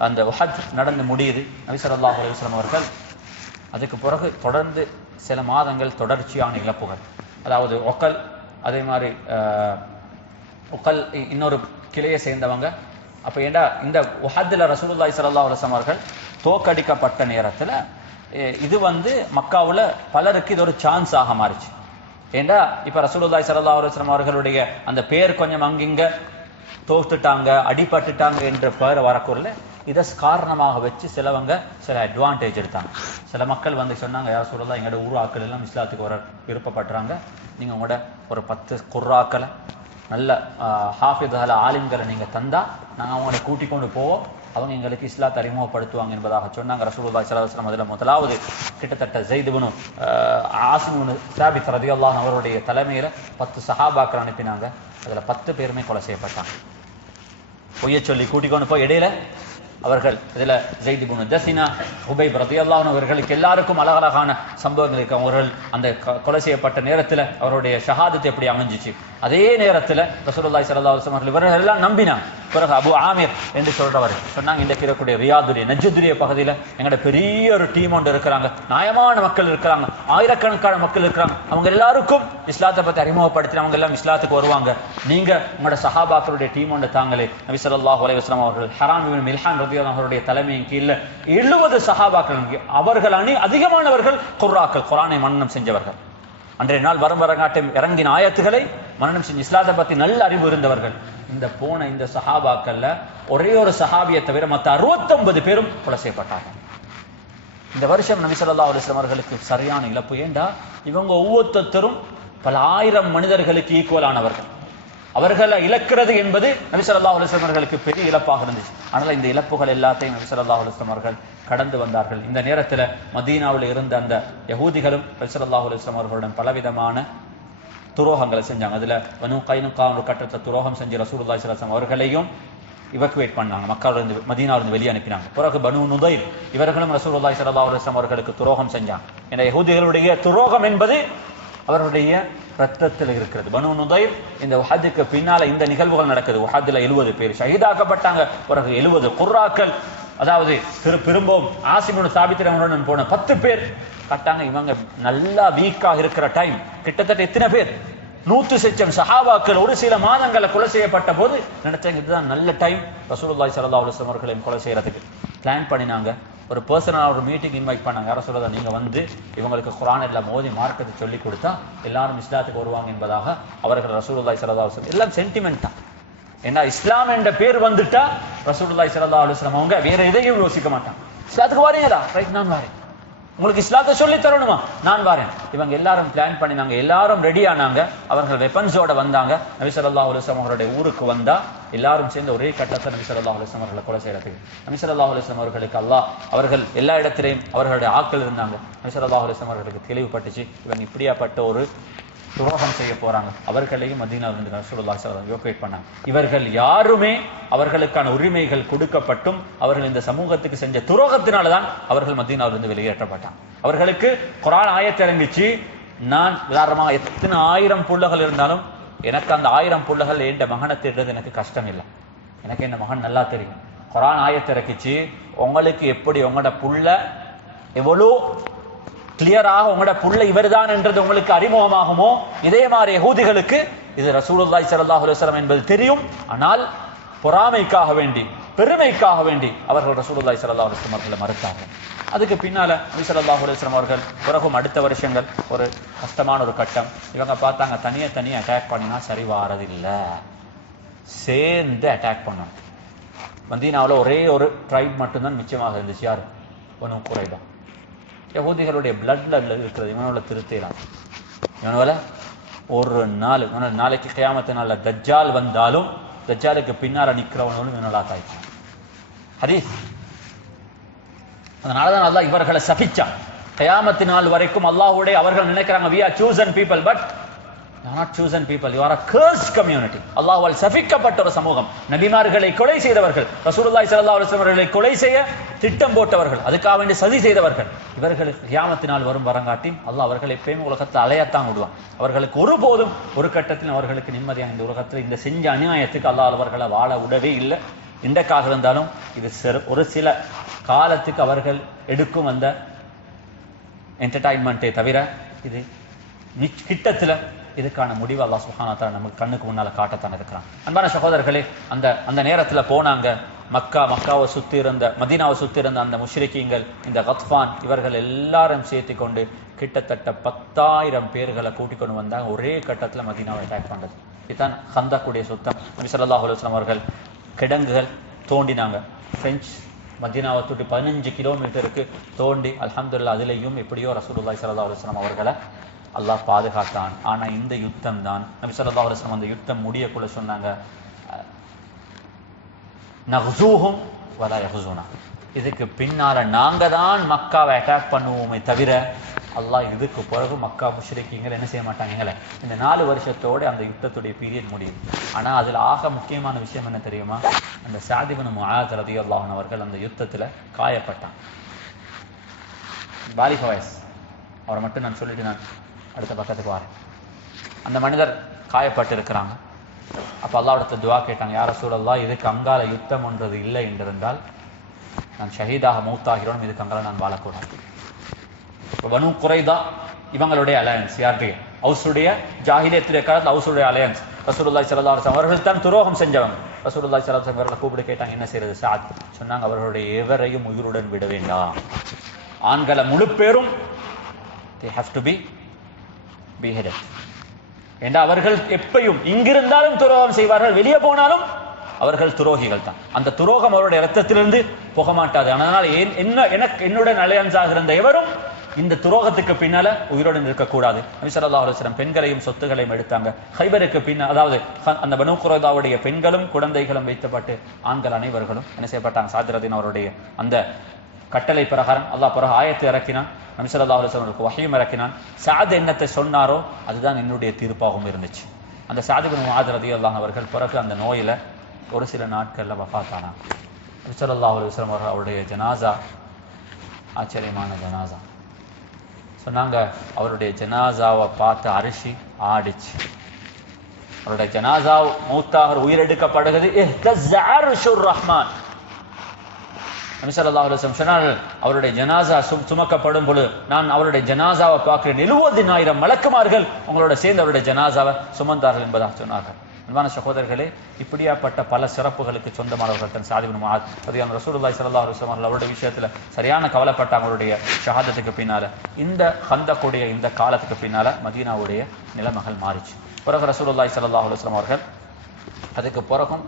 அந்த உஹத் நடந்து முடியுது. நபி ஸல்லல்லாஹு அலைஹி வஸல்லம் அவர்கள் அதுக்கு பிறகு தொடர்ந்து சில மாதங்கள் தொடர்ச்சியான இழப்புகள், அதாவது ஒக்கல், அதே மாதிரி ஒக்கல் இன்னொரு கிளையை சேர்ந்தவங்க. அப்போ ஏண்டா இந்த உஹத்ல ரசூலுல்லாஹி ஸல்லல்லாஹு அலைஹி வஸல்லம் அவர்கள் தோக்கடிக்கப்பட்ட நேரத்தில் இது மக்காவுல பலருக்கு இது ஒரு சான்ஸ் ஆக மாறிச்சு. ஏண்டா இப்ப ரசூலுல்லாஹி ஸல்லல்லாஹு அலைஹி வஸல்லம் அவர்களுடைய அந்த பேர் கொஞ்சம் அங்கிங்க தோத்துட்டாங்க, அடிபட்டுட்டாங்க என்ற பேர் வரக்குள்ள இதை காரணமாக வச்சு சிலவங்க சில அட்வான்டேஜ் எடுத்தாங்க. சில மக்கள் சொன்னாங்க, யார் ரசூலுல்லாஹ் எங்களோட ஊர் ஆக்கள் எல்லாம் இஸ்லாத்துக்கு வர விருப்பப்படுறாங்க, நீங்க உங்களோட ஒரு 10 குர்ராக்களை நல்ல ஹாஃபிதுகளை ஆலிம்களை நீங்க தந்தா நாங்கள் அவங்கள கூட்டிக் கொண்டு போவோம், அவங்க எங்களுக்கு இஸ்லாத்தை அறிமுகப்படுத்துவாங்க என்பதாக சொன்னாங்க. ரசூலுல்லாஹி ஸல்லல்லாஹு அலைஹி வஸல்லம் அதில் முதலாவது கிட்டத்தட்ட ஸைத் இப்னு ஆஸிம் இப்னு சாபித் ரலியல்லாஹு அன்ஹு அவருடைய தலைமையில் 10 சஹாபாக்கள் அனுப்பினாங்க. அதில் 10 பேருமே கொலை செய்யப்பட்டாங்க. பொய்ய சொல்லி கூட்டிக் கொண்டு போய் இடையில அவர்கள் இதில் ஸைத் இப்னு தஸினா, ஹுபைப் ரலியல்லாஹு அன்ஹு அவர்களுக்கு எல்லாருக்கும் அழகழகான சம்பவங்கள் இருக்கு. அவர்கள் அந்த கொலை செய்யப்பட்ட நேரத்தில் அவருடைய ஷஹாதத் எப்படி அமைஞ்சிச்சு. அதே நேரத்தில் ரசூலுல்லாஹி ஸல்லல்லாஹு அலைஹி வஸல்லம் இவர்கள் எல்லாம் நம்பினாங்க. பிறகு அபு ஆமிர் என்று சொல்றவர் சொன்னாங்க, இன்றைக்கு இருக்கக்கூடிய ரியாதுடைய நஜ்துடைய பகுதியில் எங்களோட பெரிய ஒரு டீம் ஒன்று இருக்கிறாங்க, நியாயமான மக்கள் இருக்கிறாங்க, ஆயிரக்கணக்கான மக்கள் இருக்கிறாங்க, அவங்க எல்லாருக்கும் இஸ்லாத்தை பற்றி அறிமுகப்படுத்தி அவங்க எல்லாம் இஸ்லாத்துக்கு வருவாங்க, நீங்க உங்களோட சஹாபாக்களுடைய டீம் ஒன்று தாங்களே. நபி ஸல்லல்லாஹு அலைஹி வஸல்லம் அவர்கள் ஹராம் இப்னு மில்ஹான் ரலியல்லாஹு அவருடைய தலைமையின் கீழ் 70 சஹாபாக்கள், அவர்கள் அதிகமானவர்கள் குர்ராக்கள், குர்ஆனை மனனம் செஞ்சவர்கள், அன்றைய நாள் வரும் வரங்காட்டம் இறங்கின ஆயத்துகளை மனனம் செஞ்சு இஸ்லாத்தை பத்தி நல்ல அறிவு இருந்தவர்கள். இந்த சஹாபாக்கள்ல ஒரே ஒரு சஹாபியை தவிர மற்ற 69 பேரும் கொலை செய்யப்பட்டார்கள். இந்த வருஷம் நபி ஸல்லல்லாஹு அலைஹி வஸல்லம் அவர்களுக்கு சரியான இழப்பு. ஏண்டா இவங்க ஒவ்வொருத்தரும் பல ஆயிரம் மனிதர்களுக்கு ஈக்குவலானவர்கள். அவர்களை இழக்கிறது என்பது நபி ஸல்லல்லாஹு அலைஹி வஸல்லம் அவர்களுக்கு பெரிய இழப்பாக இருந்துச்சு. ஆனால் இந்த இழப்புகள் எல்லாத்தையும் நபி ஸல்லல்லாஹு அலைஹி வஸல்லம் அவர்கள் கடந்து வந்தார்கள். இந்த நேரத்தில் மதீனாவில் இருந்த அந்த யஹூதிகளும் நபி ஸல்லல்லாஹு அலைஹி வஸல்லம் அவர்களுடன் பலவிதமான துரோகங்களை செஞ்சாங்க. அதுல பனு கைனுகா ஒரு கட்டத்தை துரோகம் செஞ்சு ரசூலுல்லாஹி ஸல்லல்லாஹு அலைஹி வஸல்லம் அவர்களையும் இவக்குவேட் பண்ணாங்க, மக்காவிலிருந்து மதீனாவிலிருந்து வெளியே அனுப்பினாங்க. பிறகு பனு நுதைர் இவர்களும் ரசூலுல்லாஹி ஸல்லல்லாஹு அலைஹி வஸல்லம் அவர்களுக்கு துரோகம் செஞ்சாங்க. இந்த யஹூதிகளுடைய துரோகம் என்பது அவருடைய ரத்தத்தில் இருக்கிறது. பனு நுதைர் இந்த உஹதுக்கு பின்னால இந்த நிகழ்வுகள் நடக்குது. உஹதுல 70 பேர் ஷஹீதாக்கப்பட்டாங்க. பிறகு 70 குர்ராக்கள், அதாவது திரும்பவும் ஆஸிம் இப்னு சாபித் ரலியல்லாஹு போன 10 பேர் கட்டாங்க. இவங்க நல்லா வீக்காக இருக்கிற டைம் கிட்டத்தட்ட எத்தனை பேர் 100 சஹாபாக்கள் ஒரு சில மாதங்களை கொலை செய்யப்பட்ட போது நினைச்சாங்க இதுதான் நல்ல டைம் ரசூலுல்லாஹி ஸல்லல்லாஹு அலைஹி வஸல்லம் அவர்களையும் கொலை செய்யறதுக்கு பிளான் பண்ணினாங்க. ஒரு பர்சனல் ஒரு மீட்டிங் இன்வைட் பண்ணாங்க. யார சொல்றதா, நீங்க இவங்களுக்கு குர்ஆன் எல்லாம் மோதி மார்க்கத்தை சொல்லி கொடுத்தா எல்லாரும் இஸ்லாத்துக்கு வருவாங்க என்பதாக அவர்கள் ரசூலுல்லாஹி ஸல்லல்லாஹு அலைஹி வஸல்லம் எல்லாம் சென்டிமெண்ட் தான். ஏன்னா இஸ்லாம் என்ற பேர் வந்துட்டா ரசூலுல்லாஹி ஸல்லல்லாஹு அலைஹி வஸல்லம் அவங்க வேற எதையும் யோசிக்க மாட்டாங்க. இஸ்லாத்துக்கு வரீங்களா, ரைட், நான் வரேன், உங்களுக்கு இஸ்லாத்தை சொல்லி தரணுமா, நான் வரேன். இவங்க எல்லாரும் பிளான் பண்ணினாங்க, எல்லாரும் ரெடி ஆனாங்க. அவர்கள் வெப்பன்ஸோட வந்தாங்க. நபி ஸல்லல்லாஹு அலைஹி வஸல்லம் அவர்களுடைய ஊருக்கு வந்தா எல்லாரும் சேர்ந்து ஒரே கட்டத்தை நபி ஸல்லல்லாஹு அலைஹி வஸல்லம் அவர்களை கொலை செய்யறதுக்கு. நபி ஸல்லல்லாஹு அலைஹி வஸல்லம் அவர்களுக்கு அல்லாஹ் அவர்கள் எல்லா இடத்திலையும் அவர்களுடைய ஆட்கள் இருந்தாங்க. நபி ஸல்லல்லாஹு அலைஹி வஸல்லம் அவர்களுக்கு தெளிவுபட்டுச்சு, இவங்க இப்படியாப்பட்ட ஒரு துரோகம் செய்ய போறாங்க. அவர்களையும் மதீனாவிலிருந்து ரசூலுல்லாஹி ஸல்லல்லாஹு அலைஹி வஸல்லம் எவாக்குவேட் பண்ணாங்க. இவர்கள் யாருமே அவர்களுக்கான உரிமைகள் கொடுக்கப்பட்டும் அவர்கள் இந்த சமூகத்துக்கு செஞ்ச துரோகத்தினால்தான் அவர்கள் மதீனாவிலிருந்து வெளியேற்றப்பட்டாங்க. அவர்களுக்கு குர்ஆன் ஆயத் இறங்கிச்சு, நான் உதாரணமாக எத்தனை 1000 புள்ளகள் இருந்தாலும் எனக்கு அந்த 1000 புள்ளகள் என்ற மகனை தேடுறது எனக்கு கஷ்டம் இல்லை, எனக்கு என் மகன் நல்லா தெரியும். குர்ஆன் ஆயத் இறக்கிச்சு, உங்களுக்கு எப்படி உங்களோட புள்ள எவ்வளோ கிளியராக உங்களோட புள்ள இவர்தான் என்றது உங்களுக்கு அறிமுகமாகுமோ, இதே மாதிரி யஹூதிகளுக்கு இது ரசூலுல்லாஹி ஸல்லல்லாஹு அலைஹி வஸல்லம் என்பது தெரியும். ஆனால் பொறாமைக்காக வேண்டி பெருமைக்காக வேண்டி அவர்கள் ரசூலுல்லாஹி ஸல்லல்லாஹு அலைஹி வஸல்லம் அவர்களை மறுத்தார்கள். அதுக்கு பின்னால நபி ஸல்லல்லாஹு அலைஹி வஸல்லம் அவர்கள் பிறகும் அடுத்த வருஷங்கள் ஒரு கஷ்டமான ஒரு கட்டம். இவங்க பார்த்தாங்க தனியா அட்டாக் பண்ணினா சரி வாரதில்லை, சேர்ந்து அட்டாக் பண்ணணும். மதீனாவில் ஒரே ஒரு ட்ரைப் மட்டும்தான் மிச்சமாக இருந்துச்சு. யாரு? பனூ குறைதா. யஹூதிகளுடைய பிளட்ல இருக்கிறது. இவனோட திருத்தலாம். இவனோட ஒரு நாளைக்கு கியாமத்து நாள்ல தஜ்ஜால் வந்தாலும் தஜ்ஜாலுக்கு பின்னால நிக்கிறவனும் இவனோட தாய்ப்பான். ஹதீஸ். அதனாலதான் அல்லாஹ் இவர்களை சபிச்சான். கியாமத்து நாள் வரைக்கும் அல்லாஹ்வுடைய அவர்கள் நினைக்கிறாங்க we are chosen people, but you are not chosen people, you are a cursed community. அல்லாஹ்வால் சபிக்கப்பட்ட ஒரு சமூகம். நபிமார்களை கொலை செய்தவர்கள், ரசூலுல்லாஹி ஸல்லல்லாஹு அலைஹி வஸல்லம் அவர்களை கொலை செய்ய திட்டம் போட்டவர்கள், அதுக்காக வேண்டி சதி செய்தவர்கள். இவர்களுக்கு கியாமத்து நாள் வரும் வரங்காட்டி அல்லாஹ் அவர்களை எப்பயுமே உலகத்தில் அலையத்தான் விடுவான். அவர்களுக்கு ஒருபோதும் ஒரு கட்டத்தில் அவர்களுக்கு நிம்மதியாக இந்த உலகத்தில் இந்த செஞ்ச அநியாயத்துக்கு அல்லாஹ் அவர்களை வாழ விடவே இல்லை. இன்றைக்காக இருந்தாலும் இது ஒரு சில காலத்துக்கு அவர்கள் எடுக்கும் அந்த என்டர்டைன்மெண்ட்டை தவிர இது கிட்டத்தில் இதுக்கான முடிவு அல்லாஹ் சுப்ஹானஹு வ தஆலா நமக்கு கண்ணுக்கு முன்னால காட்டத்தான் இருக்கிறான். அன்பான சகோதரர்களே, அந்த நேரத்தில் போனாங்க. மக்காவை சுற்றி இருந்த மதீனாவை சுற்றி இருந்த அந்த முஷ்ரிக்கீங்கள், இந்த கத்ஃபான், இவர்கள் எல்லாரும் சேர்த்து கொண்டு கிட்டத்தட்ட 10,000 பேர்களை கூட்டிக் கொண்டு வந்தாங்க. ஒரே கட்டத்தில் மதீனாவை அட்டாக் பண்றது. இதுதான் ஹந்தக்குடைய சுத்தம். நபி ஸல்லல்லாஹு அலைஹி வஸல்லம் அவர்கள் கிடங்குகள் தோண்டினாங்க. பிரெஞ்சு மதீனாவை தொட்டு 15 கிலோமீட்டருக்கு தோண்டி அல்ஹம்துலில்லாஹ் அதிலையும் எப்படியோ ரசூலுல்லாஹி ஸல்லல்லாஹு அலைஹி வஸல்லம் அவர்களை அல்லாஹ் பாதுகாத்தான். ஆனா இந்த யுத்தம் தான் நபி ஸல்லல்லாஹு அலைஹி வஸல்லம் அந்த யுத்தம் முடியக்குள்ள சொன்னாங்க, நஹ்ஸூஹும் வலா யஹ்ஸூனா, இதுக்கு பின்னால நாங்க தான் மக்காவை அட்டாக் பண்ணுவோமே தவிர அல்லாஹ் இதுக்கு பிறகு மக்கா முஷ்ரிக்கீங்கள் என்ன செய்ய மாட்டாங்க எங்களை. இந்த 4 வருஷத்தோட அந்த யுத்தத்துடைய பீரியட் முடியும். ஆனா அதுல ஆக முக்கியமான விஷயம் என்ன தெரியுமா? அந்த ஸஅத் இப்னு முஆத் ரலியல்லாஹு அன்ஹு அவர்கள் அந்த யுத்தத்துல காயப்பட்டான். பாலிக வயசு. அவரை மட்டும் நான் சொல்லிட்டு நான் அடுத்த பக்கத்துக்கு வரேன். அந்த மனிதர் காயப்பட்டு இருக்கிறாங்க. அப்ப அல்லாஹ்விடத்துல துஆ கேட்டாங்க, யா ரசூலல்லாஹ், இதுக்கு அங்கால யுத்தம் ஒன்றது இல்லை என்றிருந்தால் நான் ஷஹீதாக மௌத்தாகிறோம், இதுக்கு அங்கால நான் வாழக்கூடாது. பனூ குறைதா இவங்களுடைய அலையன்ஸ். யாருடைய? ஹவுஸுடைய ஜாஹிலியத்துடைய காலத்தில் ஹவுஸுடைய அலையன்ஸ். ரசூலுல்லாஹி ஸல்லல்லாஹு அலைஹி வஸல்லம் அவர்கள் தான் துரோகம் செஞ்சவங்க. ரசூலுல்லாஹி ஸல்லல்லாஹு அலைஹி வஸல்லம் அவர்களை கூப்பிட்டு கேட்டாங்க, என்ன செய்யறது ஸஅத்? சொன்னாங்க, அவர்களுடைய எவரையும் உயிருடன் விட வேண்டாம். ஆண்களை முழு பேரும் they have to be beheaded. ஏண்டா அவர்கள் எப்பையும் இங்கிருந்தாலும் துரோகம் செய்வார்கள், வெளியே போனாலும் அவர்கள் துரோகிகள் தான். அந்த துரோகம் அவருடைய ரத்தத்திலிருந்து போக மாட்டாது. அதனால என்னுடன் அலையன்ஸாக இருந்த எவரும் இந்த துரோகத்துக்கு பின்னால உயிருடன் இருக்கக்கூடாது. நபி ஸல்லல்லாஹு அலைஹி வஸல்லம் பெண்களையும் சொத்துகளையும் எடுத்தாங்க. ஹைபருக்கு பின்னால், அதாவது அந்த பனூ குறைதாவுடைய பெண்களும் குழந்தைகளும் வைக்கப்பட்டு ஆண்கள் அனைவர்களும் என்ன செய்யப்பட்டாங்க? சாதிரதீன் அவருடைய அந்த கட்டளை பிரகாரம் அல்லாஹ் பிறகு ஆயத்தை இறக்கினான். நபி ஸல்லல்லாஹு அலைஹி வஸல்லம் வஹீம் இறக்கினான். ஸஅத் என்னத்தை சொன்னாரோ அதுதான் என்னுடைய தீர்ப்பாகவும் இருந்துச்சு. அந்த ஸஅத் இப்னு முஆத் ரலியல்லாஹு அன்ஹு அவர்கள் பிறகு அந்த நோயில ஒரு சில நாட்கள்ல வஃபாத்தானாங்க. நபி ஸல்லல்லாஹு அலைஹி வஸல்லம் அவருடைய ஜனாசா ஆச்சரியமான ஜனாசா. சொன்னாங்க, அவருடைய ஜனாசாவை பார்த்து அரிசி ஆடிச்சு. அவருடைய ஜனாசா மௌத்தாக உயிரெடுக்கப்படுகிறது. இஹ்தஸ்ஸஅ ரஹ்மான். நபி ஸல்லல்லாஹு அலைஹி வஸல்லம் சொன்னார்கள், அவருடைய ஜனாசா சுமக்கப்படும் பொழுது நான் அவருடைய ஜனாசாவை பார்க்கிறேன், 70,000 மலக்குமார்கள் உங்களோட சேர்ந்து அவருடைய ஜனாசாவை சுமந்தார்கள் என்பதாக சொன்னார்கள். அன்பான சகோதரர்களே, இப்படியாப்பட்ட பல சிறப்புகளுக்கு சொந்தமானவர்கள் தான் ஸஅத் இப்னு முஆத் ரலியல்லாஹு அன்ஹு. ரசூலுல்லாஹி ஸல்லல்லாஹு அலைஹி வஸல்லம் அவருடைய விஷயத்துல சரியான கவலைப்பட்டாங்க. அவருடைய ஷஹாதத்துக்கு பின்னால, இந்த ஹந்தக்குடைய இந்த காலத்துக்கு பின்னால மதீனாவுடைய நிலைமைகள் மாறிச்சு. பிறகு ரசூலுல்லாஹி ஸல்லல்லாஹு அலைஹி வஸல்லம் அவர்கள் அதுக்கு பிறகும்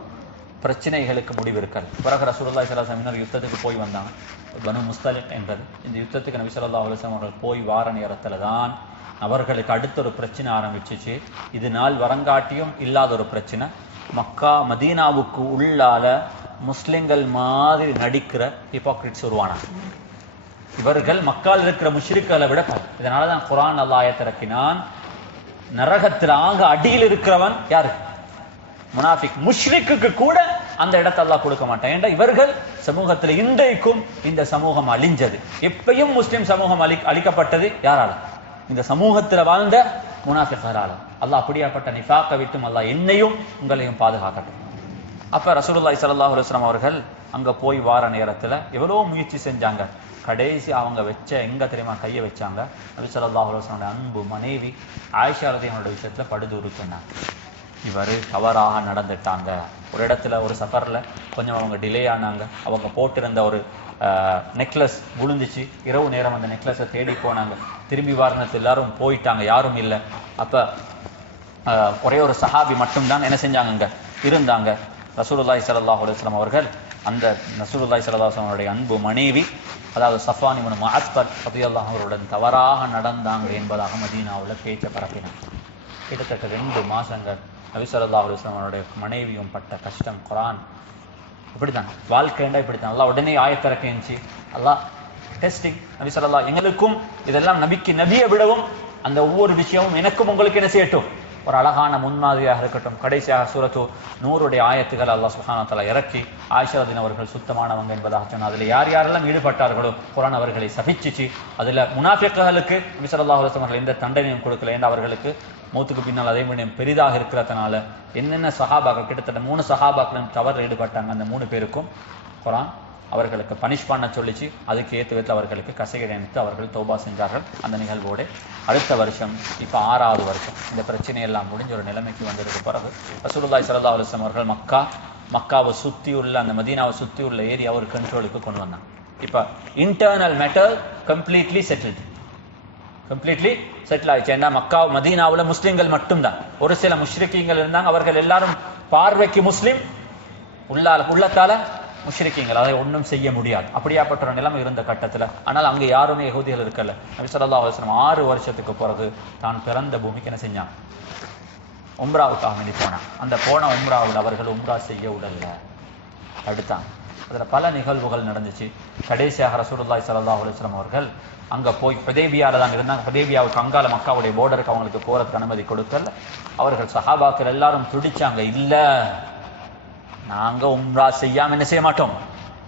பிரச்சனைகளுக்கு முடிவு இருக்காது. பிறகு ரசூலுல்லாஹி ஸல்லல்லாஹு அலைஹி வஸல்லம் யுத்தத்துக்கு போய் வந்தாங்க. பனு முஸ்தலிக் என்றது இந்த யுத்தத்துக்கு நபி ஸல்லல்லாஹு அலைஹி வஸல்லம் அவர்கள் போய் வார நேரத்துல தான் அவர்களுக்கு அடுத்த ஒரு பிரச்சனை ஆரம்பிச்சிச்சு. இது நாள் வரங்காட்டியும் இல்லாத ஒரு பிரச்சனை. மக்கா மதீனாவுக்கு உள்ளால முஸ்லிம்கள் மாதிரி நடிக்கிற ஹிப்போக்ரிட்ஸ் உருவானாங்க. இவர்கள் மக்கால் இருக்கிற முஷ்ரிக்களை விட. இதனாலதான் குர்ஆன் அல்லாஹ் ஆயத்தை இறக்கினான், நரகத்தில் ஆக அடியில் இருக்கிறவன் யாரு? முனாஃபிக். முஷ்ரிக்குக்கு கூட அந்த இடத்தை அல்லாஹ் கொடுக்க மாட்டான். ஏண்டா இவர்கள் சமூகத்தில் இன்றைக்கும் இந்த சமூகம் அழிஞ்சது. எப்பயும் முஸ்லிம் சமூகம் அழிக்கப்பட்டது யாரால? இந்த சமூகத்தில் வாழ்ந்த முனாஃபிகரால. அல்லாஹ் அப்படியாப்பட்ட நிஃபாக்கை விட்டும் அல்லாஹ் என்னையும் உங்களையும் பாதுகாக்கட்டும். அப்ப ரசூலுல்லாஹி ஸல்லல்லாஹு அலைஹி வஸல்லம் அவர்கள் அங்க போய் வார நேரத்துல எவ்வளோ முயற்சி செஞ்சாங்க. கடைசி அவங்க வச்ச எங்க தெரியுமா கையை வச்சாங்க? நபி ஸல்லல்லாஹு அலைஹி வஸல்லம் அன்பு மனைவி ஆயிஷா ரலியல்லாஹு அன்ஹா விஷயத்துல படுதூறு சொன்னாங்க. இவர் தவறாக நடந்துட்டாங்க. ஒரு இடத்துல ஒரு சஃபரில் கொஞ்சம் அவங்க டிலே ஆனாங்க. அவங்க போட்டிருந்த ஒரு நெக்லஸ் விழுந்துச்சு. இரவு நேரம் அந்த நெக்லஸை தேடி போனாங்க. திரும்பி வாரணத்து எல்லாரும் போயிட்டாங்க, யாரும் இல்லை. அப்போ ஒரே ஒரு சஹாபி மட்டும்தான் என்ன செஞ்சாங்க இருந்தாங்க. ரசூலுல்லாஹி ஸல்லல்லாஹு அலைஹி வஸல்லம் அவர்கள் அந்த ரசூலுல்லாஹி ஸல்லல்லாஹு அலைஹி வஸல்லம் அவருடைய அன்பு மனைவி, அதாவது சஃப்வான் இப்னு முஅஸ்ஸர் ரலியல்லாஹு அவருடன் தவறாக நடந்தாங்க என்பதாக மதீனாவில் பேச்சை பரப்பினாங்க. கிட்டத்தட்ட 2 மாசங்கள் நபி ஸல்லல்லாஹு அலைஹி வஸல்லம் அவருடைய மனைவியும் பட்ட கஷ்டம். குர்ஆன் இப்படித்தான், வாழ்க்கைண்டா இப்படித்தான். அல்லாஹ் உடனே ஆயத்திறக்க இருந்துச்சு. அல்லாஹ் டெஸ்டிங். நபி ஸல்லல்லாஹு எங்களுக்கும் இதெல்லாம் நபியை விடவும் அந்த ஒவ்வொரு விஷயமும் எனக்கும் உங்களுக்கு என்ன செய்யட்டும், ஒரு அழகான முன்மாதிரியாக இருக்கட்டும். கடைசியாக சூரத்து நூறுடைய ஆயத்துகள் அல்லாஹ் சுப்ஹானஹு வ தஆலா இறக்கி ஆயிஷா ரலியல்லாஹு அவர்கள் சுத்தமானவங்க என்பதாக சொன்னார். அதில் யார் யாரெல்லாம் ஈடுபட்டார்களோ குர்ஆன் அவர்களை சபிச்சிச்சு. அதில் முனாஃபிக்குகளுக்கு நபி ஸல்லல்லாஹு அலைஹி வஸல்லம் எந்த தண்டனையும் கொடுக்கல. ஏன்னா அவர்களுக்கு மௌத்துக்கு பின்னால் அதே விடயம் பெரிதாக இருக்கிறதுனால என்னென்ன சஹாபாக்கள், கிட்டத்தட்ட 3 சஹாபாக்களும் தவறு ஈடுபட்டாங்க. அந்த 3 பேருக்கும் குர்ஆன் அவர்களுக்கு பனிஷ் பண்ண சொல்லிச்சு. அதுக்கு ஏற்று வைத்து அவர்களுக்கு கசைகளை அணித்து அவர்கள் தௌபா செஞ்சார்கள். அந்த நிகழ்வோடு அடுத்த வருஷம் இப்போ 6வது வருஷம் இந்த பிரச்சனையெல்லாம் முடிஞ்ச ஒரு நிலைமைக்கு வந்ததுக்கு பிறகு ரசூலுல்லாஹி ஸல்லல்லாஹு அலைஹி வஸல்லம் அவர்கள் மக்காவை சுற்றியுள்ள அந்த மதீனாவை சுற்றியுள்ள ஏரியா ஒரு கண்ட்ரோலுக்கு கொண்டு வந்தாங்க. இப்போ இன்டர்னல் மேட்டர் கம்ப்ளீட்லி செட்டில் ஆயிடுச்சு. ஏன்னா மதீனாவில் முஸ்லிம்கள் மட்டும்தான், ஒரு சில முஷ்ரிக்கீங்கள் இருந்தாங்க. அவர்கள் எல்லாரும் பார்வைக்கு முஸ்லிம், உள்ளத்தால முஷ்ரிக்கீங்கள், அதை ஒன்றும் செய்ய முடியாது. அப்படியாப்பட்ட ஒரு நிலைமை இருந்த கட்டத்தில், ஆனால் அங்கே யாருமே யஹூதிகள் இருக்கல. நபி ஸல்லல்லாஹு அலைஹி வஸல்லம் 6 வருஷத்துக்கு பிறகு தான் பிறந்த பூமிக்கு என்ன செஞ்சான், உம்ராவுக்காக வேண்டி போனான். அந்த போன உம்ராவில் அவர்கள் உம்ரா செய்ய விடல, தடுத்தாங்க. அதில் பல நிகழ்வுகள் நடந்துச்சு. கடைசியாக ரசூலுல்லாஹி ஸல்லல்லாஹு அலைஹி வஸல்லம் அவர்கள் அங்கே போய் ஹுதைபியாவில் தான் இருந்தாங்க. ஹுதைபியாவுக்கு அங்கால மக்காவுடைய போர்டருக்கு அவங்களுக்கு போகிறதுக்கு அனுமதி கொடுக்கல. அவர்கள் சஹாபாக்கள் எல்லாரும் துடிச்சாங்க, இல்லை நாங்கள் உம்ரா செய்யாமல் என்ன செய்ய மாட்டோம்,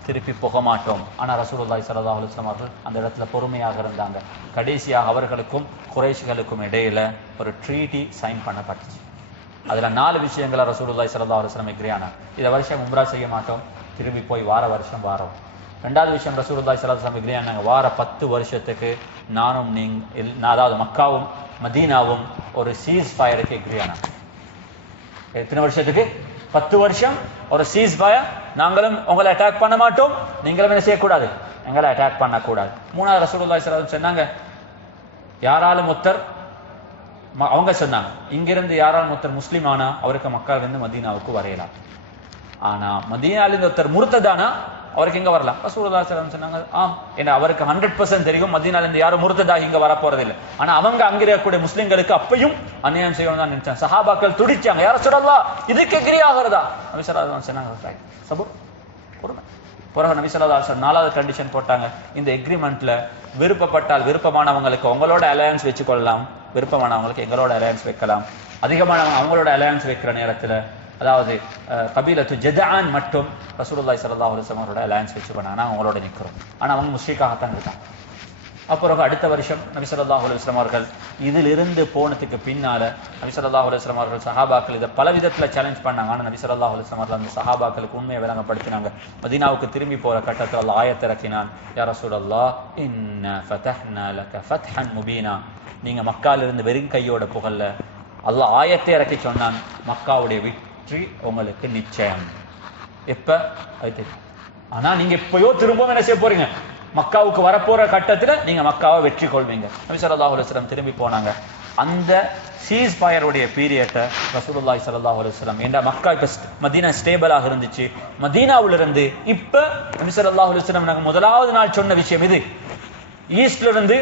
திருப்பி போக மாட்டோம். ஆனால் ரசூலுல்லாஹி ஸல்லல்லாஹு அலைஹி வஸல்லம் அவர்கள் அந்த இடத்துல பொறுமையாக இருந்தாங்க. கடைசியாக அவர்களுக்கும் குறைஷிகளுக்கும் இடையில ஒரு ட்ரீட்டி சைன் பண்ணப்பட்டுச்சு. அதில் 4 விஷயங்களை ரசூலுல்லாஹி ஸல்லல்லாஹு அலைஹி வஸல்லம் எக்ரி ஆனாங்க. இந்த வருஷம் உம்ரா செய்ய மாட்டோம், திரும்பி போய் வார வருஷம் வாரோம். 2வது விஷயம் ரசூலுல்லாஹி ஸல்லல்லாஹு அலைஹி வஸல்லம் எக்ரி ஆனாங்க, வார 10 வருஷத்துக்கு நானும் அதாவது மக்காவும் மதீனாவும் ஒரு சீஸ் ஃபயருக்கு எக்ரி ஆனாங்க. எத்தனை வருஷத்துக்கு? 10 வருஷம் ஒரு சீஸ் ஃபயர். நாங்களும் உங்களை அட்டாக் பண்ண மாட்டோம், நீங்களும் என்ன செய்யக்கூடாது, எங்களை அட்டாக் பண்ணக்கூடாது. 3வது ரசூலுல்லாஹி ஸல்லல்லாஹு அலைஹி வஸல்லம் சொன்னாங்க, யாராலும் ஒருத்தர் அவங்க சொன்னாங்க, இங்கிருந்து யாராலும் ஒருத்தர் முஸ்லீம் ஆனா அவருக்கு மக்காவிலிருந்து மதீனாவுக்கு வரையலாம். ஆனா மதீனாவிலிருந்து ஒருத்தர் முர்த்ததானா அவருக்கு எங்க வரலாம். ரசூலுல்லாஹி ஸல்லல்லாஹு அலைஹி வஸல்லம் சொன்னாங்க, ஏன்னா அவருக்கு 100% தெரியும் மதீனாவிலிருந்து யாரும் முர்த்ததாக இங்க வர போறதில்லை. ஆனா அவங்க அங்க இருக்கக்கூடிய முஸ்லிம்களுக்கு அப்பையும் அநியாயம் செய்யணும் தான் நினைச்சாங்க. சஹாபாக்கள் துடிச்சாங்க, யார சொல்லலாம் இதுக்கு எதிரி ஆகிறதா. நபி ஸல்லல்லாஹு அலைஹி வஸல்லம் சொன்னாங்க, சபூர், பொறுமை. பிறகு நபி ஸல்லல்லாஹு அலைஹி வஸல்லம் 4வது கண்டிஷன் போட்டாங்க, இந்த எக்ரிமெண்ட்ல விருப்பப்பட்டால் விருப்பமானவங்களுக்கு உங்களோட அலையன்ஸ் வச்சுக்கொள்ளலாம், விருப்பமானவங்களுக்கு எங்களோட அலையன்ஸ் வைக்கலாம். அதிகமானவங்க அவங்களோட அலையன்ஸ் வைக்கிற நேரத்தில், அதாவது கபீலத்து ஜதான் மட்டும் ரசூலுல்லாஹி ஸல்லல்லாஹு அலைஹி வஸல்லம் அவரோட அலையன்ஸ் வச்சுக்கொண்டாங்க, நாங்கள் அவங்களோட நிற்கிறோம். ஆனால் அவங்க முஸ்லிக்காகத்தான் இருக்காங்க. அப்புறம் அடுத்த வருஷம் நபி ஸல்லல்லாஹு அலைஹி வஸல்லம் அவர்கள் இதிலிருந்து போனதுக்கு பின்னால நபி ஸல்லல்லாஹு அலைஹி வஸல்லம் அவர்கள் சஹாபாக்கள் இதை பல விதத்தில் சேலஞ்ச் பண்ணாங்க. ஆனால் நபி ஸல்லல்லாஹு அலைஹி வஸல்லம் அவர்கள் அந்த சஹாபாக்களுக்கு உண்மையை விளங்கப்படுத்தினாங்க. மதீனாவுக்கு திரும்பி போற கட்டத்தில் அல்லாஹ் ஆயத் இறக்கினான், யா ரசூலல்லாஹ் இன்னா ஃபதஹ்னா லக ஃபத்ஹன் முபீனா. நீங்க மக்காலிருந்து வெறும் கையோட புகழல, அல்லாஹ் ஆயத்தை இறக்கி சொன்னான், மக்காவுடைய வெற்றி உங்களுக்கு நிச்சயம். எப்ப அது தெரியும். ஆனா நீங்க எப்பயோ திரும்பவும் என்ன செய்ய போறீங்க, மக்காவுக்கு வரப்போற கட்டத்துல நீங்க மக்காவை வெற்றி கொள்வீங்க. நபி ஸல்லல்லாஹு அலைஹி வஸல்லம் திரும்பி போனாங்க. அந்த சீஸ் ஃபயருடைய பீரியட்டை ரசூலுல்லாஹி ஸல்லல்லாஹு அலைஹி வஸல்லம், ஏன்னா மக்கா இப்ப மதீனா ஸ்டேபிளாக இருந்துச்சு. மதீனாவுல இருந்து இப்ப நபி ஸல்லல்லாஹு அலைஹி வஸல்லம் நாங்க முதலாவது நாள் சொன்ன விஷயம் இது, ஈஸ்ட்ல இருந்து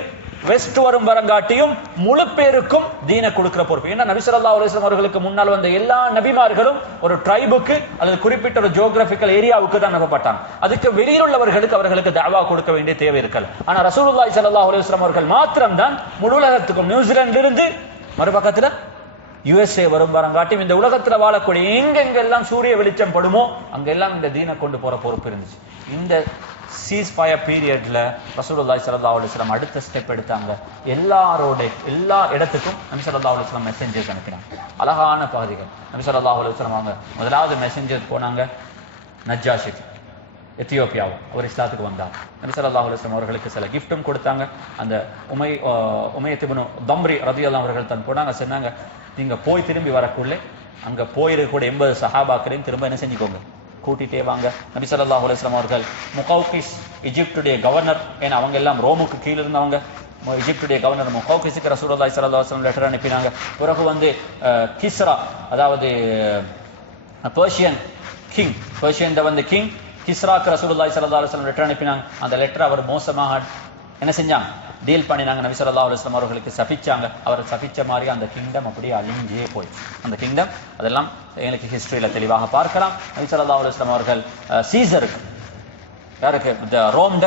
வெஸ்ட் வரும் வரங்காட்டியும் முழு பேருக்கும் தீனை கொடுக்கிற பொறுப்பு. ஏன்னா நபி ஸல்லல்லாஹு அலைஹி வஸல்லம் அவர்களுக்கு முன்னால் வந்த எல்லா நபிமார்களும் ஒரு ட்ரைபுக்கு அல்லது குறிப்பிட்ட ஒரு ஜியோகிராபிக்கல் ஏரியாவுக்கு தான் அனுப்பப்பட்டாங்க. அதுக்கு வெளியில் உள்ளவர்களுக்கு அவர்களுக்கு தாவா கொடுக்க வேண்டிய தேவை இருக்கல. ஆனா ரசூலுல்லாஹி ஸல்லல்லாஹு அலைஹி வஸல்லம் அவர்கள் மாத்திரம் தான் முழு உலகத்துக்கும், நியூசிலாந்துல இருந்து மறுபக்கத்துல USA வரும் வரங்காட்டியும் இந்த உலகத்துல வாழக்கூடிய எங்கெங்கெல்லாம் சூரிய வெளிச்சம் படுமோ அங்கெல்லாம் இந்த தீனை கொண்டு போற பொறுப்பு இருந்துச்சு. இந்த சீஸ் ஃபயர் பீரியட்ல ரசூலுல்லாஹி ஸல்லல்லாஹு அலைஹி வஸல்லம் அடுத்த ஸ்டெப் எடுத்தாங்க. எல்லா இடத்துக்கும் நபி ஸல்லல்லாஹு அலைஹி வஸல்லம் மெசேஞ்சர்ஸ் அனுப்பினாங்க. அழகான பகுதிகள். நபி ஸல்லல்லாஹு அலைஹி வஸல்லம் அவங்க முதலாவது மெசேஞ்சர் போனாங்க நஜ்ஜாஷிக்கு. எத்தியோப்பியாவும் அவர் இஸ்லாத்துக்கு வந்தார். நபி ஸல்லல்லாஹு அலைஹி வஸல்லம் அவர்களுக்கு சில கிஃப்ட்டும் கொடுத்தாங்க. அந்த உமையத் இப்னு தம்ரி ரலியல்லாஹு அவர்கள் தான் போனாங்க. சொன்னாங்க, நீங்க போய் திரும்பி வரக்குள்ளே அங்க போயிருக்கக்கூடிய 80 சஹாபாக்களையும் திரும்ப என்ன செஞ்சுக்கோங்க, கூட்டிட்டே வாங்க. நபி ஸல்லல்லாஹு அலைஹி வஸல்லம் அவர்கள் முகௌகிஸ் எகிப்துடைய கவர்னர், ஏன்னா அவங்க எல்லாம் ரோமுக்கு கீழே இருந்தவங்க, எகிப்துடைய கவர்னர் முகௌகிஸுக்கு ரசூலுல்லாஹி ஸல்லல்லாஹு அலைஹி வஸல்லம் லெட்டர் அனுப்பினாங்க. பிறகு வந்து கிஸ்ரா, அதாவது பெர்ஷியன் கிங், பெர்ஷியன் வந்து கிங் கிஸ்ராக்கு ரசூலுல்லாஹி ஸல்லல்லாஹு அலைஹி வஸல்லம் லெட்டர் அனுப்பினாங்க. அந்த லெட்டர் அவர் மோசமாக என்ன செஞ்சாங்க, டீல் பண்ணினாங்க. நபி ஸல்லல்லாஹு அலைஹி வஸல்லம் அவர்களுக்கு சபிச்சாங்க. அவர் சபிச்ச மாதிரி அந்த கிங்டம் அப்படியே அழிஞ்சே போயிடுச்சு. அந்த கிங்டம் அதெல்லாம் எங்களுக்கு ஹிஸ்டரியில தெளிவாக பார்க்கலாம். நபி ஸல்லல்லாஹு அலைஹி வஸல்லம் அவர்கள் சீசருக்கு, யாருக்கு, ரோம்ட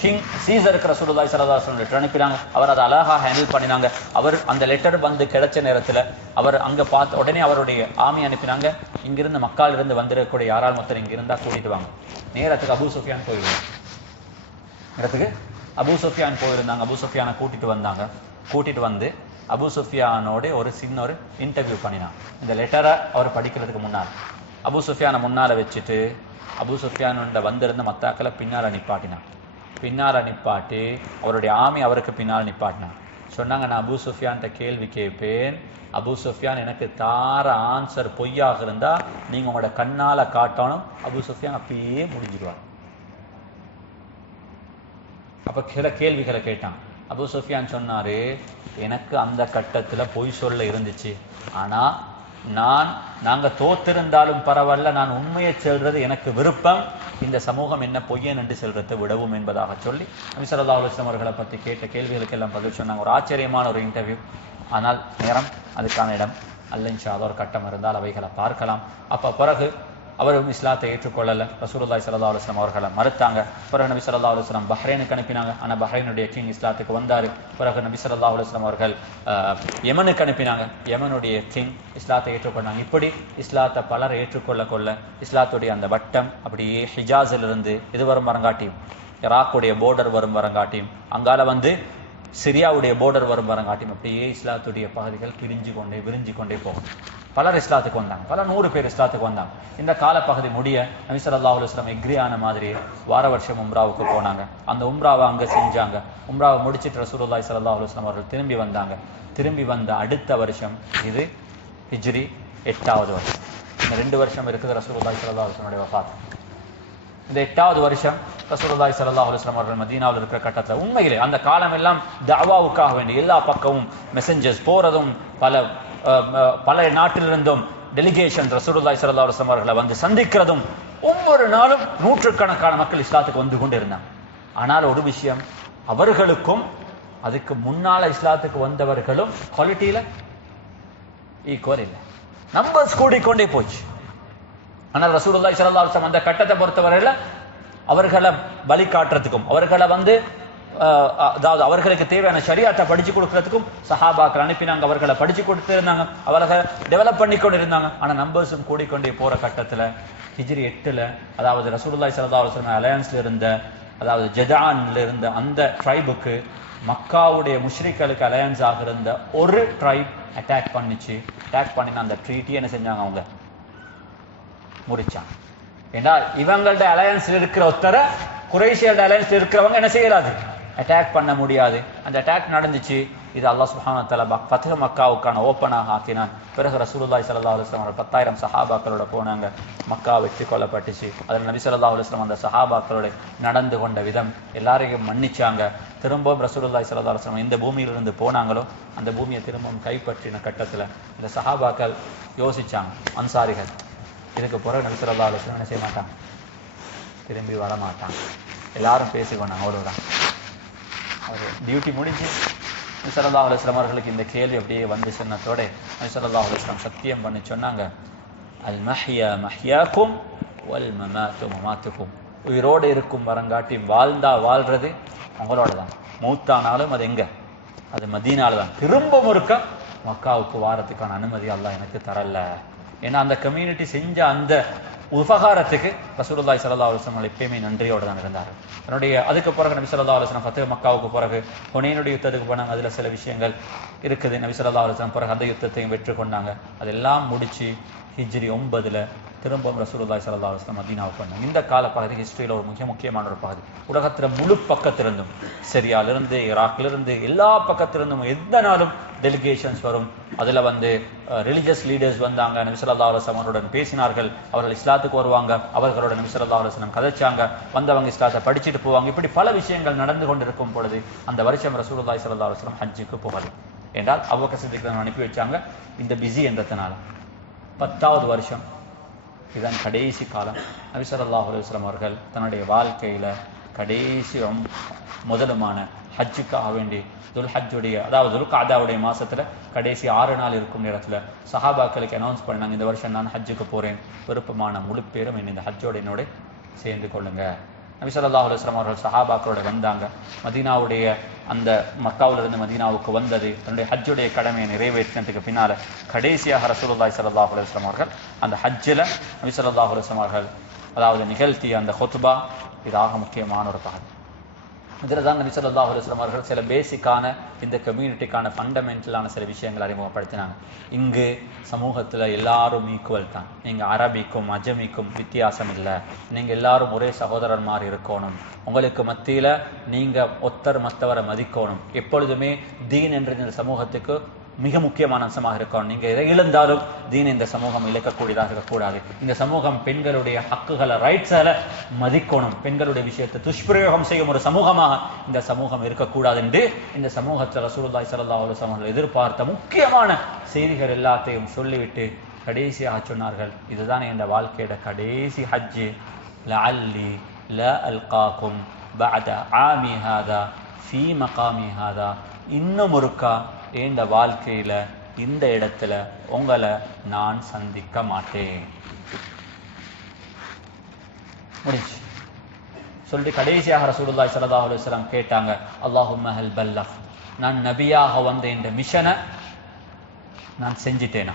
கிங் சீசருக்கு ரசூலுல்லாஹி ஸல்லல்லாஹு அலைஹி வஸல்லம் லெட்டர் அனுப்பினாங்க. அவர் அதை அழகாக ஹேண்டில் பண்ணினாங்க. அவர் அந்த லெட்டர் வந்து கிடைச்ச நேரத்தில் அவர் அங்க பார்த்து உடனே அவருடைய ஆமி அனுப்பினாங்க, இங்கிருந்து மக்கால் இருந்து வந்திருக்கக்கூடிய யாரால் மொத்தம் இங்க இருந்தா கூட்டிட்டு வாங்க. நேரத்துக்கு அபூ சுஃபியான் போயிருந்தாங்க. நேரத்துக்கு அபூ சுஃபியான் போயிருந்தாங்க. அபூ சுஃபியானை கூட்டிட்டு வந்தாங்க. கூட்டிட்டு வந்து அபூ சுஃபியானோட ஒரு சின்ன ஒரு இன்டர்வியூ பண்ணினான். இந்த லெட்டரை அவர் படிக்கிறதுக்கு முன்னால் அபூ சுஃபியானை முன்னால வச்சுட்டு அபூ சுஃபியானோட வந்திருந்த மத்தாக்களை பின்னால நிப்பாட்டினான். பின்னால நிப்பாட்டி அவருடைய ஆமி அவருக்கு பின்னால் நிப்பாட்டினான். சொன்னாங்க, நான் அபூ சுஃபியான்கிட்ட கேள்வி கேட்பேன், அபூ சுஃபியான் எனக்கு தார ஆன்சர் பொய்யாக இருந்தா நீங்க உங்களோட கண்ணால காட்டணும். அபூ சுஃபியான் அப்படியே முடிஞ்சிடுவார். அப்ப சில கேள்விகளை கேட்டான். அபூ சுஃபியான் சொன்னாரு, எனக்கு அந்த கட்டத்துல பொய் சொல்ல இருந்துச்சு, ஆனா நாங்க தோத்திருந்தாலும் பரவாயில்ல, நான் உண்மையை சொல்றது எனக்கு விருப்பம், இந்த சமூகம் என்ன பொய்யன் என்று சொல்றதை விடவும் என்பதாக சொல்லி நபி ஸல்லல்லாஹு அலைஹி வஸல்லம் அவர்களை பற்றி கேட்ட கேள்விகளுக்கு எல்லாம் பதில் சொன்னாங்க. ஒரு ஆச்சரியமான ஒரு இன்டர்வியூ. ஆனால் நேரம் அதுக்கான இடம் அல்ல. இன்ஷா அல்லாஹ் ஒரு கட்டம் இருந்தால் அவைகளை பார்க்கலாம். அப்ப பிறகு அவரும் இஸ்லாத்தை ஏற்றுக்கொள்ளல. ரசூலுல்லாஹி ஸல்லல்லாஹு அலைஹி வஸல்லம் அவர்களை மறுத்தாங்க. பிறகு நபி ஸல்லல்லாஹு அலைஹி வஸல்லம் பஹ்ரைனுக்கு அனுப்பினாங்க. ஆனா பஹ்ரைனுடைய கிங் இஸ்லாத்துக்கு வந்தாரு. பிறகு நபி ஸல்லல்லாஹு அலைஹி வஸல்லம் அவர்கள் யமனுக்கு அனுப்பினாங்க. யமனுடைய கிங் இஸ்லாத்தை ஏற்றுக்கொண்டாங்க. இப்படி இஸ்லாத்தை பலர் ஏற்றுக்கொள்ள இஸ்லாத்துடைய அந்த வட்டம் அப்படியே ஹிஜாஸிலிருந்து இது வரும் வரங்காட்டியும், ஈராக்குடைய போர்டர் வரும் வரங்காட்டியும், அங்கால வந்து சிரியாவுடைய போர்டர் வரும் வரங்காட்டியும் அப்படியே இஸ்லாத்துடைய பகுதிகள் விரிஞ்சு கொண்டே போகும். பலர் இஸ்லாத்துக்கு வந்தாங்க. பல 100 பேர் இஸ்லாத்துக்கு வந்தாங்க. இந்த காலப்பகுதி முடிய நபி ஸல்லல்லாஹு அலைஹி வஸல்லம் எக்ரி ஆன மாதிரி வார வருஷம் உம்ராவுக்கு போனாங்க. அந்த உம்ராவை அங்க செஞ்சாங்க. உம்ராவை முடிச்சிட்டு ரசூலுல்லாஹி ஸல்லல்லாஹு அலைஹி வஸல்லம் அவர்கள் திரும்பி வந்தாங்க. திரும்பி வந்த அடுத்த வருஷம் இது ஹிஜ்ரி 8வது வருஷம். இந்த 2 வருஷம் இருக்குது ரசூலுல்லாஹி ஸல்லல்லாஹு அலைஹி வஸல்லம் வஃபாத். இந்த 8வது வருஷம் ரசூலுல்லாஹி ஸல்லல்லாஹு அலைஹி வஸல்லம் அவர்கள் மதீனாவில் இருக்கிற கட்டத்தில் உண்மையிலே அந்த காலம் எல்லாம் தஅவாவுக்காக வேண்டி எல்லா பக்கமும் மெசஞ்சர்ஸ் போறதும், பல நாட்டிலிருந்தும் டெலிகேஷன் ரசூலுல்லாஹி ஸல்லல்லாஹு அலைஹி வஸல்லம் அவர்களை வந்து சந்திக்கிறதும், ஒவ்வொரு நாளும் நூற்றுக்கணக்கான மக்கள் இஸ்லாத்துக்கு வந்து கொண்டு இருந்தாங்க. ஆனால் ஒரு விஷயம், அவர்களுக்கும் அதுக்கு முன்னால இஸ்லாத்துக்கு வந்தவர்களும் குவாலிட்டியில ஈக்குவல் இல்லை. நம்பர்ஸ் கூடிக்கொண்டே போச்சு. ஆனால் ரசூலுல்லாஹி ஸல்லல்லாஹு அலைஹி வஸல்லம் அந்த கட்டத்தை பொறுத்தவரையில அவர்களை பலி காட்டுறதுக்கும், அவர்களை வந்து அதாவது அவர்களுக்கு தேவையான ஷரியத்தை படிச்சு கொடுக்கறதுக்கும் சஹாபாக்கள் அனுப்பினாங்க. அவர்களை படிச்சு கொடுத்து இருந்தாங்க, அவர்களை டெவலப் பண்ணி கொண்டு இருந்தாங்க. ஆனா நம்பர்ஸும் கூடிக்கொண்டே போற கட்டத்துல ஹிஜ்ரி 8ல, அதாவது ரசூலுல்லாஹி ஸல்லல்லாஹு அலைஹி வஸல்லம் அலையன்ஸ்ல இருந்த, அதாவது ஜதான்ல இருந்த அந்த ட்ரைபுக்கு மக்காவுடைய முஷ்ரிக்களுக்கு அலையன்ஸ் ஆக இருந்த ஒரு ட்ரைப் அட்டாக் பண்ணிச்சு. அட்டாக் பண்ணின அந்த ட்ரீட்டி என்ன செஞ்சாங்க, அவங்க முறிச்சாங்க. ஏன்னா இவங்கள்ட அலையன்ஸ்ல இருக்கிற ஒருத்தரை குறைஷியோட அலையன்ஸ்ல இருக்கிறவங்க என்ன செய்யலாது, அட்டாக் பண்ண முடியாது. அந்த அட்டாக் நடந்துச்சு. இது அல்லாஹ் சுப்ஹானஹு வ தஆலா ஃபத்ஹ் மக்காவுக்கான ஓப்பனாக ஆக்கினான். பிறகு ரசூலுல்லாஹி ஸல்லல்லாஹு அலைஹி வஸல்லம் 10,000 சஹாபாக்களோட போனாங்க. மக்கா வெற்றி கொள்ளப்பட்டுச்சு. அதில் நபி ஸல்லல்லாஹு அலைஹி வஸல்லம் அந்த சஹாபாக்களோட நடந்து கொண்ட விதம் எல்லாரையும் மன்னிச்சாங்க. திரும்பவும் ரசூலுல்லாஹி ஸல்லல்லாஹு அலைஹி வஸல்லம் எந்த பூமியிலிருந்து போனாங்களோ அந்த பூமியை திரும்பவும் கைப்பற்றின கட்டத்தில் இந்த சஹாபாக்கள் யோசிச்சாங்க, அன்சாரிகள், இதுக்கு பிறகு நபி ஸல்லல்லாஹு அலைஹி வஸல்லம் என்ன செய்ய மாட்டாங்க, திரும்பி வர மாட்டாங்க. எல்லாரும் பேசிக்கொண்டாங்க. அவ்வளவுதான், அவர் டியூட்டி முடிஞ்சு. நபி ஸல்லல்லாஹு அலைஹி வஸல்லம் அவர்களுக்கு இந்த கேள்வி அப்படியே வந்து சொன்னதோட நபி ஸல்லல்லாஹு அலைஹி வஸல்லம் சத்தியம் பண்ணி சொன்னாங்க, அல் மஹ்யா மஹ்யாக்கும் வல் மமாத்து மமாத்துக்கும். உயிரோடு இருக்கும் வரங்காட்டி வாழ்றது அவங்களோட தான். மூத்தானாலும் அது எங்க, அது மதீனால தான். திரும்ப முறுக்க மக்காவுக்கு வாரத்துக்கான அனுமதி அல்லாஹ் எனக்கு தரல. ஏன்னா அந்த கம்யூனிட்டி செஞ்ச அந்த உபகாரத்துக்கு ரசூலுல்லாஹி ஸல்லல்லாஹு அலைஹி வஸல்லம் எப்பயுமே நன்றியோடு தான் இருந்தார். அதுக்கு பிறகு நபி ஸல்லல்லாஹு அலைஹி வஸல்லம் ஃபத்ஹ் மக்காவுக்கு பிறகு ஹுனைனுடைய யுத்தத்துக்கு போனாங்க. அதுல சில விஷயங்கள் இருக்குது. நபி ஸல்லல்லாஹு அலைஹி வஸல்லம் பிறகு அந்த யுத்தத்தையும் வெற்றி கொண்டாங்க. அதெல்லாம் முடிச்சு ஹிஜ்ரி 9 திரும்பவும் ரசூலுல்லாஹி ஸல்லல்லாஹு அலைஹி வஸல்லம் மதீனாவுக்கு வந்தாங்க. இந்த கால பகுதி ஹிஸ்டரியில் ஒரு முக்கியமான ஒரு பகுதி. உலகத்தில் முழு பக்கத்திலிருந்தும், சிரியாவிலிருந்து, ஈராக்கிலிருந்து, எல்லா பக்கத்திலிருந்தும் எந்த நாளும் டெலிகேஷன்ஸ் வரும். அதில் ரிலிஜியஸ் லீடர்ஸ் வந்தாங்க, நபி ஸல்லல்லாஹு அலைஹி வஸல்லம் அவருடன் பேசினார்கள். அவர்கள் இஸ்லாத்துக்கு வருவாங்க, அவர்களோட நபி ஸல்லல்லாஹு அலைஹி வஸல்லம் கதைச்சாங்க, வந்தவங்க இஸ்லாத்தை படிச்சுட்டு போவாங்க. இப்படி பல விஷயங்கள் நடந்து கொண்டிருக்கும் பொழுது அந்த வருஷம் ரசூலுல்லாஹி ஸல்லல்லாஹு அலைஹி வஸல்லம் ஹஜ்ஜுக்கு போகல. என்றால் அபூபக்கர் சித்திக் அனுப்பி வச்சாங்க. இந்த பிஸி என்றதுனால 10வது வருஷம், இதுதான் கடைசி காலம். நபி ஸல்லல்லாஹு அலைஹி வஸல்லம் அவர்கள் தன்னுடைய வாழ்க்கையில கடைசி முதலுமான ஹஜ்ஜுக்காக வேண்டி துல்ஹஜ்ஜுடைய, அதாவது துல்காதாவுடைய மாசத்துல கடைசி 6 நாள் இருக்கும் நேரத்துல சஹாபாக்களுக்கு அனௌன்ஸ் பண்ணாங்க, இந்த வருஷம் நான் ஹஜ்ஜுக்கு போறேன், விருப்பமான முழு பேரும் இந்த ஹஜ்ஜோட என்னோட சேர்ந்து கொள்ளுங்க. நபி ஸல்லல்லாஹு அலைஹி வஸல்லம் அவர்கள் சஹாபாக்களோட வந்தாங்க. மதீனாவுடைய அந்த மக்காவிலிருந்து மதீனாவுக்கு வந்தது தன்னுடைய ஹஜ்ஜுடைய கடமையை நிறைவேற்றினதுக்கு பின்னால கடைசியாக ரசூலுல்லாஹி ஸல்லல்லாஹு அலைஹி வஸல்லம் அவர்கள் அந்த ஹஜ்ஜில் நபி ஸல்லல்லாஹு அலைஹி வஸல்லம் அவர்கள் அதாவது நிகழ்த்திய அந்த ஹுத்பா இதாக முக்கியமான ஒரு பகுதி. இதில் தான் நபி ஸல்லல்லாஹு அலைஹி வஸல்லம் அவர்கள் சில பேசிக்கான இந்த கம்யூனிட்டிக்கான ஃபண்டமெண்டலான சில விஷயங்களை அறிமுகப்படுத்தினாங்க. இங்கு சமூகத்தில் எல்லாரும் ஈக்குவல் தான், நீங்கள் அரபிக்கும் அஜமிக்கும் வித்தியாசம் இல்லை, நீங்கள் எல்லாரும் ஒரே சகோதரர் மாதிரி இருக்கணும், உங்களுக்கு மத்தியில் நீங்கள் ஒத்தர் மற்றவரை மதிக்கணும், எப்பொழுதுமே தீன் என்ற இந்த சமூகத்துக்கு மிக முக்கியமான அம்சமாக இருக்கணும். நீங்க எதை இழந்தாலும் தீன் இந்த சமூகம் இழக்கக்கூடியதாக இருக்கக்கூடாது. இந்த சமூகம் பெண்களுடைய ஹக்குகளை, ரைட்ஸை மதிக்கணும், பெண்களுடைய விஷயத்தை துஷ்பிரயோகம் செய்யும் ஒரு சமூகமாக இந்த சமூகம் இருக்கக்கூடாது என்று இந்த சமூகத்தில் ரசூலுல்லாஹி ஸல்லல்லாஹு அலைஹி வஸல்லம் எதிர்பார்த்த முக்கியமான செய்திகள் எல்லாத்தையும் சொல்லிவிட்டு கடைசியாக சொன்னார்கள், இதுதான் என் வாழ்க்கையோட கடைசி ஹஜ்ஜு. லஅல்லி லா அல்காக்கும் பஅத ஆமி ஹாதா ஃபீ மகாமி ஹாதா. இன்னும் ஒருக்கா இந்த வாழ்க்கையில இந்த இடத்துல உங்களை நான் சந்திக்க மாட்டேன். முடிஞ்சு சொல்லிட்டு கடைசியாக ரசூலுல்லாஹி ஸல்லல்லாஹு அலைஹி வஸல்லம் கேட்டாங்க, அல்லாஹும்ம ஹல் பல்லக், நான் நபியாக வந்த இந்த மிஷனை நான் செஞ்சிட்டேனா?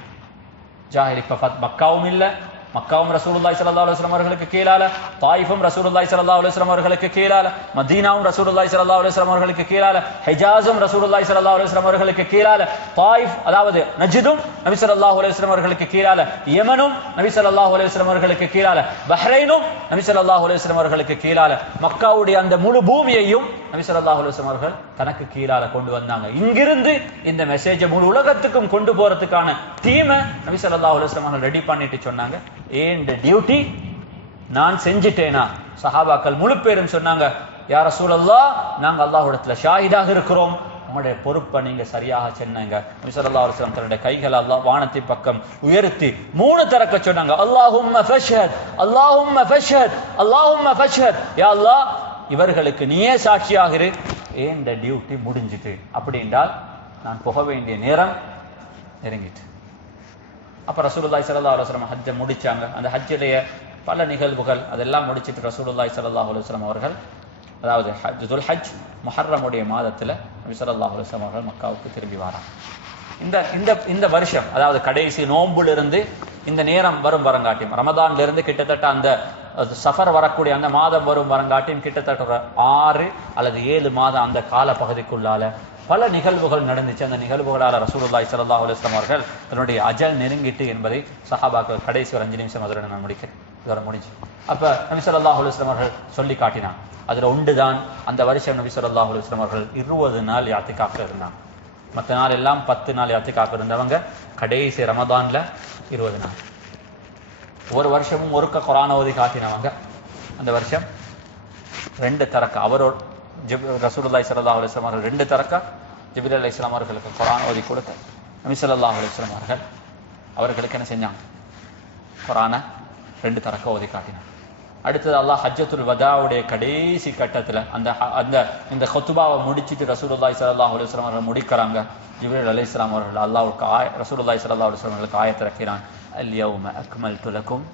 ஜாஹில் இப்ப மக்காவும் இல்லை, மக்காவும் ரசூலுல்லாஹி ஸல்லல்லாஹு அலைஹி வஸல்லம் அவர்களுக்கு கீழால, தாயிஃபும் ரசூலுல்லாஹி ஸல்லல்லாஹு அலைஹி வஸல்லம் அவர்களுக்கு கீழால, மதீனாவும் ரசூலுல்லாஹி ஸல்லல்லாஹு அலைஹி வஸல்லம் அவர்களுக்கு கீழால, ஹிஜாஸும் ரசூலுல்லாஹி ஸல்லல்லாஹு அலைஹி வஸல்லம் அவர்களுக்கு கீழால, தாயிஃப் அதாவது நஜ்தும் நபி ஸல்லல்லாஹு அலைஹி வஸல்லம் அவர்களுக்கு கீழால, யமனும் நபி ஸல்லல்லாஹு அலைஹி வஸல்லம் அவர்களுக்கு கீழால, பஹ்ரைனும் நபி ஸல்லல்லாஹு அலைஹி வஸல்லம் அவர்களுக்கு கீழால, மக்காவுடைய அந்த முழு பூமியையும் நபி ஸல்லல்லாஹு அலைஹி வஸல்லம் அவர்கள் தனக்கு கீழால கொண்டு வந்தாங்க. இங்கிருந்து இந்த மெசேஜை முழு உலகத்துக்கும் கொண்டு போறதுக்கான டீமை நபி ஸல்லல்லாஹு அலைஹி வஸல்லம் அவர்கள் ரெடி பண்ணிட்டு சொன்னாங்க, ஏண்ட டியூட்டி நான் செஞ்சிட்டேனா? சஹாபாக்கள் முழு பேரும் சொன்னாங்க, யா ரசூலல்லாஹ், நாங்க அல்லாஹ்விடத்துல ஷாஹிதாக இருக்கிறோம், உங்களுடைய பொறுப்பை நீங்க சரியாக சொன்னீங்க. நபி ஸல்லல்லாஹு அலைஹி வஸல்லம் தன்னுடைய கைகளை அல்லாஹ் வானத்தின் பக்கம் உயர்த்தி 3 தரக்க சொன்னாங்க, அல்லாஹும்ம ஃபஷ்ஹத், அல்லாஹும்ம ஃபஷ்ஹத், அல்லாஹும்ம ஃபஷ்ஹத். யா அல்லாஹ், இவர்களுக்கு நீயே சாட்சியாக இரு, ஏண்ட டியூட்டி முடிஞ்சிட்டு. அப்படி என்றால் நான் போக வேண்டிய நேரம் நெருங்கிட்டு. அப்ப ரசூலுல்லாஹி ஸல்லல்லாஹு அலைஹி வஸல்லம் ஹஜ்ஜை முடிச்சாங்க. அந்த ஹஜ்ஜுடைய பல நிகழ்வுகள் அதெல்லாம் முடிச்சிட்டு ரசூலுல்லாஹி ஸல்லல்லாஹு அலைஹி வஸல்லம் அவர்கள், அதாவது துல் ஹஜ் முஹர்ரமுடைய மாதத்துல நபி ஸல்லல்லாஹு அலைஹி வஸல்லம் அவர்கள் மக்காவுக்கு திரும்பி வராங்க. இந்த வருஷம், அதாவது கடைசி நோன்புல இருந்து இந்த நேரம் வரும் வரங்காட்டியும், ரமதான்ல இருந்து கிட்டத்தட்ட அந்த சஃபர் வரக்கூடிய அந்த மாதம் வரும் வரங்காட்டியும் கிட்டத்தட்ட 6 அல்லது 7 மாதம் அந்த கால பகுதிக்குள்ளால பல நிகழ்வுகள் நடந்துச்சு. அந்த நிகழ்வுகளால் ரசூலுல்லாஹி ஸல்லல்லாஹு அலைஹி வஸல்லம் அவர்கள் தன்னுடைய அஜல் நெருங்கிட்டு என்பதை சஹாபாக்கள் கடைசி ஒரு 5 நிமிஷம் அதோட நான் முடிக்கிறேன், இதோட முடிஞ்சு. அப்ப நபி ஸல்லல்லாஹு அலைஹி வஸல்லம் அவர்கள் சொல்லி காட்டினான். அதுல ஒன்றுதான், அந்த வருஷம் நபி ஸல்லல்லாஹு அலைஹி வஸல்லம் அவர்கள் 20 நாள் இஅ்திகாஃப்ல இருந்தாங்க. மற்ற நாள் எல்லாம் 10 நாள் இஅ்திகாஃப் இருந்தவங்க கடைசி ரமதான்ல 20 நாள். ஒரு வருஷமும் ஒருக்க குர்ஆன் ஓதி காட்டினவங்க. அந்த வருஷம் 2 தரக்க அவரோட ரசூலுல்லாஹி ஸல்லல்லாஹு அலைஹி வஸல்லம் அவர்கள் 2 தரக்க ஜிப்ரீல் அலைஹிஸ்ஸலாம் அவர்களுக்கு குர்ஆன் ஓதி கொடுக்க நபி ஸல்லல்லாஹு அலைஹி வஸல்லம் அவர்கள் அவர்களுக்கு என்ன செஞ்சாங்க? குர்ஆனை 2 தரக்க ஓதி காட்டினாங்க. அடுத்தது அல்லாஹ் ஹஜ்ஜத்துல் வதாவுடைய கடைசி கட்டத்துல அந்த இந்த ஹுத்பாவை முடிச்சிட்டு ரசூலுல்லாஹி ஸல்லல்லாஹு அலைஹி வஸல்லம் அவர்கள் முடிக்கறாங்க. ஜிப்ரீல் அலைஹிஸ்ஸலாம் அவர்கள் அல்லாஹ்வுக்கு ரசூலுல்லாஹி ஸல்லல்லாஹு அலைஹி வஸல்லம் அவர்களுக்கு ஆயத் இறக்கிறான், அல்-யௌம அக்மல்து லக்கும்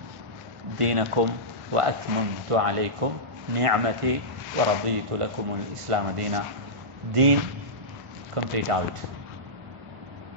தீனக்கும் வ அத்மம்து அலைக்கும் நிஅமதி வ ரதீது லக்குமுல் இஸ்லாம தீனா. தீன் கம்ப்ளீட் ஆயிடுச்சு.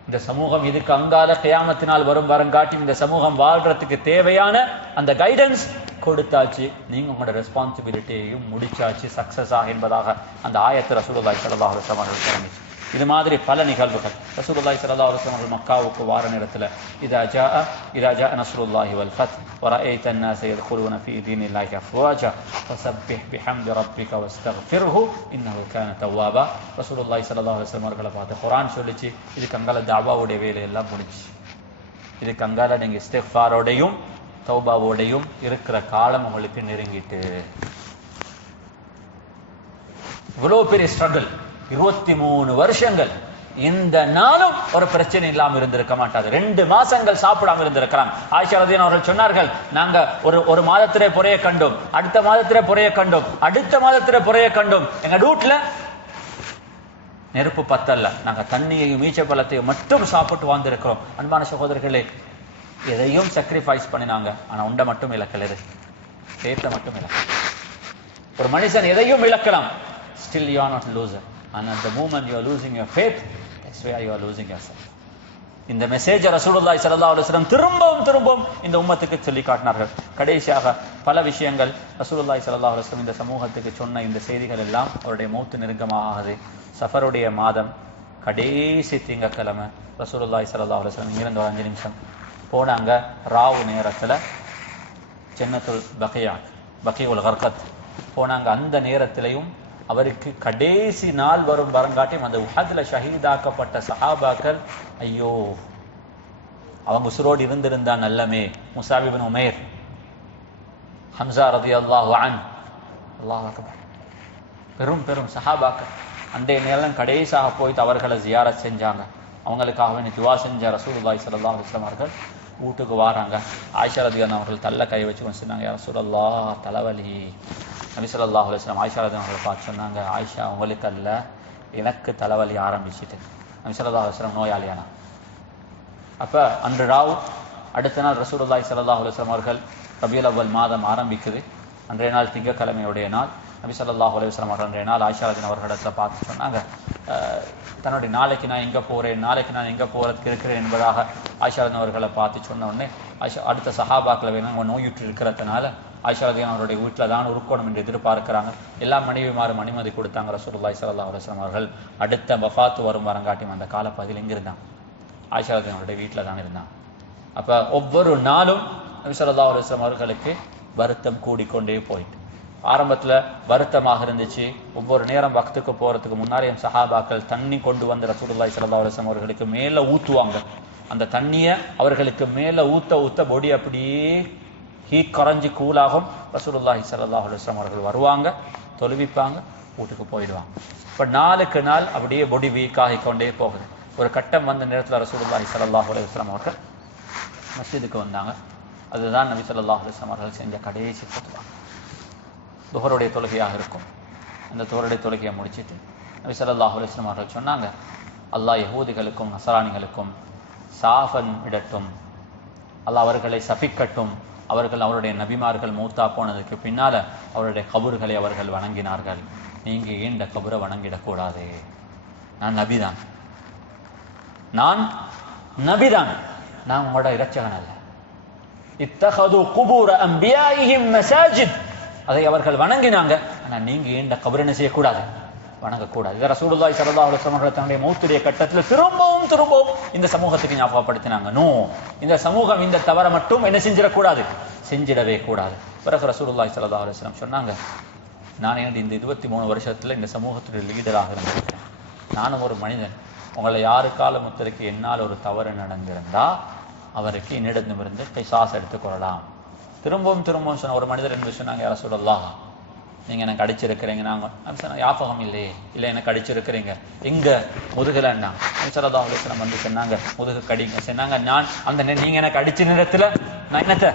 இந்த சமூகம் இதுக்கு அங்காத கியாமத்தினால் வரும் வரங்காட்டி இந்த சமூகம் வாழ்றதுக்கு தேவையான அந்த கைடன்ஸ் கொடுத்தாச்சு, நீங்க உங்களோட ரெஸ்பான்சிபிலிட்டியையும் முடிச்சாச்சு சக்சஸா என்பதாக அந்த ஆயத்து ரசூலுல்லாஹி ஸல்லல்லாஹு அலைஹி வஸல்லம் அவர்கள் தெரிவிச்சு. இது மாதிரி பல நிகழ்வுகள். ரசூலுல்லாஹி ஸல்லல்லாஹு அலைஹி வஸல்லம் மக்காவுக்கு வார நேரத்தில் இதா ஜா நஸ்ருல்லாஹி வல் ஃபத் வரஐத الناس يدخلون في دين الله افواجا فسبح بحمد ربك واستغفره انه كان توابا. ரசூலுல்லாஹி ஸல்லல்லாஹு அலைஹி வஸல்லம் அவர்களை பார்த்து குர்ஆன் சொல்லிச்சு, இதுக்கு அங்கால தாவாவுடைய வேலையெல்லாம் முடிச்சு, இதுக்கு அங்கால நீங்க இஸ்திக்ஃபாரோடையும் தௌபாவோடையும் இருக்கிற காலம் உங்களுக்கு நெருங்கிட்டு. இவ்வளவு பெரிய ஸ்ட்ரகிள், 23 வருஷங்கள். இந்த நாளும் ஒரு பிரச்சனை இல்லாம இருந்திருக்க மாட்டாது. 2 மாசங்கள் சாப்பிடாம இருந்திருக்கிறாங்க. ஆயிஷா ரலியல்லாஹு அவர்கள் சொன்னார்கள், நாங்க ஒரு மாதத்திலே பொறைய கண்டோம், அடுத்த மாதத்திலே பொறைய கண்டோம், அடுத்த மாதத்திலே பொறைய கண்டோம். எங்க வீட்டுல நெருப்பு பத்தல்ல, நாங்க தண்ணியையும் ஈச்ச பழத்தையும் மட்டும் சாப்பிட்டு வாழ்ந்திருக்கிறோம். அன்பான சகோதரர்களே, எதையும் சாக்ரிஃபைஸ் பண்ணினாங்க, ஆனா உண்டை மட்டும் இழக்கல, சேத்த மட்டும் இழக்கல. ஒரு மனுஷன் எதையும் இழக்கலாம், still you are not loser, and at the moment you are losing your faith, that's where you are losing yourself. இந்த மெசேஜ் ரசூலுல்லாஹி ஸல்லல்லாஹு அலைஹி வஸல்லம் திரும்பவும் இந்த உம்மத்துக்கு சொல்லி காட்டினார்கள். கடைசியாக பல விஷயங்கள் ரசூலுல்லாஹி ஸல்லல்லாஹு அலைஹி வஸல்லம் இந்த சமூகத்துக்கு சொன்ன இந்த செய்திகள் எல்லாம் அவருடைய மௌத்து நெருக்கமாகுது. சஃபருடைய மாதம் கடைசி திங்கட்கிழமை ரசூலுல்லாஹி ஸல்லல்லாஹு அலைஹி வஸல்லம் இங்கிருந்து ஒரு 5 நிமிஷம் போனாங்க. ராவு நேரத்தில் ஜன்னத்துல் பக்கியுல் கர்கத் போனாங்க. அந்த நேரத்திலையும் அவருக்கு கடைசி நாள் வரும் வரங்காட்டியும் அந்த உஹதுல ஷஹீதாக்கப்பட்ட சஹாபாக்கள், ஐயோ அவங்க உசுரோடு இருந்திருந்தா நல்லமே. முஸாப் இப்னு உமைர், ஹம்ஸா ரலியல்லாஹு அன்ஹு, அல்லாஹ் அக்பர், பெரும் சஹாபாக்கள் அன்றைய நேரம் கடைசியாக போய் அவர்களை ஜியாரத் செஞ்சாங்க. அவங்களுக்காக துவா செஞ்ச ரசூலுல்லாஹி ஸல்லல்லாஹு அலைஹி வஸல்லம் அவர்கள் வீட்டுக்கு வராங்க. ஆயிஷா ரலியல்லாஹு அவர்கள் தள்ள கை வச்சு சொன்னாங்க, யா ரசூலல்லாஹ் தலைவலி. நபி ஸல்லல்லாஹு அலைஹி வஸல்லம் ஆயிஷா ரலியல்லாஹு அவர்களை பார்த்து சொன்னாங்க, ஆயிஷா உங்களுக்கு அல்ல, எனக்கு தலைவலி ஆரம்பிச்சுட்டு. நபி ஸல்லல்லாஹு அலைஹி வஸல்லம் நோயாளியானா. அப்ப அன்று ராவ் அடுத்த நாள் ரசூலுல்லாஹி ஸல்லல்லாஹு அலைஹி வஸல்லம் அவர்கள் ரபியுல் அவ்வல் மாதம் ஆரம்பிக்குது. அன்றைய நாள் திங்கட்கிழமையுடைய நாள். நபி ஸல்லல்லாஹு அலைஹி வஸல்லம் அன்றைய நாள் ஆயிஷா ரலியல்லாஹு அவர்களிடத்தை பார்த்து சொன்னாங்க, தன்னுடைய நாளைக்கு நான் எங்கே போகிறேன், நாளைக்கு நான் எங்கே போகிறதுக்கு இருக்கிறேன் என்பதாக ஆயிஷா ரலியல்லாஹு அவர்களை பார்த்து சொன்ன உடனே ஆயிஷா அடுத்த சஹாபாக்களை வேணும் நோயுற்று இருக்கிறதுனால ஆயிஷா ரலியல்லாஹு அவருடைய வீட்டில் தான் இருக்கணும் என்று எதிர்பார்க்கிறாங்க. எல்லா மனைவிமாரும் அனுமதி கொடுத்தாங்க. ரசூலுல்லாஹி ஸல்லல்லாஹு அலைஹி வஸல்லம் அவர்கள் அடுத்த வஃபாத்து வரும் வரங்காட்டியும் அந்த காலப்பகுதியில் எங்கே இருந்தாங்க, ஆயிஷா ரலியல்லாஹு அவருடைய வீட்டில் தான் இருந்தாங்க. அப்போ ஒவ்வொரு நாளும் நபி ஸல்லல்லாஹு அலைஹி வஸல்லம் அவர்களுக்கு வருத்தம் கூடிக்கொண்டே போயிட்டு, ஆரம்பத்தில் வருத்தமாக இருந்துச்சு. ஒவ்வொரு நேரம் வக்துக்கு போகிறதுக்கு முன்னாடி என் சஹாபாக்கள் தண்ணி கொண்டு வந்து ரசூலுல்லாஹி ஸல்லல்லாஹு அலைஹி வஸல்லம் அவர்களுக்கு மேலே ஊற்றுவாங்க. அந்த தண்ணியை அவர்களுக்கு மேலே ஊற்ற பொடி அப்படியே ஹீட் குறைஞ்சி கூலாகும். ரசூலுல்லாஹி ஸல்லல்லாஹு அலைஹி வஸல்லம் அவர்கள் வருவாங்க, தொழுவிப்பாங்க, வீட்டுக்கு போயிடுவாங்க. இப்போ நாளுக்கு நாள் அப்படியே பொடி வீக் ஆகிக்கொண்டே போகுது. ஒரு கட்டம் வந்த நேரத்தில் ரசூலுல்லாஹி ஸல்லல்லாஹு அலைஹி வஸல்லம் அவர்கள் மஸ்ஜிதுக்கு வந்தாங்க. அதுதான் நபி ஸல்லல்லாஹு அலைஹி வஸல்லம் அவர்கள் செஞ்ச கடைசி குத்பா. துஹருடைய தொழுகையாக இருக்கும். அந்த துஹருடைய தொழுகையை முடிச்சுட்டு நபி ஸல்லல்லாஹு அலைஹி வஸல்லம் அவர்கள் சொன்னாங்க, அல்லாஹ் யஹூதிகளுக்கும் நஸரானிகளுக்கும் சாஃபன் இடட்டும், அல்லாஹ் அவர்களை சபிக்கட்டும். அவர்கள் அவருடைய நபிமார்கள் மௌத்தா போனதுக்கு பின்னால அவருடைய கபறுகளை அவர்கள் வணங்கினார்கள். நீங்க ஏன் இந்த கபரை வணங்கிடக்கூடாது? நான் நபிதான், நான் உங்களோட இரட்சகன் அல்ல. இத்தஹது குபூர அன்பியாஇஹிம் மசாஜித், அதை அவர்கள் வணங்கினாங்க. ஆனால் நீங்க ஏன் இந்த கபரை என்ன செய்யக்கூடாது, வணங்கக்கூடாது. இதை ரசூலுல்லாஹி ஸல்லல்லாஹு அலைஹி வஸல்லம் தன்னுடைய மௌத்துடைய கட்டத்தில் திரும்பவும் இந்த சமூகத்துக்கு ஞாபகப்படுத்தினாங்க. நோ, இந்த சமூகம் இந்த தவறை மட்டும் என்ன செஞ்சிடக்கூடாது, செஞ்சிடவே கூடாது. பிறகு ரசூலுல்லாஹி ஸல்லல்லாஹு அலைஹி வஸல்லம் சொன்னாங்க, நான் இந்த 23 வருஷத்துல இந்த சமூகத்துடைய லீடராக இருந்திருக்கேன். நானும் ஒரு மனிதன். உங்களை யாருக்காலும் ஒருத்தருக்கு என்னால் ஒரு தவறு நடந்திருந்தா அவருக்கு என்னிடமிருந்து கிசாஸ் எடுத்துக்கொள்ளலாம். திரும்பவும் சொன்ன ஒரு மனிதர் என்று சொன்னாங்க, யா ரசூலல்லாஹ் நீங்கள் எனக்கு அடிச்சிருக்கிறீங்க. நாங்கள் சொன்ன ஞாபகம் இல்லையே, இல்லை எனக்கு அடிச்சிருக்கிறீங்க எங்க முதுகலன்னா ஸல்லல்லாஹு அலைஹி வஸல்லம் வந்து சொன்னாங்க, முதுகு கடிங்க சொன்னாங்க. நான் அந்த நீங்கள் எனக்கு அடிச்ச நேரத்தில் நான் என்னத்த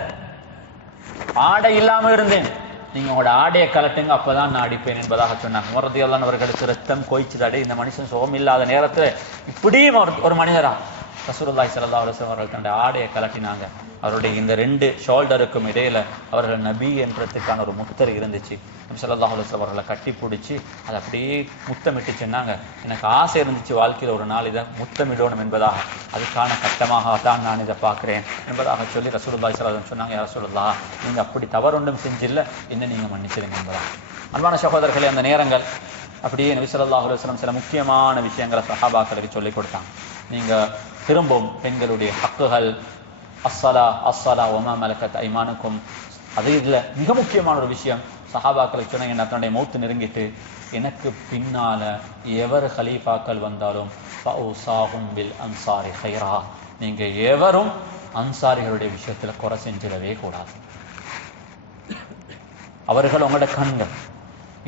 ஆடை இல்லாமல் இருந்தேன், நீங்கள் உங்களோட ஆடையை கலட்டுங்க, அப்போதான் நான் அடிப்பேன் என்பதாக சொன்னாங்க. ரலியல்லாஹு அவர்களுக்கு ரத்தம் கொய்ச்சுதாடி. இந்த மனுஷன் சுகம் இல்லாத நேரத்தில் இப்படியும் ஒரு மனிதரா ரசூலுல்லாஹி ஸல்லல்லாஹு அலைஹி வஸல்லம் அவர்கள் தன்னுடைய ஆடையை கலட்டினாங்க. அவருடைய இந்த 2 ஷோல்டருக்கும் இடையில அவர்கள் நபி என்றதுக்கான ஒரு முத்திரை இருந்துச்சு. நபி ஸல்லல்லாஹு அலைஹி வஸல்லம் அவர்களை கட்டி பிடிச்சி அதை அப்படியே முத்தமிட்டு சொன்னாங்க, எனக்கு ஆசை இருந்துச்சு வாழ்க்கையில் ஒரு நாள் இதை முத்தமிடணும் என்பதாக, அதுக்கான கட்டமாக தான் நான் இதை பார்க்குறேன் என்பதாக சொல்லி ரசூலுல்லாஹி ஸல்லல்லாஹு அலைஹி வஸல்லம் சொன்னாங்க, யா ரசூலுல்லாஹ் நீங்கள் அப்படி தவறு ஒன்றும் செஞ்சில்ல, என்ன நீங்கள் மன்னிச்சிருங்க என்பதாக. அன்பான சகோதரர்களே, அந்த நேரங்கள் அப்படியே நபி ஸல்லல்லாஹு அலைஹி வஸல்லம் சில முக்கியமான விஷயங்களை சஹாபாக்களுக்கு சொல்லிக் கொடுத்தாங்க. நீங்க திரும்பவும் பெண்களுடைய ஹக்குகள் அஸ்ஸலா வமா மலக்கத் ஐமானுக்கும், அது இதுல மிக முக்கியமான ஒரு விஷயம் சஹாபாக்களுக்கு சொன்னாங்க. தன்னுடைய மௌத்து நெருங்கிட்டு எனக்கு பின்னால எவர் ஹலீஃபாக்கள் வந்தாலும் ஃபௌசாஹும் பில் அன்சாரி கைரா, நீங்க எவரும் அன்சாரிகளுடைய விஷயத்துல குறை செஞ்சிடவே கூடாது. அவர்கள் உங்களோட கண்கள்.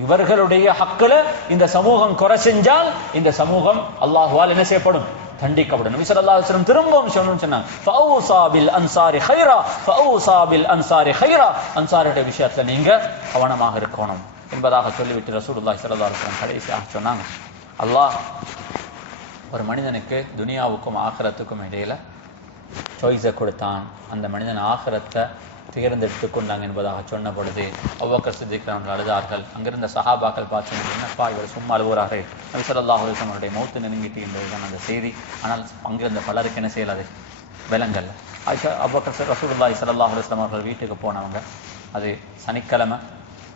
இவர்களுடைய ஹக்குல இந்த சமூகம் குறை செஞ்சால் இந்த சமூகம் அல்லாஹ்வால் என்ன செய்யப்படும்? தண்டிக்கப்படும். நபி ஸல்லல்லாஹு அலைஹி வஸல்லம் திரும்பவும் சொன்னாங்க ஃபௌஸா பில் அன்சாரி கைரா, ஃபௌஸா பில் அன்சாரி கைரா, அன்சாரியுடைய விஷயத்துல நீங்க கவனமாக இருக்கணும் என்பதாக சொல்லிவிட்டு ரசூலுல்லாஹி ஸல்லல்லாஹு அலைஹி வஸல்லம் கடைசியாக சொன்னாங்க, அல்லாஹ் ஒரு மனிதனுக்கு துனியாவுக்கும் ஆகிரத்துக்கும் இடையில சாய்ஸை கொடுத்தான். அந்த மனிதன் ஆகிரத்தை தேர்ந்தெடுத்து கொண்டாங்க என்பதாக சொன்ன பொழுது அபூபக்கர் சித்திக் அவர்கள் அழுதார்கள். அங்கிருந்த சஹாபாக்கள் பார்த்து, என்னப்பா இவர் சும்மா அழுகுறாரு, நபி ஸல்லல்லாஹு அலைஹி வஸல்லம் அவருடைய மௌத்து நெருங்கிட்டு என்பதுதான் அந்த செய்தி. ஆனால் அங்கிருந்த பலருக்கு என்ன செய்யலாது? விலங்கல்ல. அபூபக்கர் ரசூலுல்லாஹி ஸல்லல்லாஹு அலைஹி வஸல்லம் அவர்கள் வீட்டுக்கு போனவங்க, அது சனிக்கிழமை,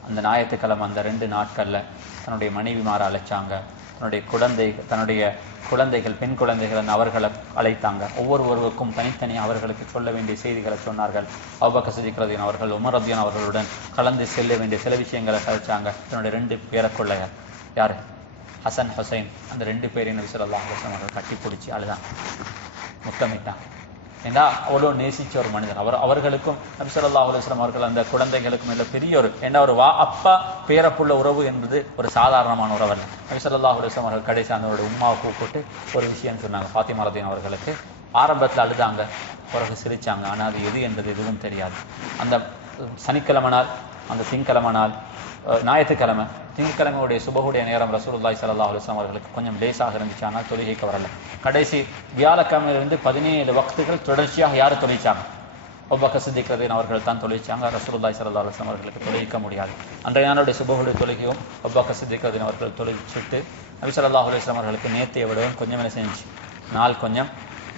அந்த ஞாயிற்றுக்கிழமை, அந்த 2 நாட்கள்ல தன்னுடைய மனைவிமாரை அழைச்சாங்க. தன்னுடைய குழந்தைகள், பெண் குழந்தைகள் அவர்களை அழைத்தாங்க. ஒவ்வொருவருக்கும் தனித்தனியாக அவர்களுக்கு சொல்ல வேண்டிய செய்திகளை சொன்னார்கள். அபூபக்கர் சித்திக் ரலியல்லாஹு அவர்கள், உமர் ரலியல்லாஹு அவர்களுடன் கலந்து செல்ல வேண்டிய சில விஷயங்களை கழிச்சாங்க. தன்னுடைய 2 பேரக்குள்ளையர், யாரு? ஹசன் ஹுசைன், அந்த 2 பேரையும் நபி ஸல்லல்லாஹு அலைஹி வஸல்லம் அவர்கள் கட்டி பிடிச்சி அழுதாங்க, முத்தமிட்டாங்க. ஏன்னா அவ்வளோ நேசிச்ச ஒரு மனிதர். அவர்களுக்கும் நபி ஸல்லல்லாஹு அலைஹி வஸல்லம் அவர்கள் அந்த குழந்தைகளுக்கும் இல்லை பெரிய ஒரு, ஏன்னா ஒரு அப்பா பேரப்புள்ள உறவு என்பது ஒரு சாதாரணமான உறவு அல்ல. நபி ஸல்லல்லாஹு அலைஹி வஸல்லம் அவர்கள் கடைசி அவரோட உம்மாவை கூப்பிட்டு ஒரு விஷயம் சொன்னாங்க. ஃபாத்திமா ரலியல்லாஹு அவர்களுக்கு ஆரம்பத்தில் அழுதாங்க, பிறகு சிரிச்சாங்க. ஆனால் அது எது என்பது எதுவும் தெரியாது. அந்த சனிக்கிழமை நாள், அந்த திங்கக்கிழமை நாள், ஞாயிற்றுக்கிழமை, திங்கக்கிழமையுடைய சுபகுடைய நேரம் ரசூலுல்லாஹி ஸல்லல்லாஹு அலைஹி வஸல்லம் அவர்களுக்கு கொஞ்சம் லேசாக இருந்துச்சு, ஆனால் தொழுகைக்கு வரல. கடைசி வியாழக்கிழமையிலிருந்து 17 வக்துகள் தொடர்ச்சியாக யார் தொழிச்சாங்க? அபூபக்கர் சித்திக் ரலியல்லாஹு அவர்கள் தான் தொழிச்சாங்க. ரசூலுல்லாஹி ஸல்லல்லாஹு அலைஹி வஸல்லம் அவர்களுக்கு தொழிக்க முடியாது. அன்றைய நாளுடைய சுபகுடைய தொழுகையும் அபூபக்கர் சித்திக் ரலியல்லாஹு அவர்கள் தொழிச்சிட்டு நபி ஸல்லல்லாஹு அலைஹி வஸல்லம் அவர்களுக்கு நேற்றைய விடவும் கொஞ்சம் என்ன செஞ்சு, நாள் கொஞ்சம்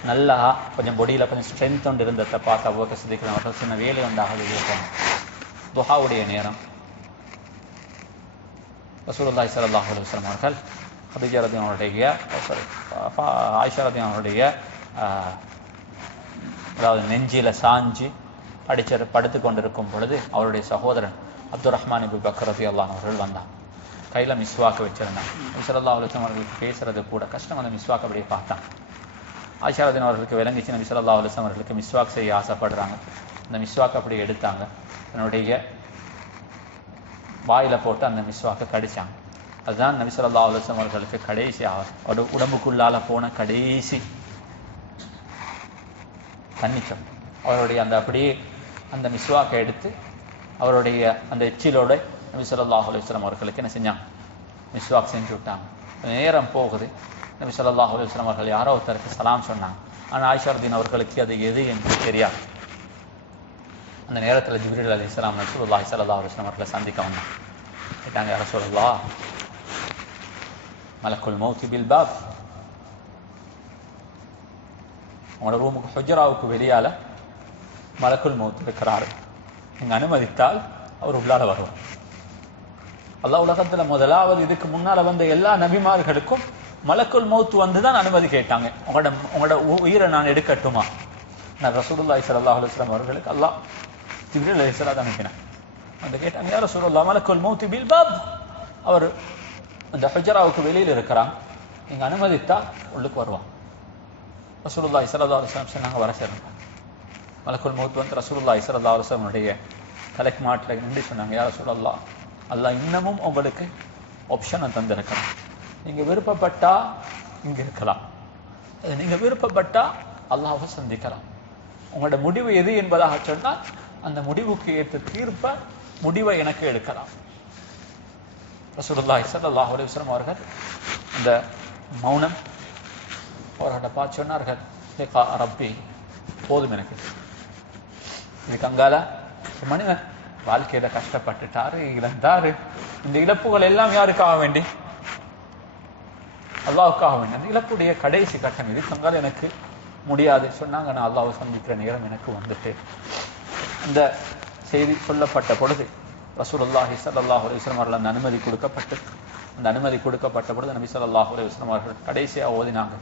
நல்லா கொஞ்சம் பொடியில் கொஞ்சம் ஸ்ட்ரென்த் ஒன்று இருந்ததை பார்த்து அபூபக்கர் சித்திக் ரலியல்லாஹு அவர்கள் சின்ன வேலை ஒன்றாக வெளியே போனாங்க. துஹாவுடைய நேரம் ரசூலுல்லாஹி ஸல்லல்லாஹு அலைஹி வஸல்லம் அவர்கள் ஹதீஜா ரலியல்லாஹு ஆயிஷா ரலியல்லாஹு அதாவது நெஞ்சில சாஞ்சி படுத்து கொண்டிருக்கும் பொழுது அவருடைய சகோதரன் அப்துல் ரஹ்மான் இப்னு பக்கர் ரலியல்லாஹு அவர்கள் வந்தார். கையில் மிஸ்வாக்கு வச்சிருந்தாங்க. நபி ஸல்லல்லாஹு அலைஹி வஸல்லம் அவர்களுக்கு பேசுறது கூட கஷ்டம். அந்த மிஸ்வாக்கு அப்படியே பார்த்தாங்க. ஆயிஷா ரலியல்லாஹு அவர்களுக்கு விளங்கிச்சு நபி ஸல்லல்லாஹு அலைஹி வஸல்லம் அவர்களுக்கு மிஸ்வாக் செய்ய ஆசைப்படுறாங்க. அந்த மிஸ்வாக்கு அப்படியே எடுத்தாங்க, தன்னுடைய வாயில போட்டு அந்த மிஸ்வாக்கை கடிச்சாங்க. அதுதான் நபி ஸல்லல்லாஹு அலைஹி வஸல்லம் அவர்களுக்கு கடைசி உடம்புக்குள்ளால போன கடைசி தன்னிச்சம். அவருடைய அந்த அப்படியே அந்த மிஸ்வாக்கை எடுத்து அவருடைய அந்த எச்சிலோட நபி ஸல்லல்லாஹு அலைஹி வஸல்லம் அவர்களுக்கு என்ன செஞ்சாங்க? மிஸ்வாக் செஞ்சு விட்டாங்க. நேரம் போகுது. நபி ஸல்லல்லாஹு அலைஹி வஸல்லம் அவர்கள் யாரோ ஒருத்தருக்கு சலாம் சொன்னாங்க. ஆனால் ஆயிஷா ரலியல்லாஹு அவர்களுக்கு அது எது என்று தெரியாது. அந்த நேரத்தில் ஜிப்ரீல் அலைஹிஸ்ஸலாம் ரசூலுல்லாஹி ஸல்லல்லாஹு அலைஹி வஸல்லம் அவர்களை சந்திக்க வந்தாங்க. கேட்டாங்க, யா ரசூலல்லாஹ், மலக்குல் மௌத் பில் பாப், உங்களோட ரூமுக்கு ஹுஜராவுக்கு வெளியால மலக்குல் மௌத் இருக்கிறாரு, நீங்க அனுமதித்தால் அவர் உள்ளால வருவார். அல்லாஹ் உலகத்துல முதலாவது இதுக்கு முன்னால வந்த எல்லா நபிமார்களுக்கும் மலக்குல் மௌத் வந்துதான் அனுமதி கேட்டாங்க. உங்களோட உயிரை நான் எடுக்கட்டுமா? நான் ரசூலுல்லாஹி ஸல்லல்லாஹு அலைஹி வஸல்லம் அவர்களுக்கு அல்லாஹ் ஜிப்ரீல் அலைஹிஸ்ஸலாம் அனுப்பினான். அந்த கேட்டாங்க, யா ரசூலல்லாஹ், மலக்குல் மௌத் பில் பாப், அவர் அந்த ஹுஜராவுக்கு வெளியில் இருக்கிறாங்க, நீங்க அனுமதித்தா உள்ளுக்கு வருவாங்க. ரசூலுல்லாஹி ஸல்லல்லாஹு அலைஹி வஸல்லம் சொன்னாங்க, வர சொல்லுங்க. மலக்குல் மௌத் வந்து ரசூலுல்லாஹி ஸல்லல்லாஹு அலைஹி வஸல்லம் தலைக்கு மாட்டில் நின்று சொன்னாங்க, யா ரசூலல்லாஹ், அல்லாஹ் இன்னமும் உங்களுக்கு ஆப்ஷனை தந்திருக்கிறான். நீங்க விருப்பப்பட்டா இங்க இருக்கலாம், நீங்க விருப்பப்பட்டா அல்லாஹ்வை சந்திக்கலாம். உங்களோட முடிவு எது என்பதாக சொன்னால் அந்த முடிவுக்கு ஏற்ற முடிவை எனக்கு எடுக்கலாம். ரசூலுல்லாஹி ஸல்லல்லாஹு அலைஹி வஸல்லம் அவர்கள் அந்த மௌனம் அவர்கிட்ட பார்த்து சொன்னார்கள், லிகா ரப்பி, போதும் எனக்கு. இதுக்கு அங்கால மனிதன் வாழ்க்கையில கஷ்டப்பட்டுட்டாரு, இழந்தாரு. இந்த இழப்புகள் எல்லாம் யாருக்காக வேண்டி? அல்லாஹ்வுக்காக வேண்டி. அந்த இழப்புடைய கடைசி கட்டம் இது. அங்கால எனக்கு முடியாது சொன்னாங்க, நான் அல்லாஹ்வை சந்திக்கிற நேரம் எனக்கு வந்துட்டு. அந்த செய்தி சொல்லப்பட்ட பொழுது ரசூலுல்லாஹி ஸல்லல்லாஹு அலைஹி வஸல்லம் அவர்கள் அந்த அனுமதி கொடுக்கப்பட்டு அந்த அனுமதி கொடுக்கப்பட்ட பொழுது நபி ஸல்லல்லாஹு அலைஹி வஸல்லம் அவர்கள் கடைசியாக ஓதினாங்க,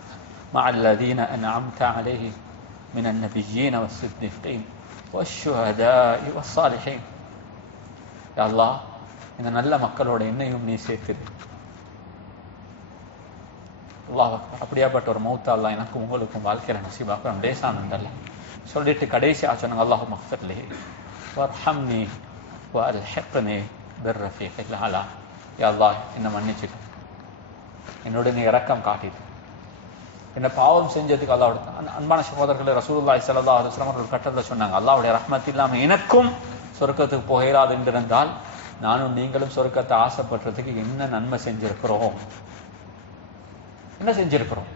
மஅல்லதீன அன்அம்த அலைஹிம் மினன் நபிய்யீன வஸ்ஸித்தீகீன் வஷ்ஷுஹதாஇ வஸ்ஸாலிஹீன். யா அல்லாஹ், இந்த நல்ல மக்களோட என்னையும் நீ சேர்த்துடு. அல்லாஹ் அப்படியாப்பட்ட ஒரு மௌத்தா அல்லாஹ் எனக்கும் உங்களுக்கும் வாழ்க்கையில நசீபாக்கும் லேசானந்தல்ல சொல்லிட்டு கடைசியாக சொன்னாங்க, அல்லாஹும்ம ஃபிர்லி வர்ஹம்னி வஅல்ஹிக்னி பிர்ரஃபீகில் அலா. யா அல்லாஹ், என்னை மன்னிச்சுக்க, என்னோட நீ இரக்கம் காட்டிட்டு, என்ன பாவம் செஞ்சதுக்கு அல்லாஹ்வுடைய அன்பான சகோதரர்களே, ரசூலுல்லாஹி ஸல்லல்லாஹு அலைஹி வஸல்லம் அவர்கள் கட்டளை சொன்னாங்க, அல்லாஹ்வுடைய ரஹ்மத் இல்லாம எனக்கும் சொர்க்கத்துக்கு போகிறாது என்றிருந்தால் நானும் நீங்களும் சொர்க்கத்தை ஆசைப்படுறதுக்கு என்ன நன்மை செஞ்சிருக்கிறோம், என்ன செஞ்சிருக்கிறோம்?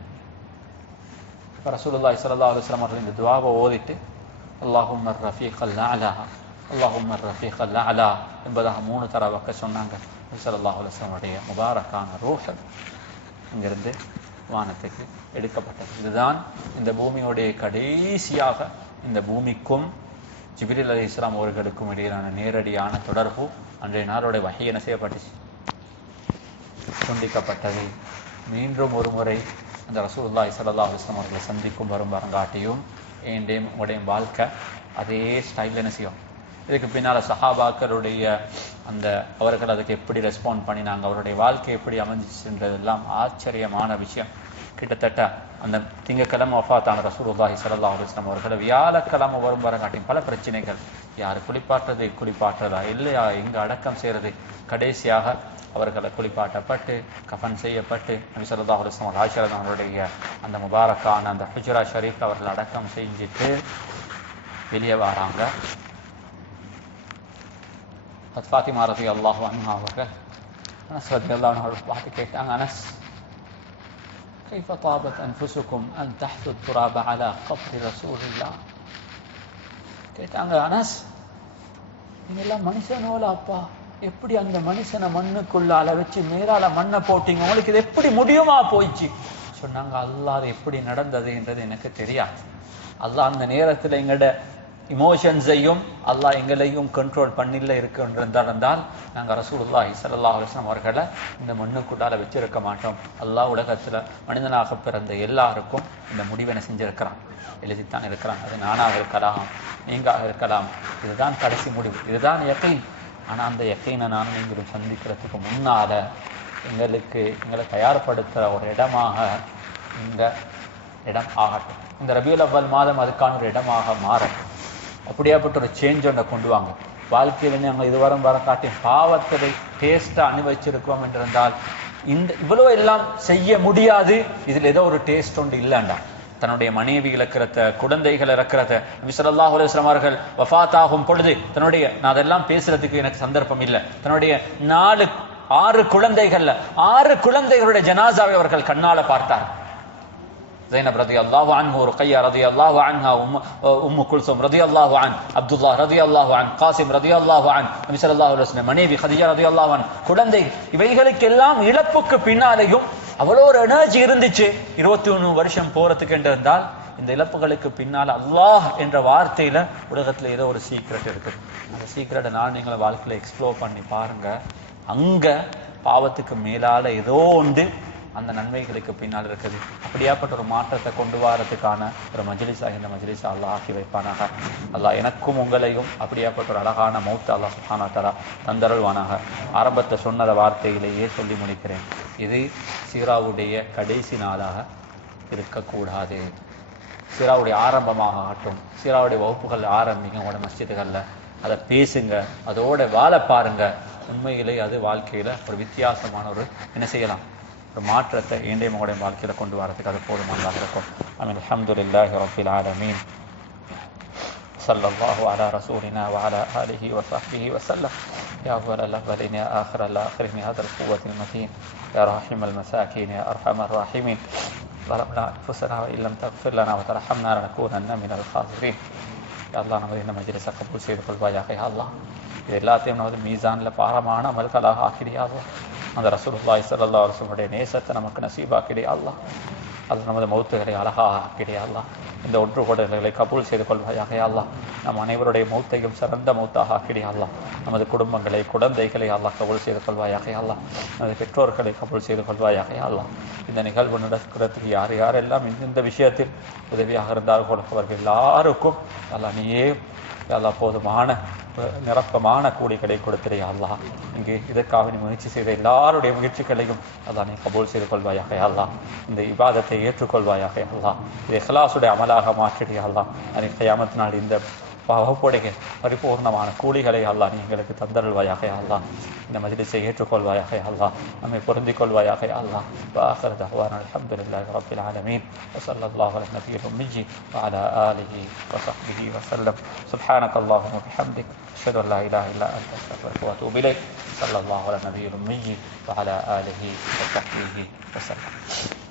ரசூலுல்லாஹி ஸல்லல்லாஹு அலைஹி வஸல்லம் அவர்கள் இந்த துஆவை ஓதிட்டு அல்லாஹும்ம ரஃபீகல் அலா அல்லாஹும்ம ரஃபீகல் அலா என்பதாக 3 தடவை சொன்னாங்க. ஸல்லல்லாஹு அலைஹி வஸல்லம் உடைய முபாரக்கான ரூஹ் இங்கிருந்து வானத்துக்கு எடுக்கப்பட்டது. இதுதான் இந்த பூமியோடைய கடைசியாக இந்த பூமிக்கும் ஜிப்ரீல் அலைஹிஸ்ஸலாம் அவர்களுக்கும் இடையிலான நேரடியான தொடர்பு அன்றைய நாளோட வஹி என்ன செய்யப்பட்டுச்சு, துண்டிக்கப்பட்டது. மீண்டும் ஒரு முறை அந்த ரசூலுல்லாஹி ஸல்லல்லாஹு அலைஹி வஸல்லம் அவர்களை சந்திக்கும் வரும் வரங்காட்டியும் ஏண்டையும் உங்களுடைய வாழ்க்கை அதே ஸ்டைலில் என்ன செய்யும். இதுக்கு பின்னால் சஹாபாக்களுடைய அந்த அவர்கள் அதுக்கு எப்படி ரெஸ்பாண்ட் பண்ணினாங்க, அவருடைய வாழ்க்கை எப்படி அமைஞ்சிச்சுன்றதெல்லாம் ஆச்சரியமான விஷயம். கிட்டத்தட்ட அந்த திங்கக்கிழமை வஃபாத்தான ரசூலுல்லாஹி ஸல்லல்லாஹு அலைஹி வஸல்லம் அவர்களை வியாழக்கிழமை வரும் வரங்காட்டியும் பல பிரச்சனைகள், யார் குளிப்பாட்டுறதா இல்லையா, எங்கே அடக்கம் செய்கிறது, கடைசியாக அவர்களை குளிப்பாட்டப்பட்டு கஃன் செய்யப்பட்டு நபி ஸல்லல்லாஹு அலைஹி வஸல்லம் ஆயிஷா அவருடைய அந்த முபாரக்கான அந்த ஹுஜ்ரா ஷரீஃப்ல அவர்கள் அடக்கம் செஞ்சுட்டு வெளியே வராங்க. ஃபாத்திமா ரலியல்லாஹு அன்ஹா அவர்கள் அனஸ் ரலியல்லாஹு அன்ஹு பார்த்து கேட்டாங்க, அனஸ் كيف طابت أنفسكم أن تحثوا التراب على قبر رسول الله. கேட்டாங்க, அனஸ் நீங்கெல்லாம் மனுஷனோல அப்பா, எப்படி அந்த மனுஷனை மண்ணுக்குள்ளால வச்சு மேலால மண்ணை போட்டீங்க, உங்களுக்கு இது எப்படி முடியுமா போயிடுச்சு சொன்னாங்க. அல்லாஹ் அது எப்படி நடந்தது என்றது எனக்கு தெரியாது. அல்லாஹ் அந்த நேரத்தில் எங்களோட இமோஷன்ஸையும் அல்லாஹ் எங்களையும் கண்ட்ரோல் பண்ணில இருக்குன்றிருந்தால் நாங்கள் ரசூலுல்லாஹி ஸல்லல்லாஹு அலைஹி வஸல்லம் அவர்களை இந்த மண்ணுக்குள்ளால வச்சிருக்க மாட்டோம். அல்லாஹ் உலகத்தில் மனிதனாக பிறந்த எல்லாருக்கும் இந்த முடிவென செஞ்சிருக்கிறான், எழுதித்தான் இருக்கிறான். அது நானாக இருக்கலாம், நீங்காக இருக்கலாம். இதுதான் கடைசி முடிவு, இதுதான் யகீன். ஆனால் அந்த யகீனை நானும் நீங்களும் சந்திக்கிறதுக்கு முன்னால எங்களை தயார்படுத்துகிற ஒரு இடமாக இந்த இடம் ஆகட்டும். இந்த ரபியுல் அவ்வல் மாதம் அதுக்கான ஒரு இடமாக மாறட்டும். அப்படியாப்பட்ட ஒரு சேஞ்ச் ஒன்றை கொண்டு வாங்க. வாழ்க்கையில் நாங்கள் இதுவரை காட்டி பாவத்தை டேஸ்ட்டாக அனுபவிச்சிருக்கோம் என்றிருந்தால் இந்த இவ்வளோ எல்லாம் செய்ய முடியாது, இதில் ஏதோ ஒரு டேஸ்ட் ஒன்று இல்லைண்டா. தன்னுடைய மனைவி இழக்கிறத, குழந்தைகள் இறக்கிறத, நபி ஸல்லல்லாஹு அலைஹி வஸல்லம் அவர்கள் வஃபாத் ஆகும் பொழுது தன்னுடைய, நான் அதெல்லாம் பேசுறதுக்கு எனக்கு சந்தர்ப்பம் இல்லை, தன்னுடைய 6 குழந்தைகளுடைய ஜனாசாவை அவர்கள் கண்ணால பார்த்தார். زينب رضي الله عنه، رقية رضي الله عنها، أم كلثوم رضي الله عنه، عبد الله رضي الله عنه، قاسم رضي الله عنه، நபி ஸல்லல்லாஹு அலைஹி வஸல்லம் மனைவி கதீஜா ரலியல்லாஹு அன்ஹா, குழந்தை, இவைகளுக்கெல்லாம் இழப்புக்கு பின்னாலேயும் அவ்வளோ ஒரு எனர்ஜி இருந்துச்சு. 21 வருஷம் போறதுக்கு என்று இருந்தால் இந்த இழப்புகளுக்கு பின்னால் அல்லாஹ் என்ற வார்த்தையில உலகத்துல ஏதோ ஒரு சீக்ரெட் இருக்குது. அந்த சீக்ரெட்டை நான் நீங்களை வாழ்க்கையில எக்ஸ்ப்ளோர் பண்ணி பாருங்க. அங்க பாவத்துக்கு மேலால ஏதோ ஒன்று அந்த நன்மைகளுக்கு பின்னால் இருக்குது. அப்படியாப்பட்ட ஒரு மாற்றத்தை கொண்டு வரதுக்கான ஒரு மஜ்லிஸாக இந்த மஜ்லிஸை அல்லாஹ் ஆக்கி வைப்பானாக. அல்லாஹ் எனக்கும் உங்களையும் அப்படியாப்பட்ட ஒரு அழகான மௌத் அல்லாஹ் சுப்ஹானஹு வ தஆலா தந்தருள்வானாக. ஆரம்பத்தை சொன்னத வார்த்தையிலேயே சொல்லி முடிக்கிறேன், இது சீராவுடைய கடைசி நாளாக இருக்கக்கூடாது. சீராவுடைய ஆரம்பமாக ஆகட்டும். சீராவுடைய வகுப்புகள் ஆரம்பிங்க உங்களோட மஸ்ஜிதுகளில், அதை பேசுங்க, அதோட வாழ பாருங்க. உண்மையிலே அது வாழ்க்கையில ஒரு வித்தியாசமான ஒரு என்ன செய்யலாம், ஒரு மாற்றத்தை ஏண்டே உங்களுடைய வாழ்க்கையில கொண்டு வரதுக்கு அது போதுமானதாக இருக்கும். ஆமீன். அல்ஹம்துலில்லாஹி ரப்பில் ஆலமீன். ஸல்லல்லாஹு அலா ரசூலினா வ அலா ஆலிஹி வ ஸஹ்பிஹி வ ஸல்லம். யா அவ்வலல் அவ்வலீன் யா ஆখিরাল ஆখিরিன் யா ஹதல் குவத்தில் மதீன் யா ரஹீமல் மசாகீன் யா அர்ஹமர் ராஹிமீன். ظلمنا أنفسنا وإن لم تغفر لنا وترحمنا لنكونن من الخاسرين. யா அல்லாஹ், நமது இந்த மஜ்லிஸை கபூல் செய்து கொள்வாயாக. யா அல்லாஹ், இது எல்லாத்தையும் நமது மீசானில் பாரமான அமல்களாக ஆக்கிறியா அல்லாஹ். அந்த ரசூலுல்லாஹி ஸல்லல்லாஹு அலைஹி வஸல்லம் நேசத்தை நமக்கு நசீபாக்கிறியா அல்லாஹ். அது நமது மௌத்துகளை அழகாக ஆக்கிடே அல்லாஹ். இந்த ஒன்று கூடல்களை கபூல் செய்து கொள்வாயாக அல்லாஹ். நம் அனைவருடைய மௌத்தையும் சிறந்த மௌத்தாக ஆக்கிடே அல்லாஹ். நமது குடும்பங்களை குழந்தைகளை அல்லாஹ் கபூல் செய்து கொள்வாயாக அல்லாஹ். நமது பெற்றோர்களை கபூல் செய்து கொள்வாயாக அல்லாஹ். இந்த நிகழ்வு நடக்கிறதுக்கு யார் யாரெல்லாம் இந்த விஷயத்தில் உதவியாக இருந்தார்கள் அவர்கள் எல்லாருக்கும் அல்லாஹ் நீயே அல்லாஹ் போதுமான நிரப்பமான கூலிகளை கொடுத்திரையா அல்லாஹ். இங்கே இதற்காக நீ முயற்சி செய்த எல்லாருடைய முயற்சிகளையும் அல்லாஹ் நீ கபூல் செய்து கொள்வாயாக அல்லாஹ். இந்த இபாதத்தை ஏற்றுக்கொள்வாயாக அல்லாஹ். இதை இஹ்லாஸுடைய அமலாக மாற்றிடியா அல்லாஹ். அன்றைய கியாமத் நாள் இந்த வகுப்புடைய பரிபூர்ணமான கூலிகளை அல்லாஹ் நீ எங்களுக்கு தந்தருள்வாயாக அல்லாஹ். இந்த மஜ்லிஸை ஏற்றுக்கொள்வாயாக அல்லாஹ். நம்மை பொருந்திக் கொள்வாயாக அல்லாஹ். وآخر دعوانا الحمد لله رب العالمين وصلى الله على النبي الأمي وعلى آله وصحبه وسلم. سبحانك اللهم وبحمدك أشهد أن لا إله إلا أنت أستغفرك وأتوب إليك. صلى الله على النبي الأمي وعلى آله وصحبه وسلم.